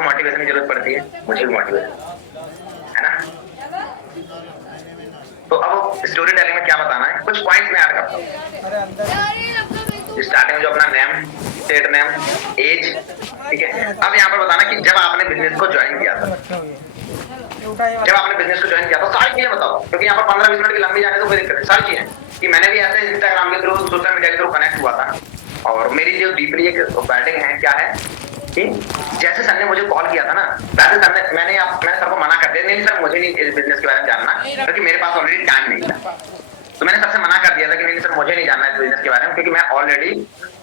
मोटिवेशन की जरूरत पड़ती है, मुझे भी मोटिवेशन, है ना। तो अब स्टोरी टेलिंग में क्या बताना है, कुछ पॉइंट्स में ऐड करता हूँ। स्टार्टिंग में जो अपना नेम, स्टेट नेम, एज, ठीक है। अब यहाँ पर बताना कि जब आपने बिजनेस को ज्वाइन किया था, तो सारी चीजें बताओ, क्योंकि यहाँ पर 15-20 मिनट की लंबी जाने तो कोई दिक्कत नहीं, सारी चीजें कि मैंने भी ऐसे इंस्टाग्राम के थ्रू, सोशल मीडिया के थ्रू कनेक्ट हुआ था। और मेरी जो डीपली एक बैटिंग है, क्या है कि जैसे सर ने मुझे कॉल किया था ना, वैसे सर ने मैंने सर को मना कर दिया, नहीं सर मुझे नहीं इस बिजनेस के बारे में जानना, क्योंकि मेरे पास ऑलरेडी टाइम नहीं था। तो मैंने सबसे मना कर दिया था कि नहीं सर मुझे नहीं जानना इस बिजनेस के बारे में, क्योंकि मैं ऑलरेडी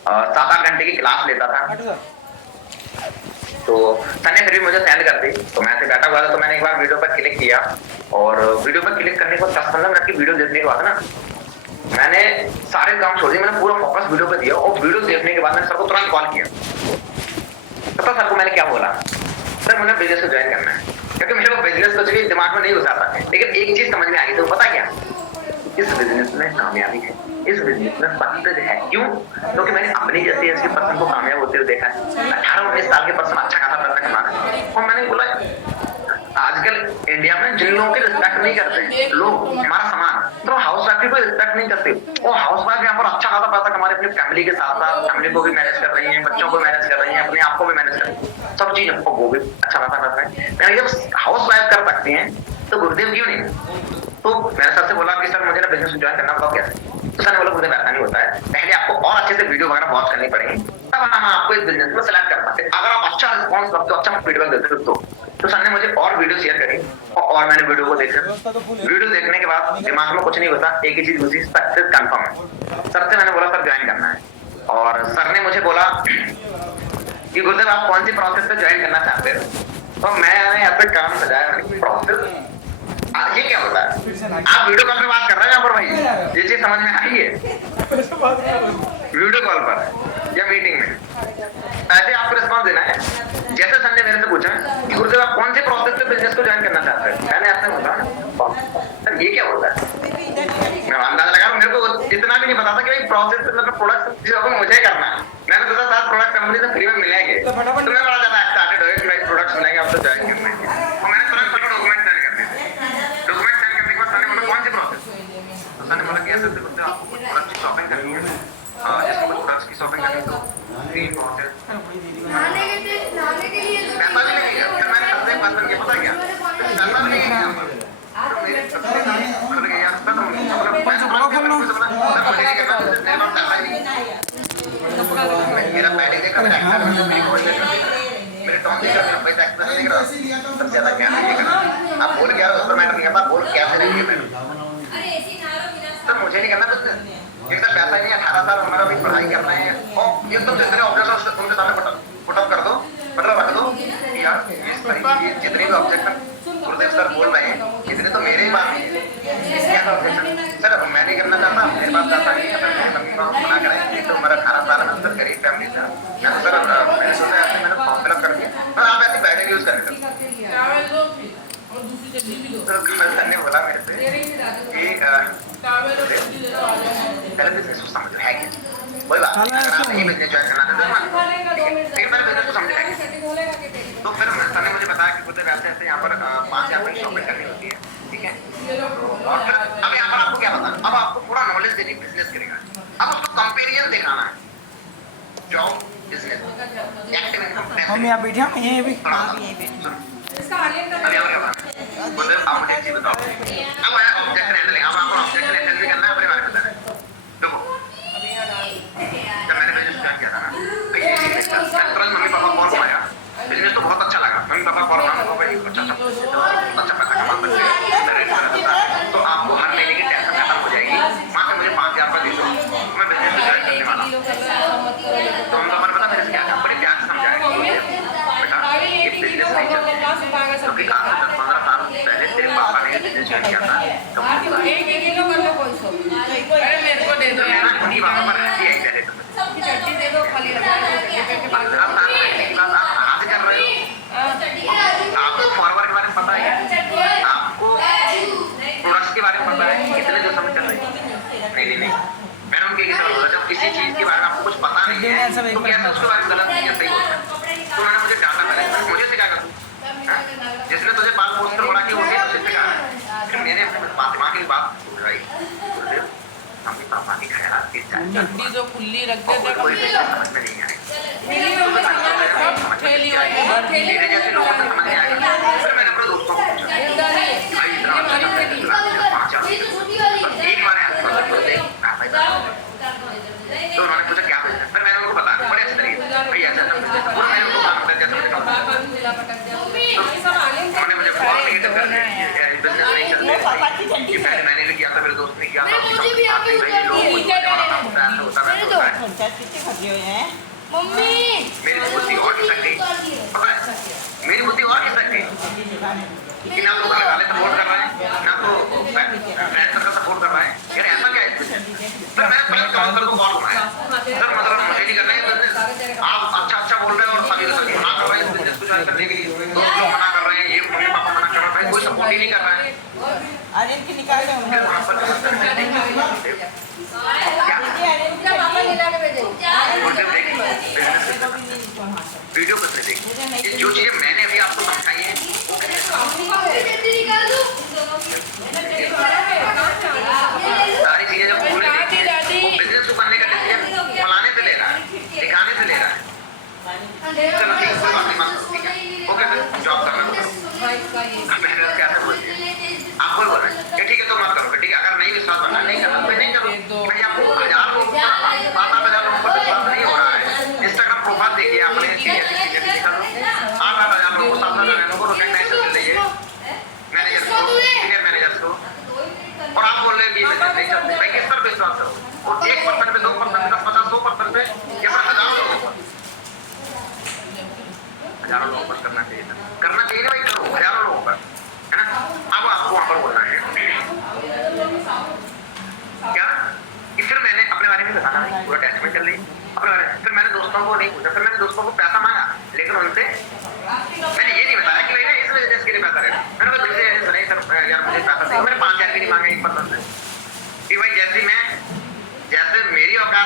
7-8 घंटे की क्लास लेता था। तो सर ने फिर भी मुझे सेंड कर दी, तो मैं ऐसे बैठा हुआ था, तो मैंने एक बार वीडियो पर क्लिक किया, और वीडियो पर क्लिक करने के बाद 10-15 मिनट की वीडियो देखने के बाद ना, मैंने सारे काम छोड़ दिए, मैंने पूरा फोकस वीडियो पे दिया। और वीडियो देखने के बाद मैंने सर को तुरंत कॉल किया। पता सर को मैंने क्या बोला, सर मुझे बिजनेस को ज्वाइन करना है, क्योंकि मेरे को बिजनेस कुछ भी दिमाग में नहीं घुसा था, लेकिन एक चीज समझ में आ गई, तो पता क्या, इस बिजनेस में कामयाबी है, इस बिजनेस में सक्सेस है। क्यों? क्योंकि मैंने अपनी जैसे ऐसे पर्सन को कामयाब होते हुए देखा है। 18-19 साल के पर्सन अच्छा खासा पैसा कमा रहे हैं, और मैंने बोला आजकल इंडिया में जिन लोगों की रिस्पेक्ट नहीं करते लोग, हमारा समाज, तो हाउस वाइफ को रिस्पेक्ट नहीं करते। वो हाउस वाइफ यहाँ पर अच्छा खासा पैसा कमा रहे, अपनी फैमिली के साथ साथ फैमिली को भी मैनेज कर रही है, बच्चों को मैनेज कर रही है, अपने आप को भी मैनेज कर रही है, सब चीजों को वो भी अच्छा खासा कर रहे हैं। मैंने जब हाउस वाइफ कर सकते हैं तो गुरुदेव क्यों नहीं? तो मैंने सर से बोला कि सर मुझे ना बिजनेस ज्वाइन करना, बताओ कैसे? तो सर ने बोला गुरुदेव ऐसा नहीं होता है, पहले आपको और अच्छे से वीडियो वगैरह वॉच करनी पड़ेगी, तब हम आपको इस बिजनेस में सेलेक्ट कर पाते हैं। अगर आप अच्छा रिस्पॉन्स करते हो, अच्छा फीडबैक देते हो तो सर ने मुझे और वीडियो शेयर करी, और मैंने वीडियो को देखा। वीडियो देखने के बाद दिमाग में कुछ नहीं होता, एक ही चीज घुसी, सक्सेस कंफर्म है। सर से मैंने बोला सर ज्वाइन करना है, और सर ने मुझे बोला कि गुरुदेव आप कौन सी प्रोसेस पे ज्वाइन करना चाहते हो? तो मैंने ऐसे काम सजाया, प्रोसेस ये क्या होता है? आप वीडियो कॉल पे बात कर रहे हैं यहाँ पर भाई, ये चीज समझ में आई है? वीडियो कॉल पर या मीटिंग में ऐसे आपको रिस्पॉन्स देना है। जैसे सर ने मेरे से पूछा कि गुरुदेव आप कौन से प्रोसेस पे बिजनेस को ज्वाइन करना चाहते हैं, मैंने ऐसे बोला सर ये क्या होता है? प्रोसेस मतलब प्रोडक्ट जो मुझे करना है, मैंने सोचा था प्रोडक्ट कंपनी से फ्री में मिलेंगे तो मैं बड़ा ज्यादा एक्साइटेड हो गया कि प्रोडक्ट्स मिलेंगे अब तो ज्वाइन करना है। तो मैंने तुरंत डॉक्यूमेंट सेंड कर दिए। डॉक्यूमेंट सेंड करने के बाद सर ने बोला कौन सी प्रोसेस, तो सर ने बोला कि ऐसे करते आपको कुछ प्रोडक्ट की शॉपिंग करनी है, इसमें कुछ प्रोडक्ट्स की शॉपिंग करनी तो फ्री प्रोसेस पैसा भी नहीं है। फिर मैंने सबसे पसंद किया पता क्या, पैसा भी नहीं है तो मेरे सबसे मतलब यार सर मतलब मैं तो बड़ा बोल रहा हूं सब मुझे नहीं करना, नहीं बात पैसा नहीं मेरा पहले देखा मेरा एक्टर मेरी कोई मेरे टॉन देखा मेरा पैसा एक्टर नहीं कर रहा सबसे ज्यादा क्या नहीं करना। आप बोल क्या रहे हो उसका मैटर नहीं है, आप बोल क्या से रहिए मैडम सर मुझे नहीं करना बिजनेस, एक तो पैसा नहीं है, 18 साल हमारा भी पढ़ाई करना है और ये तो जितने ऑब्जेक्शन उनके सामने पुटअप कर दो मतलब रख दो यार इस तरीके जितने भी ऑब्जेक्शन गुरुदेव सर बोल रहे हैं इतने तो मेरे ही बात क्या ऑब्जेक्शन सर मैं नहीं करना चाहता, मेरे पास पैसा नहीं है, मेरे मम्मी पापा मना करें, एक तो हमारा 18 साल में सर गरीब फैमिली था, मैं सर मैंने सोचा ऐसे मैंने फॉर्म फिलअप कर दिया मैं आप ऐसी बैटरी यूज करने लगा। सर ने बोला मेरे से कि पहले बिजनेस को समझो है क्या, कोई बात नहीं अगर आप नहीं बिजनेस ज्वाइन करना चाहते फिर मैंने बिजनेस को समझा है। तो फिर सर ने मुझे बताया कि कुछ वैसे ऐसे यहाँ पर 5,000 की शॉपिंग करनी होती है, ठीक है। और फिर अब यहाँ पर आपको क्या बताना, अब आपको पूरा नॉलेज देनी बिजनेस करेगा, अब उसको कंपेरिजन दिखाना है जॉब बिजनेस एक्टिव इनकम। हम यहाँ बैठे हैं यहीं भी मतलब आप मुझे चीज बताओ, अब आया ऑब्जेक्शन हैंडलिंग, अब आपको ऑब्जेक्शन हैंडल भी करना है अपने बारे में बताना है। देखो जब मैंने बिजनेस ज्वाइन किया था ना तो ये तुरंत मम्मी पापा कॉल आया, बिजनेस तो बहुत अच्छा लगा, मम्मी पापा कॉल आया तो भाई अच्छा पैसा कमा सकते हैं तो आपको हर महीने की टेंशन खत्म हो जाएगी, वहाँ से मुझे 5,000 रुपये दे दो मैं बिजनेस ज्वाइन करने वाला हूँ। तो हम लोगों ने पता मेरे से क्या बड़े प्यार से समझाया बेटा ये बिजनेस नहीं चलता क्योंकि आज से 10-15 साल पहले तेरे पापा ने बिजनेस ज्वाइन किया था उनकी वहाँ पर रहती है पहले तो आज कर रहे हो आपको फॉरवर्ड के बारे में पता है, आपको प्रोडक्ट्स के बारे में पता है कितने जो समझ चल रही है नहीं मैंने उनके किसी बोला जब किसी चीज के बारे में आपको कुछ पता नहीं है तो कैसे उसके बारे में गलत नहीं है सही होता है। तो मैंने मुझे डाटा पहले मुझे सिखाया तू जिसने तुझे बाल पोस्ट कर बोला कि उसे सिखाया फिर मैंने अपने दिमाग की बात उठाई मम्मी पापा की ख्याल की चटनी जो खुली रख देते कोई समझ में नहीं आएगी मेरे जैसे लोगों को समझ नहीं आएगा। फिर मैंने अपने दोस्तों को पूछा भाई इतना एक बार तो उन्होंने पूछा क्या बिजनेस, फिर मैंने उनको बताया बड़े अच्छे तरीके से भाई ऐसा मैंने उनको उन्होंने मुझे बहुत नेगेटिव कर दिया बिजनेस नहीं चलते ये पहले मैंने भी किया था मेरे दोस्त ने किया था मेरी बुद्धि और खिसक गई पता है मेरी बुद्धि और खिसक गई कि ना तो घर वाले सपोर्ट कर रहे हैं ना तो फ्रेंड सर्कल सपोर्ट कर रहा है यार ऐसा क्या है। सर मैंने पहले काउंसलर को कॉल बनाया सर मतलब मुझे नहीं करना है बिजनेस, आप अच्छा बोल रहे हैं और सभी मना कर रहे हैं बिजनेस को ज्वाइन करने के लिए, दोस्त लोग मना कर रहे हैं, ये मम्मी पापा मना कर रहे हैं, कोई सपोर्ट ही नहीं कर रहा है। वीडियो किसने देखी, जो चीजें मैंने अभी आपको समझाई है वो सारी चीजें जब बोले बिजनेस को करने का डिसीजन फलाने से ले रहा है दिखाने से ले रहा है। चलो ठीक कोई बात नहीं मान ठीक है ओके फिर जॉब करना मेहनत क्या है बोलते हैं आप बोल रहे हैं ठीक है तो मत करो ठीक है अगर नहीं विश्वास बनना नहीं करना तो नहीं करो भाई आपको 1000 लोग 7,000 लोगों पर विश्वास नहीं हो रहा है। इंस्टाग्राम प्रोफाइल देखिए आपने दिखा दो 8,000 लोगों को 7,000 लोगों को रिकॉग्नाइजेशन मिल रही है मैनेजर को सीनियर मैनेजर को और आप बोल रहे हैं कि बिजनेस नहीं चलते भाई किस पर विश्वास करो और 1% पे 2% 10% 100% पे या फिर 1000 लोगों पर हजारों लोगों पर करना चाहिए ना भाई करो हजारों लोगों पर है ना। अब आपको वहां पर बोलना है क्या कि फिर मैंने अपने बारे में बताना पूरा अटैचमेंट चल रही अपने बारे में फिर मैंने दोस्तों को नहीं पूछा फिर मैंने दोस्तों को पैसा मांगा लेकिन उनसे मैंने ये नहीं बताया कि भाई ना इस बिजनेस के लिए पैसा रहेगा मैंने कहा नहीं सर यार मुझे पैसा चाहिए मैंने 5,000 भी नहीं मांगा 1% से कि भाई जैसे मेरी औकात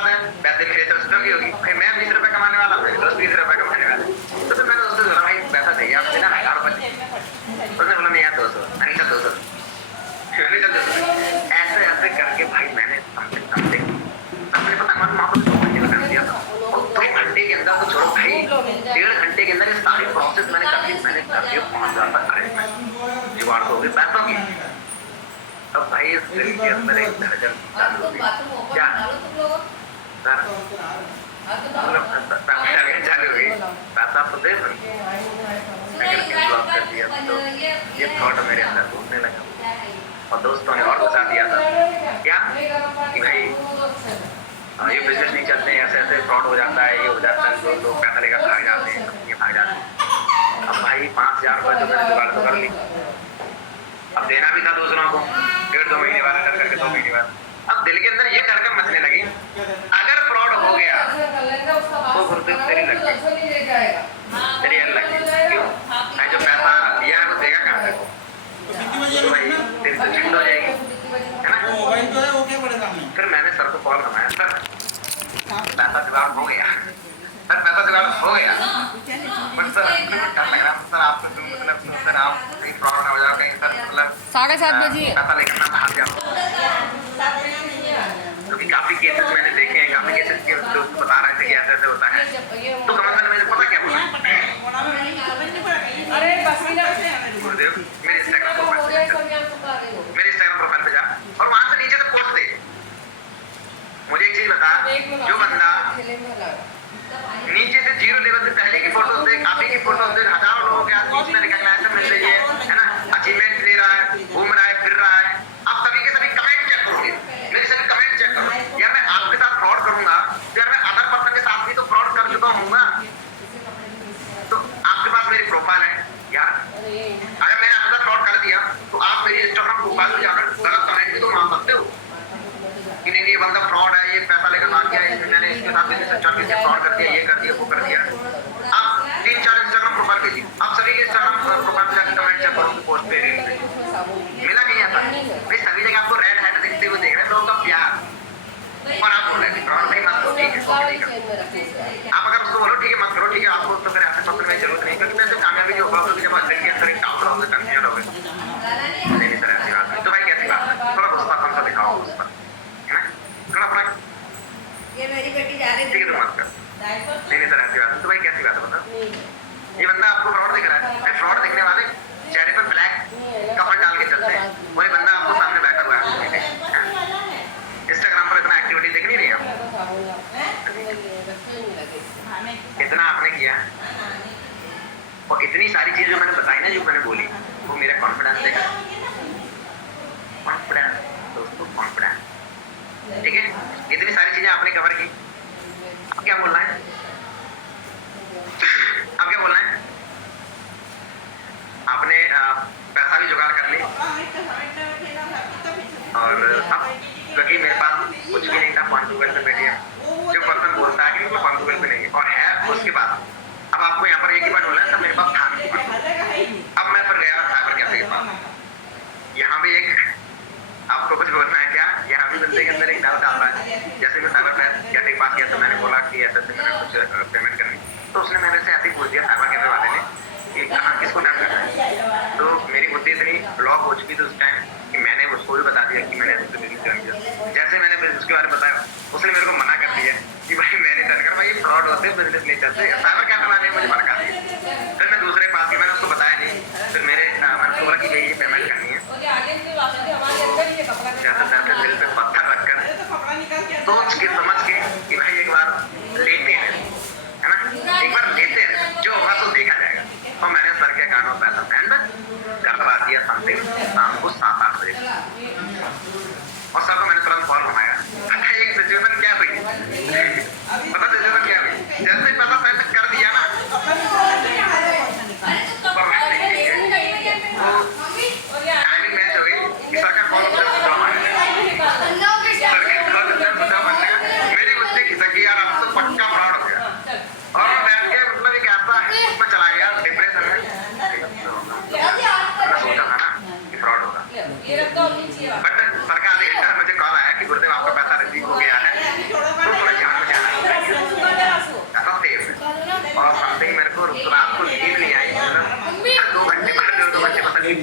दिल के अंदर एक धड़कन चालू हुई। क्या सर चालू हुई पैसा तो दे अगर ब्लॉक कर दिया तो ये थॉट मेरे अंदर घूमने लगा और दोस्तों ने और बता दिया था क्या कि भाई ये बिजनेस नहीं चलते हैं, ऐसे ऐसे फ्रॉड हो जाता है, ये हो जाता है, जो लोग पैसा लेकर भाग जाते हैं, कंपनियाँ भाग जाती हैं। अब भाई 5,000 रुपये तो मैंने जुगाड़ तो कर ली, अब देना भी था दूसरों को 1.5-2 महीने बाद कर करके 2 महीने बाद। अब दिल के अंदर ये धड़कन मचने लगी अगर फ्रॉड हो गया तो गुरुदेव तेरी लग गई, तेरी लग गई। क्यों? जो पैसा दिया है वो देगा कहाँ से? तो भाई दिल से चिंता हो जाएगी, है ना? फिर मैंने सर को कॉल करवाया, सर पैसा जुगाड़ हो गया, सर पैसा जुगाड़ हो गया, बट सर डर लग रहा सर आपको तो मतलब सर आप कहीं फ्रॉड ना हो जाओ, कहीं सर मतलब 7:30 बजे पैसा लेकर ना भाग जाओ। क्योंकि काफी केसेस मैंने देखे हैं, काफी केसेस के दोस्त बता रहे थे कि ऐसे ऐसे होता है। तो कमल मैंने पता क्या बोला, गुरुदेव मेरे इंस्टाग्राम प्रोफाइल पे जा और वहां से नीचे से पोस्ट दे। मुझे एक चीज बता, जो बंदा नीचे से 0 लेवल से पहले की फोटोज देख, आप ही की फोटोज देख, हजारों लोगों के हाथ में रिकॉग्निशन मिल रही है ना, अचीवमेंट ले रहा है, घूम रहा है, फिर रहा है। आप सभी के सभी कमेंट चेक करोगे, मेरे सभी कमेंट चेक करो। यार मैं आपके साथ फ्रॉड करूंगा तो यार मैं अदर पर्सन के साथ भी तो फ्रॉड कर चुका हूँगा। तो आपके पास मेरी प्रोफाइल है यार, अगर मैंने आपके साथ फ्रॉड कर दिया तो आप मेरी इंस्टाग्राम प्रोफाइल पे जाकर गलत कमेंट भी तो मान सकते हो कि नहीं ये बंदा फ्रॉड है, ये पैसा लेकर भाग गया, मैंने इसके साथ बिजनेस चल के फ्रॉड कर दिया, ये कर दिया, वो कर दिया। आप 3-4 इंस्टाग्राम प्रोफाइल पे आप सभी के इंस्टाग्राम प्रोफाइल पे जाकर कमेंट चेक करो, पोस्ट पे मिला नहीं आता भाई। सभी जगह आपको रेड हैंड दिखते हुए देख रहे हैं लोगों का प्यार, और आप बोल रहे हैं फ्रॉड नहीं मत करो, ठीक है आप अगर उसको बोलो ठीक है मत करो, ठीक है आपको तो फिर ऐसे पकड़ में जरूरत नहीं, क्योंकि मैं तो कामयाबी जो होगा जब दिल के अंदर एक डाउट रहोगे, कंफ्यूजन होगे। नहीं सर ऐसी बात है तो भाई कैसी बात है, थोड़ा गुस्सापन सा दिखाओ उस पर, है ना, थोड़ा अपना ये मेरी बेटी जा रही ठीक है तो मत कर। नहीं सर ऐसी बात है तो भाई कैसी बात है बता। ये बंदा आपको फ्रॉड दिख रहा है, भाई फ्रॉड दिखने वाले चेहरे पर ब्लैक कपड़ा डाल के चलते हैं, वही बंदा आपको सामने बैठा हुआ है। इंस्टाग्राम पर इतना एक्टिविटी दिख नहीं रही है, इतना आपने किया और इतनी सारी चीजें जो मैंने बताई ना, जो मैंने बोली वो मेरा कॉन्फिडेंस देगा, कॉन्फिडेंस दोस्तों, कॉन्फिडेंस। ठीक है, इतनी सारी चीजें आपने कवर की, अब क्या बोलना है, अब क्या बोलना है, आपने पैसा भी जुगाड़ कर ली और अब क्योंकि मेरे पास कुछ भी नहीं था, गूगल पे बैठिए जो पर्सन बोलता है कि वो गूगल पे नहीं और है, उसके बाद अब आपको यहाँ पर एक ही बार बोला है, तब मेरे पास था नहीं। अब मैं फिर गया साइबर कैफे के पास, यहाँ भी एक आपको कुछ बोलना है क्या, यहाँ भी बंदे के अंदर एक डाउट आता है। जैसे मैं साइबर कैफे के पास गया तो मैंने बोला कि ऐसे मैंने कुछ पेमेंट करनी, तो उसने मेरे से ऐसे ही पूछ दिया साइबर कैफे वाले ने कि कहाँ किसको डर करना है। तो मेरी बुद्धि इतनी ब्लॉक हो चुकी थी उस टाइम कि मैंने उसको भी बता दिया कि मैंने ऐसे बिजनेस कर दिया। जैसे मैंने बिजनेस के बारे में बताया उसने मेरे को मना कर दिया कि भाई मैंने डर कर भाई फ्रॉड होते बिजनेस नहीं चलते, साइबर कैफे वाले ने मुझे मना कर दिया। फिर मैं दूसरे पास गया, मैंने उसको बताया नहीं, फिर मैंने उसको बोला कि भाई ये पेमेंट करनी है, जैसे दिल पे पत्थर रखकर सोच के समझ के कि भाई एक बार लेते हैं, है ना, एक बार लेते हैं, जो होगा तो देखा जाएगा। तो मैंने सर के कानों पैसा सेंड करवा दिया समथिंग शाम को 7-8 बजे और सर को मैंने तुरंत कॉल घुमाया। अच्छा एक सिचुएशन क्या हुई, पता सिचुएशन क्या हुई, जैसे पैसा सेंड कर दिया ना टाइमिंग मैच हो गई कि सर का कॉल मेरी बुद्धि खिसक गई यार, अब तो पक्का फ्रॉड हो गया और मैं बैठ के मतलब एक ऐसा उसमें चला गया डिप्रेशन में। मैंने सोचा था ना कि फ्रॉड होगा, बट सरकार ने मुझे कॉल आया कि गुरुदेव आपका पैसा रिसीव हो गया है, तो थोड़ा ध्यान में जाना ऐसा सेफ है। और समथिंग मेरे को रात को नींद नहीं आई, 2 घंटे मतलब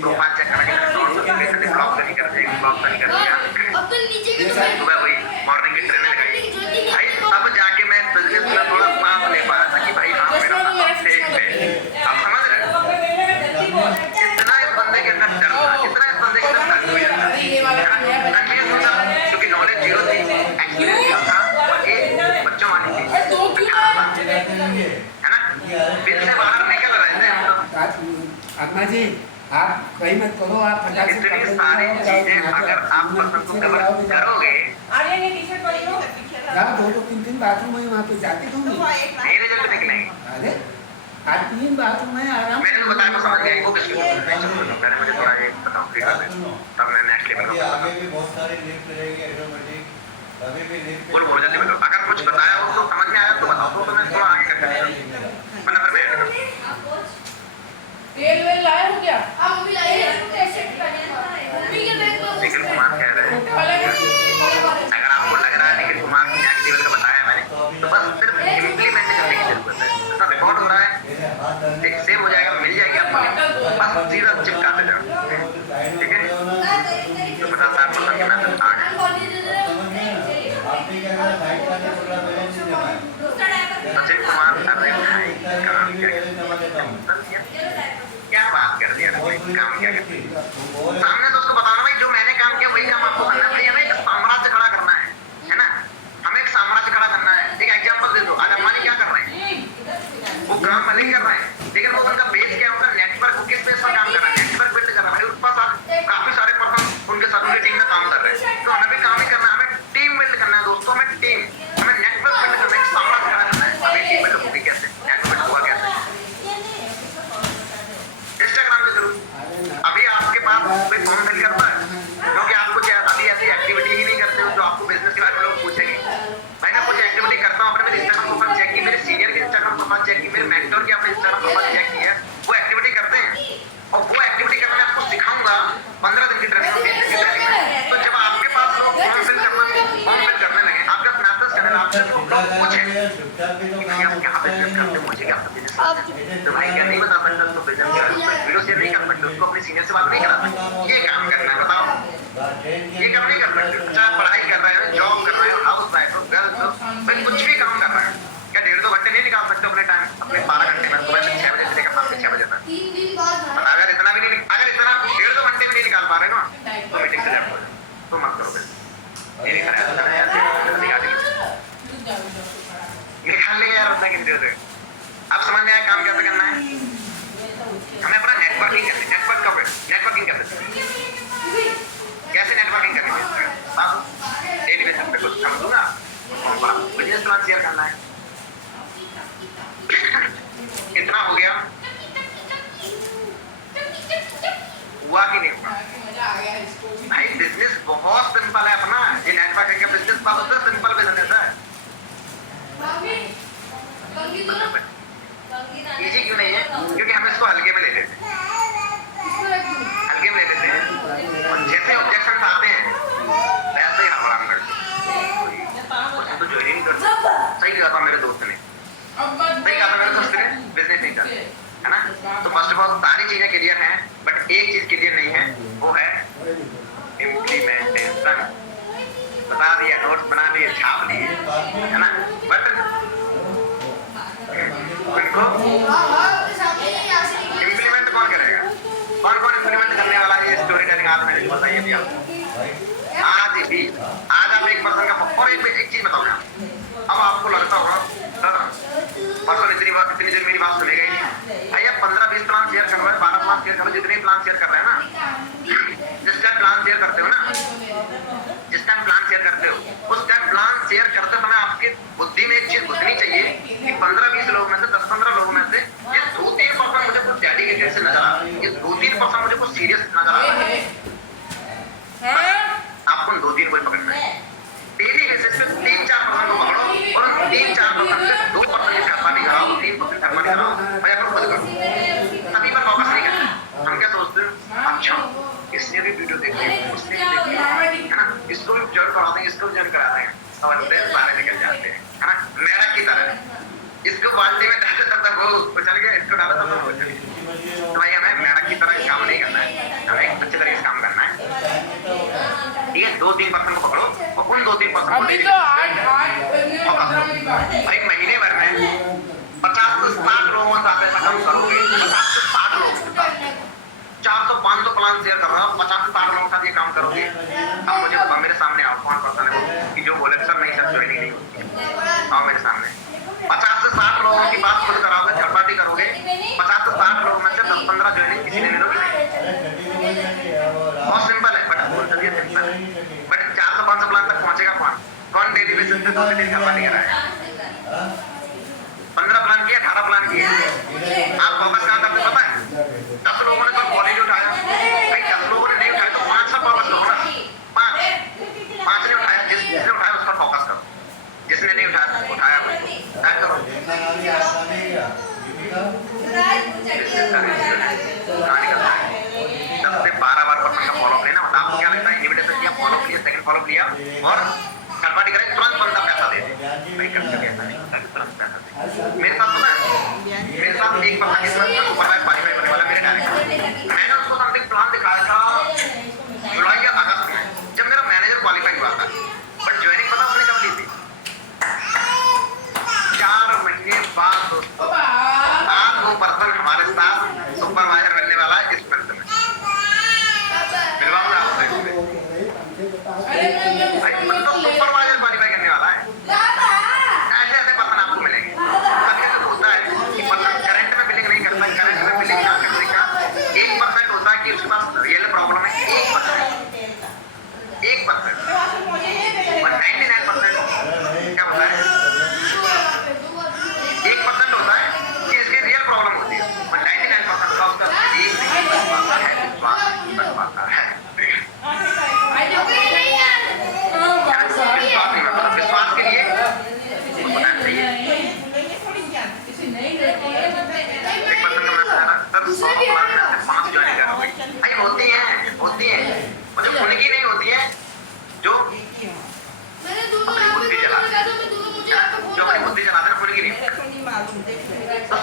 प्रोफाइल चेक करके ब्लॉक तो नहीं कर दिया, ब्लॉक तो नहीं कर दिया। सुबह हुई मॉर्निंग की ट्रेन में गई भाई, अब जाके मैं बिजनेस में थोड़ा सांस ले पा रहा था कि भाई हाँ मेरा सेफ है। आप समझ रहे हो कितना इस बंदे के अंदर डर था, कितना इस बंदे के अंदर अम्मा जी आप कहीं मत करो, आप फटाक से इतनी कपड़े सारी लेके आओ, चीजें जाओ, अगर आप पसंद को कवर करोगे, आर्यन ये टी-शर्ट वाली हो जाओ 2-3 बाथरूम है वहाँ पे जाती तुम तो वो एक लाख ये रिजल्ट निकलेंगे। अरे आज 3 बाथरूम है आराम मैंने तो बताया, मैं समझ गया वो किसको मैंने मुझे थोड़ा ये बताओ फिर तब मैं नेक्स्ट लेवल अभी आगे भी बहुत सारे लिफ्ट रहेंगे ऑटोमेटिक, अभी भी लिफ्ट बोल बोल जल्दी बताओ। अगर कुछ बताया हो तो समझ में आया तो बताओ, तो मैं थोड़ा आगे करता हूं, वरना फिर मैं ऐड करूंगा। तेल वेल लाए हो क्या? अब मम्मी लाई है टी-शर्ट मम्मी के बैग में निखिल कुमार कह रहे हैं, अगर आपको लग रहा है निखिल कुमार की नेक्स्ट लेवल का बताया मैंने, तो बस सिर्फ इम्प्लीमेंट करने की जरूरत है। इसका रिकॉर्ड हो रहा है, एक सेव हो जाएगा, मिल जाएगी आपको, बस सीधा चिपकाते जाओ, ठीक है? तो 50,000% के मैसेज आ गए। अजय कुमार अरे भाई काम क्या बात कर दिया, काम क्या करते सामने तो उसको बताना भाई जो मैंने काम किया वही काम आपको करना है। हमें एक साम्राज्य खड़ा करना है ना, हमें एक साम्राज्य खड़ा करना है। एक एग्जांपल दे दो, आज अंबानी क्या कर रहे हैं, वो काम भले ही कर रहे हैं, लेकिन वो उनका बेस क्या है, उनका नेटवर्क, वो किस बेस पर काम कर रहा है, नेटवर्क बिल्ड कर रहा है। उनके पास काफी सारे पर्सन उनके साथ उनकी टीम में काम कर रहे हैं, तो हमें भी काम ही करना है, हमें टीम बिल्ड करना है दोस्तों, हमें टीम, हमें नेटवर्क बिल्ड करना है, साम्राज्य खड़ा करना है। हमें टीम बिल्ड होगी कैसे, नेटवर्क हुआ कैसे, इंस्टाग्राम के थ्रू। अभी आपके पास कोई फॉर्म फिल करता है क्योंकि आपको क्या अभी ऐसी एक्टिविटी ही नहीं करते हो जो आपको बिजनेस के बारे में लोग पूछेंगे। भाई मैं कुछ एक्टिविटी करता हूँ, आपने मेरे इंस्टाग्राम प्रोफाइल चेक की, मेरे सीनियर के इंस्टाग्राम प्रोफाइल चेक की, मेरे मेंटर की अपने इंस्टाग्राम प्रोफाइल चेक की है, वो एक्टिविटी करते हैं और वो एक्टिविटी करना मैं आपको सिखाऊंगा 15 दिन की ट्रेनिंग में, 20 दिन की ट्रेनिंग में। तो जब आपके पास लोग फॉर्म फिल करने लगे, आपका मैसेज करने लगे, आपसे वो लोग पूछे कि आप यहाँ पे बिजनेस करते हो, मुझे क्या बिजनेस, तो भाई क्या नहीं बता सकता तो बिजनेस क्या वीडियो शेयर नहीं कर सकते, उसको अपने सीनियर से बात नहीं करा सकते, ये काम करना है बताओ, ये काम नहीं कर सकते। चाहे पढ़ाई कर रहे हो, जॉब कर रहे हो, हाउस वाइफ हो, गर्ल्स हो, भाई कुछ भी काम कर रहे हैं, क्या 1.5-2 घंटे नहीं निकाल सकते अपने टाइम, अपने 12 घंटे में, सुबह से 6 बजे से लेकर शाम के 6 बजे तक। 3 दिन बाद अगर इतना 1.5-2 घंटे में नहीं निकाल पा रहे ना, तो मीटिंग से लेफ्ट हो जाओ, तो मत करो फिर, ये नहीं करा निकाल लेंगे यार उतना किसी से। अब समझ में आया काम कैसे करना है, हमें अपना नेटवर्किंग करनी है, नेटवर्किंग कैसे नेटवर्किंग करनी है, डेली बेसिस पे कुछ काम दूंगा, बिजनेस प्लान शेयर करना है। इतना हो गया, हुआ कि नहीं हुआ भाई? बिजनेस बहुत सिंपल है अपना, ये नेटवर्किंग का बिजनेस बहुत सिंपल बिजनेस है। इजी क्यों नहीं है? क्योंकि हम इसको हल्के में ले लेते हैं, हल्के में ले लेते हैं, और जैसे ऑब्जेक्शन आते हैं वैसे ही हड़बड़ाहट करते हैं। तो ज्वाइन नहीं करता, सही कहा था मेरे दोस्त ने, सही कहा था मेरे दोस्त ने, बिजनेस नहीं करते है ना। तो फर्स्ट ऑफ ऑल सारी चीजें क्लियर हैं, बट एक चीज क्लियर नहीं है, वो है इम्प्लीमेंटेशन। बता दिया, नोट्स बना लिए, छाप लिए, है ना, बट इनको इम्प्लीमेंट कौन करेगा? कौन इम्प्लीमेंट करने वाला है? ये स्टोरी टेलिंग आज मैंने बताई अभी आपको, आज आप एक पर्सन का, और एक चीज बताऊंगा। अब आपको लगता होगा पर्सन इतनी देर मेरी बात सुनेगा ही नहीं, भैया 15-20 प्लान शेयर कर रहे हैं, 12 प्लान शेयर कर रहे हैं, जितने प्लान शेयर कर रहे हैं ना, जिस टाइम प्लान शेयर करते हो ना, जिस टाइम प्लान शेयर करते हो, उस टाइम प्लान शेयर करते समय आपके बुद्धि में एक चीज घुसनी चाहिए कि 15-20 लोगों में से 10-15 लोगों में से ये 2-3% मुझे कुछ डेडिकेटेड से नजर आ रहा है, ये 2-3% मुझे कुछ सीरियस नजर आ रहा है। आपको 2-3 कोई पकड़ना है, डेली बेसिस पे 3-4% को पकड़ो, और उन 3-4% से 2% करना नहीं कराओ, 3% करना नहीं कराओ, भैया पर खुद करो, सभी पर फोकस नहीं करना। हम क्या सोचते हैं, अच्छा इसने भी वीडियो देखी, उसने भी देखी, है ना, इसको भी ज्वाइन करा देंगे, इसको भी ज्वाइन करा देंगे, और देश बाहर निकल जाते हैं, है ना, मेरा की तरह। इसको बाल्टी में डाला तब वो चल गया, इसको डाला तब वो चल गया। तो भाई हमें मेरा की तरह काम नहीं करना है, हमें अच्छे तरीके से काम करना है, ठीक है। 2-3% को पकड़ो, और उन 2-3% अभी तो 8 भाई महीने भर में 50 से 60 लोगों के साथ ऐसा काम करोगे, 50 से 60 लोगों के साथ 400-500 प्लान शेयर कर रहा हूँ, 50 से 60 लोगों के साथ ये काम करोगे। अब मुझे बताओ, मेरे सामने आओ, कौन पर्सन है वो कि जो बोले सर नहीं सर ज्वाइनिंग नहीं होती, आओ मेरे सामने। 50 से 60 लोगों की बात खुद कराओगे, थर्ड पार्टी करोगे, 50 से 60 लोगों में से 10-15 ज्वाइनिंग में 2 से 3 साल नहीं रहा है। 15 प्लान किया, 18 प्लान किए, आप फोकस कहाँ करते पता है? 10 लोगों ने कोई कॉलेज उठाया, भाई 10 लोगों ने नहीं उठाया तो 5 सब फोकस करो ना। 5 ने उठाया, जिसने उठाया उस पर फोकस करो, जिसने नहीं उठाया उठाया क्या करो। सबसे 12 बार परफेक्ट फॉलो लेना। मतलब आपको क्या लगता है? इनविटेशन किया, फॉलो किया, सेकंड फॉलो लिया और कंफर्म करें, तुरंत बंदा पैसा दे दे। भाई करते कैसा नहीं, तुरंत पैसा दे। मेरे साथ पता है, मेरे साथ एक बंदा के साथ सुपरवाइजर क्वालीफाई करने वाला मेरे डायरेक्टर, मैंने उसको समथिंग प्लान दिखाया था जुलाई या अगस्त में, जब मेरा मैनेजर क्वालीफाई हुआ था। बट ज्वाइनिंग पता उसने कब ली थी? 4 महीने बाद दोस्तों। आज वो पर्सन हमारे साथ सुपरवाइजर बनने वाला है इस मंथ में। मिलवाऊंगा आपसे सुपरवाइजर क्वालीफाई करने वाला है। ऐसे ऐसे पर्सन आपको मिलेंगे। कभी तो होता है कि पर्सन करंट में बिलिंग नहीं करता, करंट में बिलिंग ना करने का 1% होता है कि उसके पास रियल प्रॉब्लम है। 1% और 99% क्या होता है? 1% होता है कि इसकी रियल प्रॉब्लम होती है, और 99% का उसका बिलीव नहीं बन पाता है, विश्वास नहीं बन पाता है। विश्वास के लिए होना चाहिए। एक पर्सन का मैसेज आना, सर 100 प्लान में से 5 ज्वाइन कर रहा हूँ। भाई होती है मुझे उनकी नहीं होती है जो अपनी बुद्धि चलाते हैं, जो अपनी बुद्धि चलाते हैं, उनकी नहीं। तो